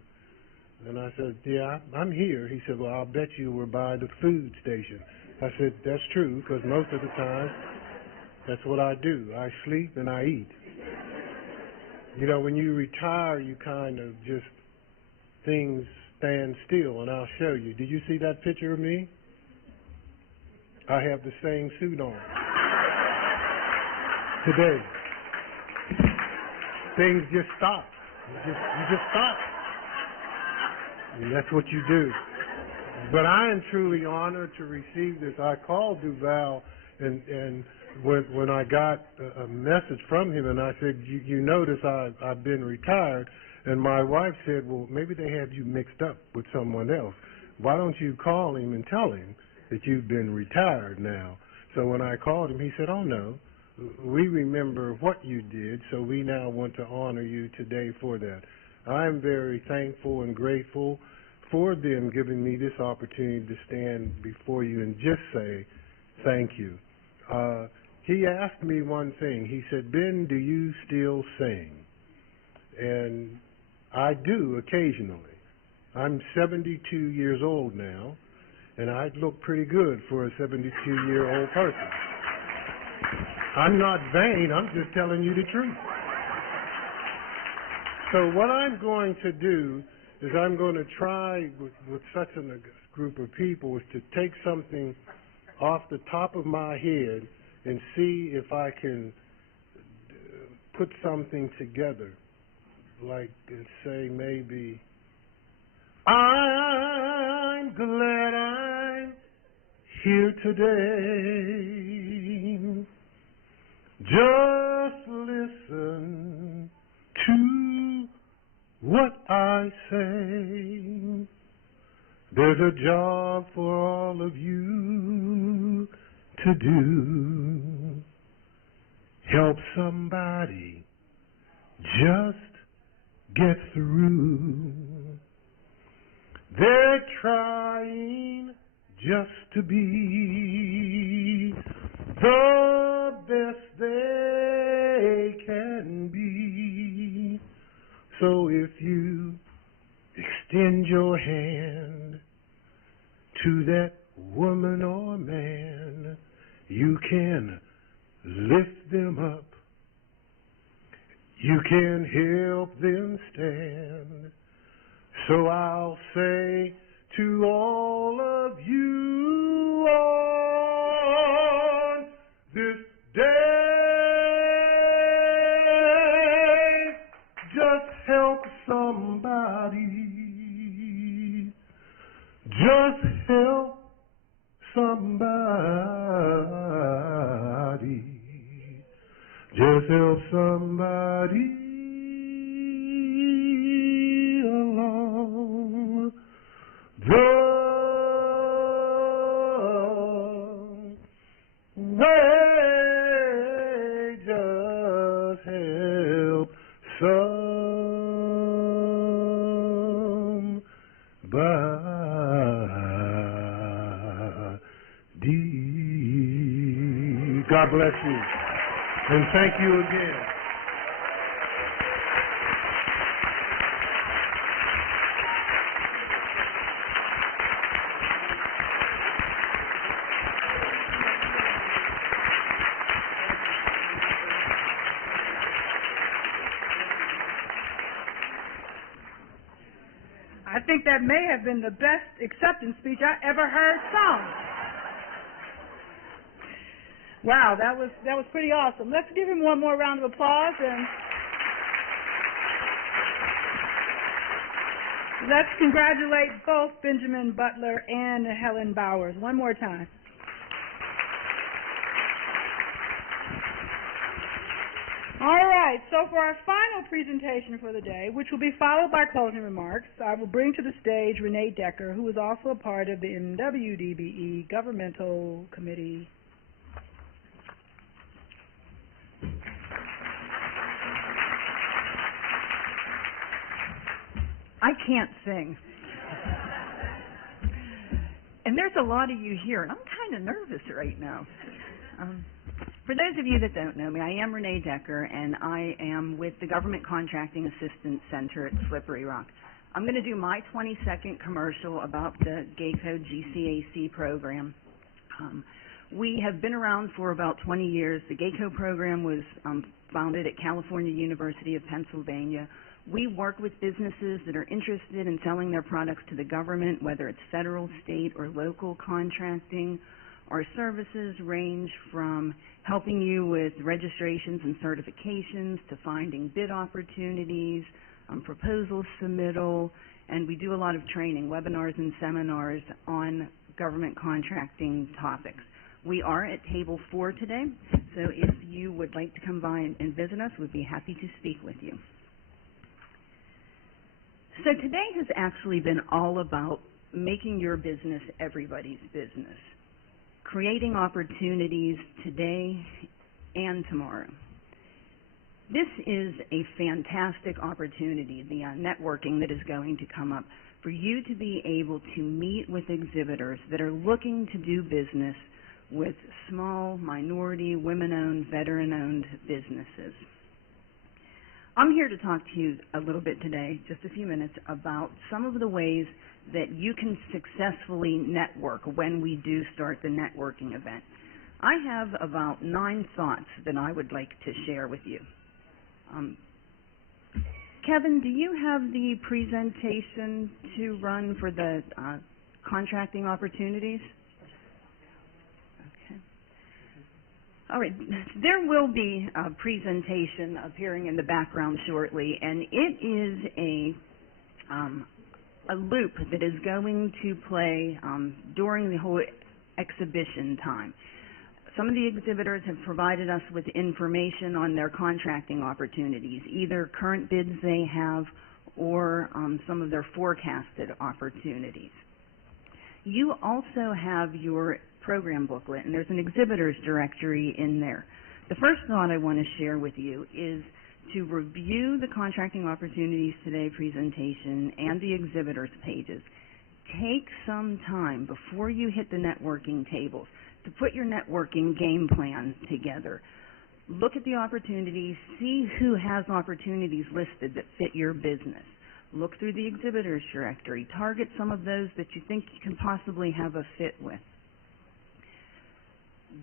And I said, "Yeah, I'm here." He said, "Well, I'll bet you were by the food station." I said, "That's true, because most of the time, that's what I do. I sleep and I eat." You know, when you retire, you kind of just, things stand still, and I'll show you. Did you see that picture of me? I have the same suit on today. Things just stop. You just stop. And that's what you do. But I am truly honored to receive this. I called Duvall, and when I got a message from him, and I said, you notice I've been retired, and my wife said, well, maybe they have you mixed up with someone else. Why don't you call him and tell him that you've been retired now? So when I called him, he said, oh, no, we remember what you did, so we now want to honor you today for that. I'm very thankful and grateful for them giving me this opportunity to stand before you and just say thank you. He asked me one thing. He said, Ben, do you still sing? And I do occasionally. I'm 72 years old now, and I look pretty good for a 72-year-old person. I'm not vain. I'm just telling you the truth. So what I'm going to do is I'm going to try with such a group of people is to take something off the top of my head and see if I can put something together, like and say maybe, I'm glad I'm here today. Just listen to what I I say, there's a job for all of you to do. Help somebody just get through. They're trying just to be the best they can be. So if you extend your hand to that woman or man, you can lift them up. You can help them stand. So I'll say to all of you on this day, just help somebody. Just help somebody. Just help somebody along the way. Just help somebody. God bless you. And thank you again. I think that may have been the best acceptance speech I ever heard sung. Wow, that was pretty awesome. Let's give him one more round of applause, and let's congratulate both Benjamin Butler and Helen Bowers one more time. All right, so for our final presentation for the day, which will be followed by closing remarks, I will bring to the stage Renee Decker, who is also a part of the MWDBE Governmental Committee. I can't sing. And there's a lot of you here, and I'm kind of nervous right now. For those of you that don't know me, I am Renee Decker, and I am with the Government Contracting Assistance Center at Slippery Rock. I'm going to do my 20-second commercial about the GACO GCAC program. We have been around for about 20 years. The GACO program was founded at California University of Pennsylvania. We work with businesses that are interested in selling their products to the government, whether it's federal, state, or local contracting. Our services range from helping you with registrations and certifications to finding bid opportunities, proposal submittal, and we do a lot of training, webinars and seminars on government contracting topics. We are at table 4 today, so if you would like to come by and visit us, we'd be happy to speak with you. So today has actually been all about making your business everybody's business, creating opportunities today and tomorrow. This is a fantastic opportunity, the networking that is going to come up, for you to be able to meet with exhibitors that are looking to do business with small, minority, women-owned, veteran-owned businesses. I'm here to talk to you a little bit today, just a few minutes, about some of the ways that you can successfully network when we do start the networking event. I have about 9 thoughts that I would like to share with you. Kevin, do you have the presentation to run for the contracting opportunities? All right, there will be a presentation appearing in the background shortly, and it is a loop that is going to play during the whole exhibition time. Some of the exhibitors have provided us with information on their contracting opportunities, either current bids they have or some of their forecasted opportunities. You also have your program booklet, and there's an exhibitors directory in there. The first thought I want to share with you is to review the Contracting Opportunities Today presentation and the exhibitors pages. Take some time before you hit the networking tables to put your networking game plan together. Look at the opportunities, see who has opportunities listed that fit your business. Look through the exhibitors directory. Target some of those that you think you can possibly have a fit with.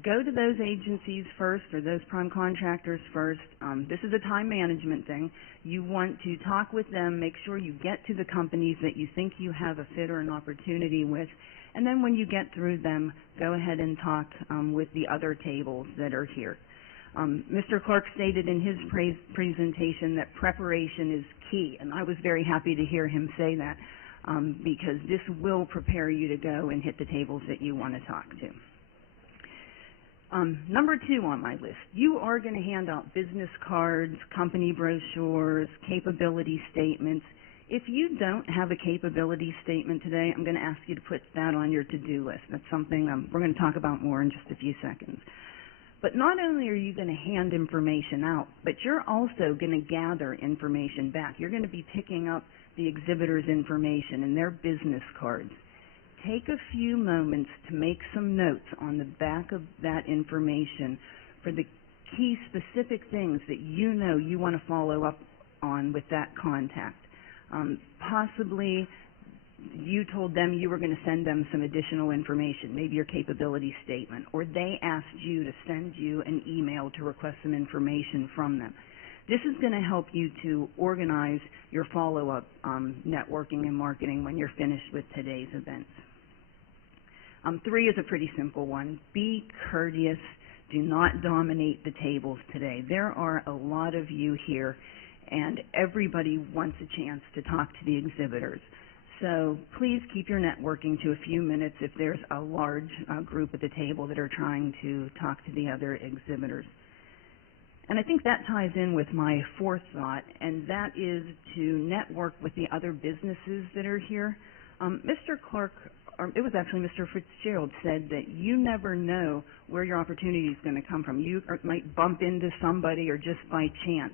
Go to those agencies first, or those prime contractors first. This is a time management thing. You want to talk with them, make sure you get to the companies that you think you have a fit or an opportunity with, and then when you get through them, go ahead and talk with the other tables that are here. Mr. Clark stated in his presentation that preparation is key, and I was very happy to hear him say that because this will prepare you to go and hit the tables that you want to talk to. Number 2 on my list, you are going to hand out business cards, company brochures, capability statements. If you don't have a capability statement today, I'm going to ask you to put that on your to-do list. That's something we're going to talk about more in just a few seconds. But not only are you going to hand information out, but you're also going to gather information back. You're going to be picking up the exhibitors' information and their business cards. Take a few moments to make some notes on the back of that information for the key specific things that you know you want to follow up on with that contact. Possibly you told them you were going to send them some additional information, maybe your capability statement, or they asked you to send you an email to request some information from them. This is going to help you to organize your follow-up networking and marketing when you're finished with today's events. 3 is a pretty simple one. Be courteous. Do not dominate the tables today. There are a lot of you here, and everybody wants a chance to talk to the exhibitors. So please keep your networking to a few minutes if there's a large group at the table that are trying to talk to the other exhibitors. And I think that ties in with my 4th thought, and that is to network with the other businesses that are here. Mr. Clark, or it was actually Mr. Fitzgerald, said that you never know where your opportunity is going to come from. You might bump into somebody or just by chance.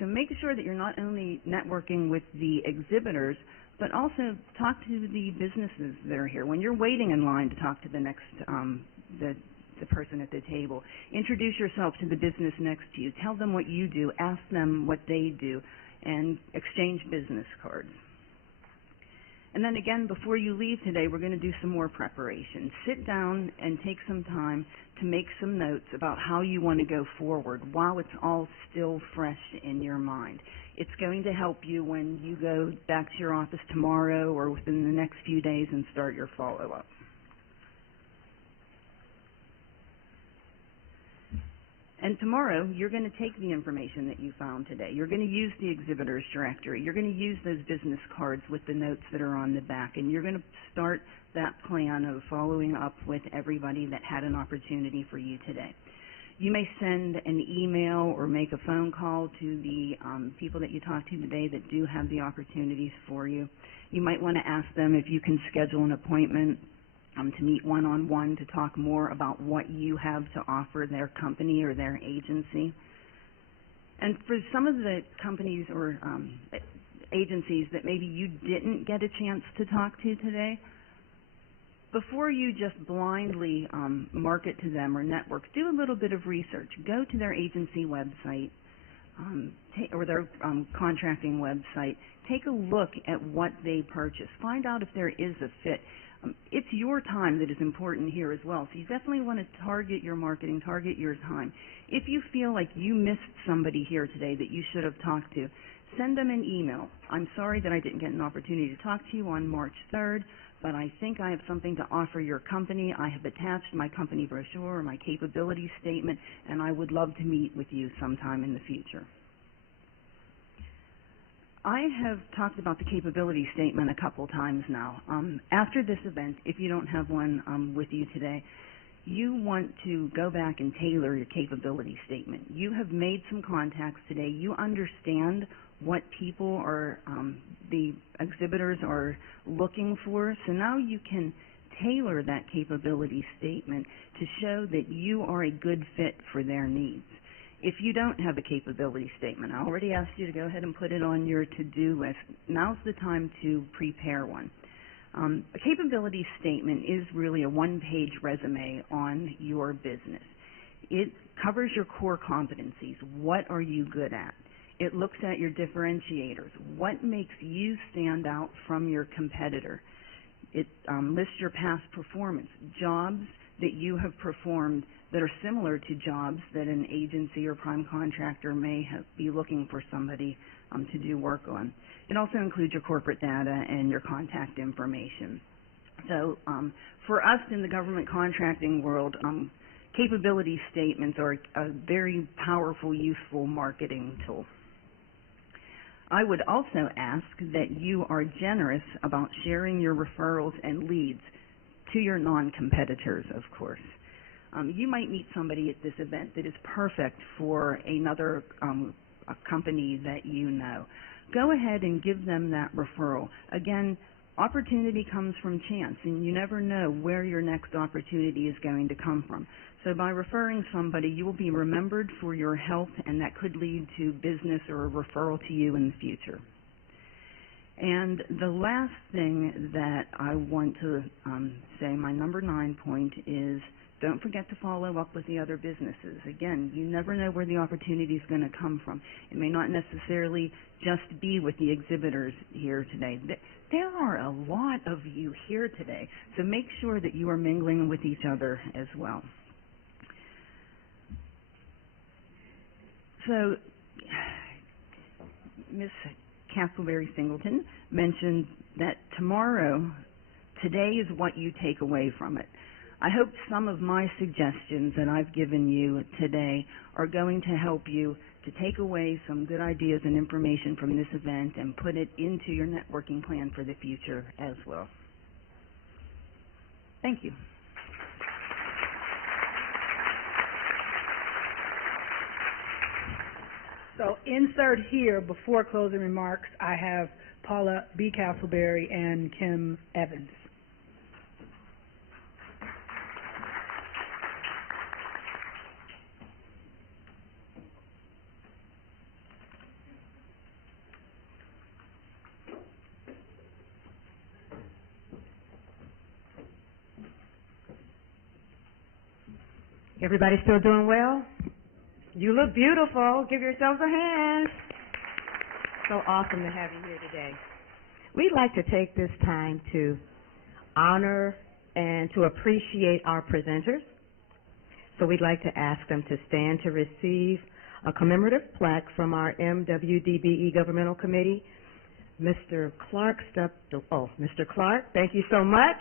So make sure that you're not only networking with the exhibitors, but also talk to the businesses that are here. When you're waiting in line to talk to the next, the person at the table, introduce yourself to the business next to you. Tell them what you do. Ask them what they do, and exchange business cards. And then again, before you leave today, we're going to do some more preparation. Sit down and take some time to make some notes about how you want to go forward while it's all still fresh in your mind. It's going to help you when you go back to your office tomorrow or within the next few days and start your follow-up. And tomorrow, you're going to take the information that you found today. You're going to use the exhibitors directory. You're going to use those business cards with the notes that are on the back, and you're going to start that plan of following up with everybody that had an opportunity for you today. You may send an email or make a phone call to the people that you talked to today that do have the opportunities for you. You might want to ask them if you can schedule an appointment to meet one-on-one to talk more about what you have to offer their company or their agency. And for some of the companies or agencies that maybe you didn't get a chance to talk to today, before you just blindly market to them or network, do a little bit of research. Go to their agency website or their contracting website. Take a look at what they purchase. Find out if there is a fit. It's your time that is important here as well, so you definitely want to target your marketing, target your time. If you feel like you missed somebody here today that you should have talked to, send them an email. I'm sorry that I didn't get an opportunity to talk to you on March 3rd, but I think I have something to offer your company. I have attached my company brochure or my capability statement, and I would love to meet with you sometime in the future. I have talked about the capability statement a couple times now. After this event, if you don't have one with you today, you want to go back and tailor your capability statement. You have made some contacts today. You understand what people are, the exhibitors are looking for. So now you can tailor that capability statement to show that you are a good fit for their needs. If you don't have a capability statement, I already asked you to go ahead and put it on your to-do list. Now's the time to prepare one. A capability statement is really a one-page resume on your business. It covers your core competencies. What are you good at? It looks at your differentiators. What makes you stand out from your competitor? It lists your past performance, jobs that you have performed that are similar to jobs that an agency or prime contractor may be looking for somebody to do work on. It also includes your corporate data and your contact information. So for us in the government contracting world, capability statements are a very powerful, useful marketing tool. I would also ask that you are generous about sharing your referrals and leads to your non-competitors, of course. You might meet somebody at this event that is perfect for another a company that you know. Go ahead and give them that referral. Again, opportunity comes from chance, and you never know where your next opportunity is going to come from. So by referring somebody, you will be remembered for your help, and that could lead to business or a referral to you in the future. And the last thing that I want to say, my number 9 point, is don't forget to follow up with the other businesses. Again, you never know where the opportunity is going to come from. It may not necessarily just be with the exhibitors here today. There are a lot of you here today, so make sure that you are mingling with each other as well. So, Ms. Castleberry Singleton mentioned that today is what you take away from it. I hope some of my suggestions that I've given you today are going to help you to take away some good ideas and information from this event and put it into your networking plan for the future as well. Thank you. So insert here before closing remarks, I have Paula B. Castleberry and Kim Evans. Everybody still doing well? You look beautiful. Give yourselves a hand. So awesome to have you here today. We'd like to take this time to honor and to appreciate our presenters. So we'd like to ask them to stand to receive a commemorative plaque from our MWDBE Governmental Committee. Mr. Clark Mr. Clark, thank you so much.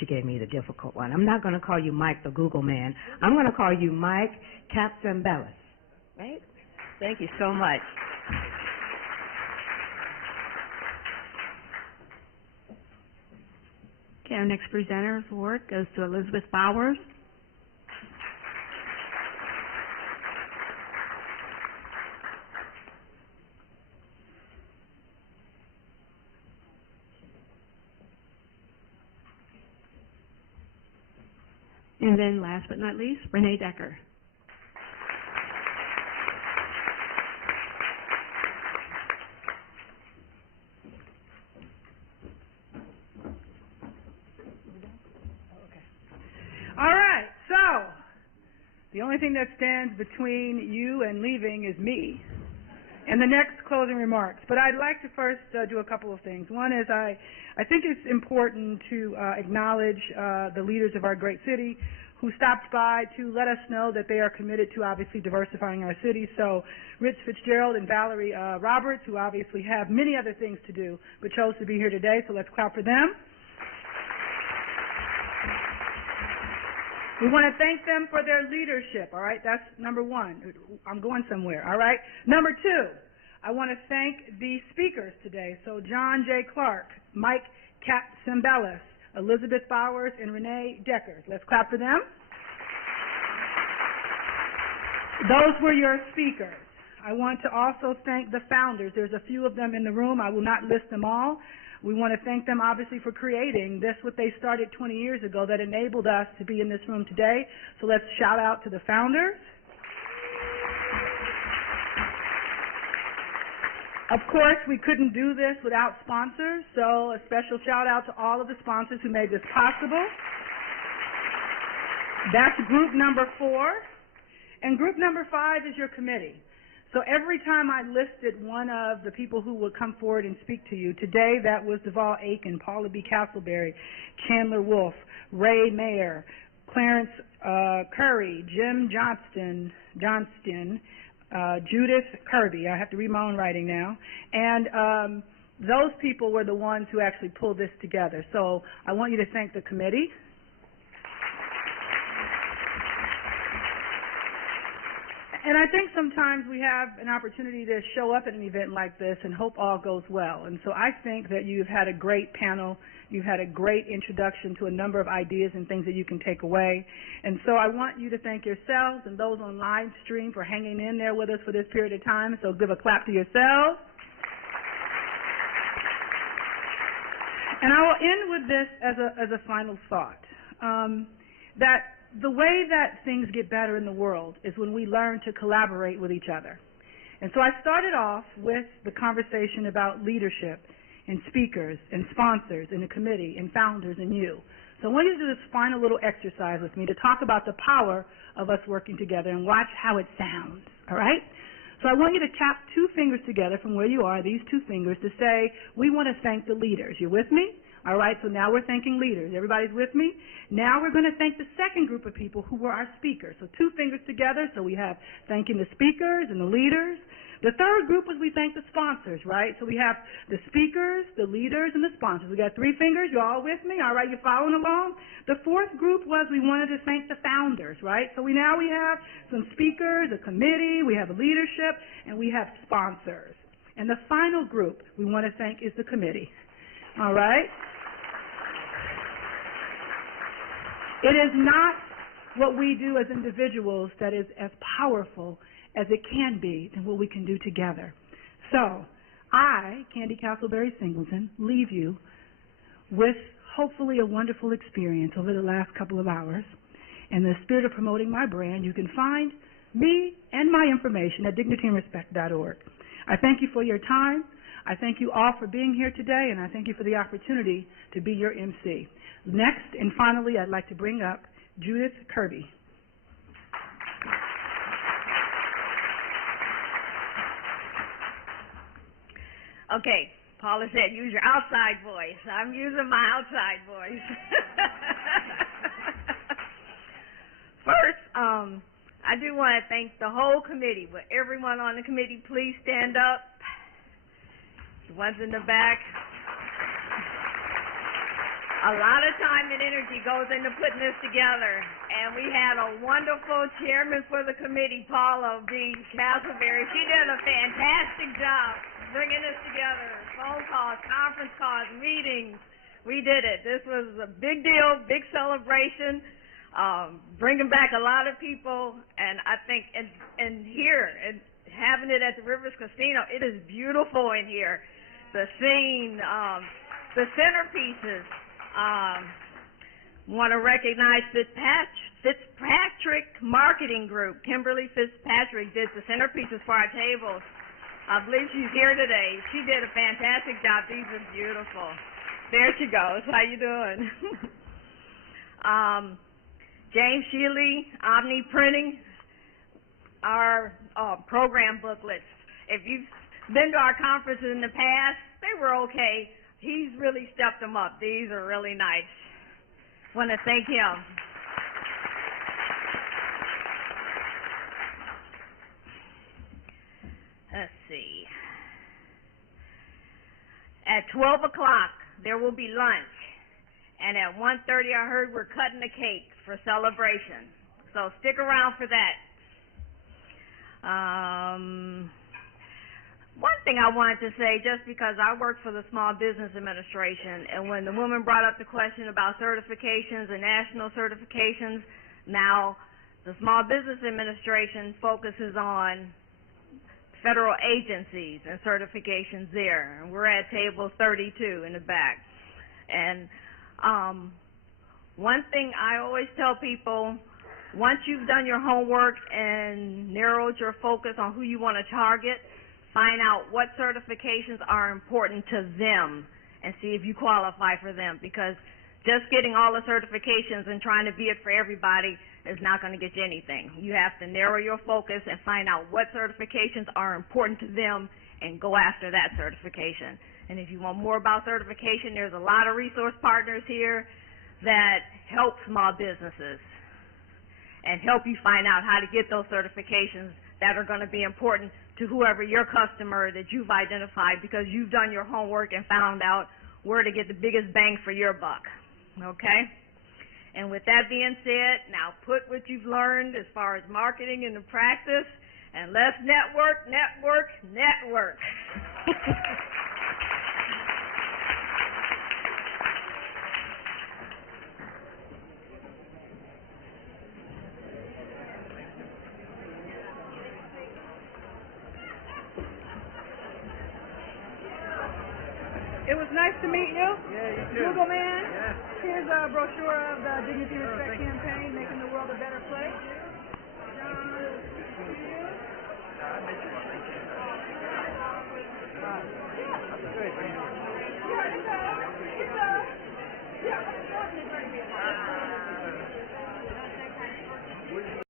She gave me the difficult one. I'm not going to call you Mike the Google man. I'm going to call you Mike Castleberry. Right? Thank you so much. Okay, our next presenter's award goes to Elizabeth Bowers. And then last but not least, Renee Decker. All right, so the only thing that stands between you and leaving is me and the next closing remarks. But I'd like to first do a couple of things. One is I think it's important to acknowledge the leaders of our great city who stopped by to let us know that they are committed to obviously diversifying our city. So Rich Fitzgerald and Valerie Roberts, who obviously have many other things to do, but chose to be here today, so let's clap for them. We want to thank them for their leadership, all right? That's number one. I'm going somewhere, all right? Number two, I want to thank the speakers today. So John J. Clark, Mike Castleberry, Elizabeth Bowers and Renee Decker. Let's clap for them. Those were your speakers. I want to also thank the founders. There's a few of them in the room. I will not list them all. We want to thank them, obviously, for creating this, what they started 20 years ago, that enabled us to be in this room today. So let's shout out to the founders. Of course, we couldn't do this without sponsors, so a special shout out to all of the sponsors who made this possible. That's group number 4. And group number 5 is your committee. So every time I listed one of the people who would come forward and speak to you, today that was Duvall Aiken, Paula B. Castleberry, Chandler Wolf, Ray Meyer, Clarence Curry, Jim Johnston, Judith Kirby. I have to read my own writing now. And those people were the ones who actually pulled this together. So I want you to thank the committee. And I think sometimes we have an opportunity to show up at an event like this and hope all goes well. And so I think that you've had a great panel. You've had a great introduction to a number of ideas and things that you can take away. And so I want you to thank yourselves and those on live stream for hanging in there with us for this period of time. So give a clap to yourselves. And I will end with this as a final thought, that the way that things get better in the world is when we learn to collaborate with each other. And so I started off with the conversation about leadership and speakers and sponsors and the committee and founders and you. So I want you to do this final little exercise with me to talk about the power of us working together and watch how it sounds, all right? So I want you to tap 2 fingers together from where you are, these 2 fingers, to say, we want to thank the leaders. You with me? All right, so now we're thanking leaders. Everybody's with me? Now we're going to thank the second group of people who were our speakers. So 2 fingers together, so we have thanking the speakers and the leaders. The third group was we thank the sponsors, right? So we have the speakers, the leaders, and the sponsors. We got 3 fingers. You all with me? All right, you're following along? The fourth group was we wanted to thank the founders, right? So now we have some speakers, a committee, we have a leadership, and we have sponsors. And the final group we want to thank is the committee. All right? It is not what we do as individuals that is as powerful as it can be than what we can do together. So, I, Candy Castleberry Singleton, leave you with hopefully a wonderful experience over the last couple of hours. In the spirit of promoting my brand, you can find me and my information at dignityandrespect.org. I thank you for your time. I thank you all for being here today, and I thank you for the opportunity to be your MC. Next, and finally, I'd like to bring up Judith Kirby. Okay, Paula said use your outside voice. I'm using my outside voice. First, I do want to thank the whole committee. Will everyone on the committee please stand up? The ones in the back. A lot of time and energy goes into putting this together, and we had a wonderful chairman for the committee, Paula B. Castleberry. She did a fantastic job bringing this together. Phone calls, conference calls, meetings. We did it. This was a big deal, big celebration, bringing back a lot of people, and I think, and here, and having it at the Rivers Casino, it is beautiful in here. The scene, the centerpieces. Want to recognize Fitzpatrick Marketing Group. Kimberly Fitzpatrick did the centerpieces for our tables. I believe she's here today. She did a fantastic job. These are beautiful. There she goes. How you doing? James Shealy, Omni Printing, our program booklets. If you've been to our conferences in the past, they were okay. He's really stepped them up. These are really nice. Want to thank him. Let's see. At 12 o'clock, there will be lunch. And at 1:30, I heard we're cutting the cake for celebration. So stick around for that. One thing I wanted to say, just because I work for the Small Business Administration, and when the woman brought up the question about certifications and national certifications, now the Small Business Administration focuses on federal agencies and certifications there, and we're at table 32 in the back. And one thing I always tell people, once you've done your homework and narrowed your focus on who you want to target, find out what certifications are important to them and see if you qualify for them, because just getting all the certifications and trying to be it for everybody is not going to get you anything. You have to narrow your focus and find out what certifications are important to them and go after that certification. And if you want more about certification, there's a lot of resource partners here that help small businesses and help you find out how to get those certifications that are going to be important to whoever your customer that you've identified, because you've done your homework and found out where to get the biggest bang for your buck, okay? And with that being said, now put what you've learned as far as marketing into practice, and let's network, network, network. It was nice to meet you. Yeah, you too. Google Man. Yeah. Here's a brochure of the Dignity and Respect campaign, making the world a better place.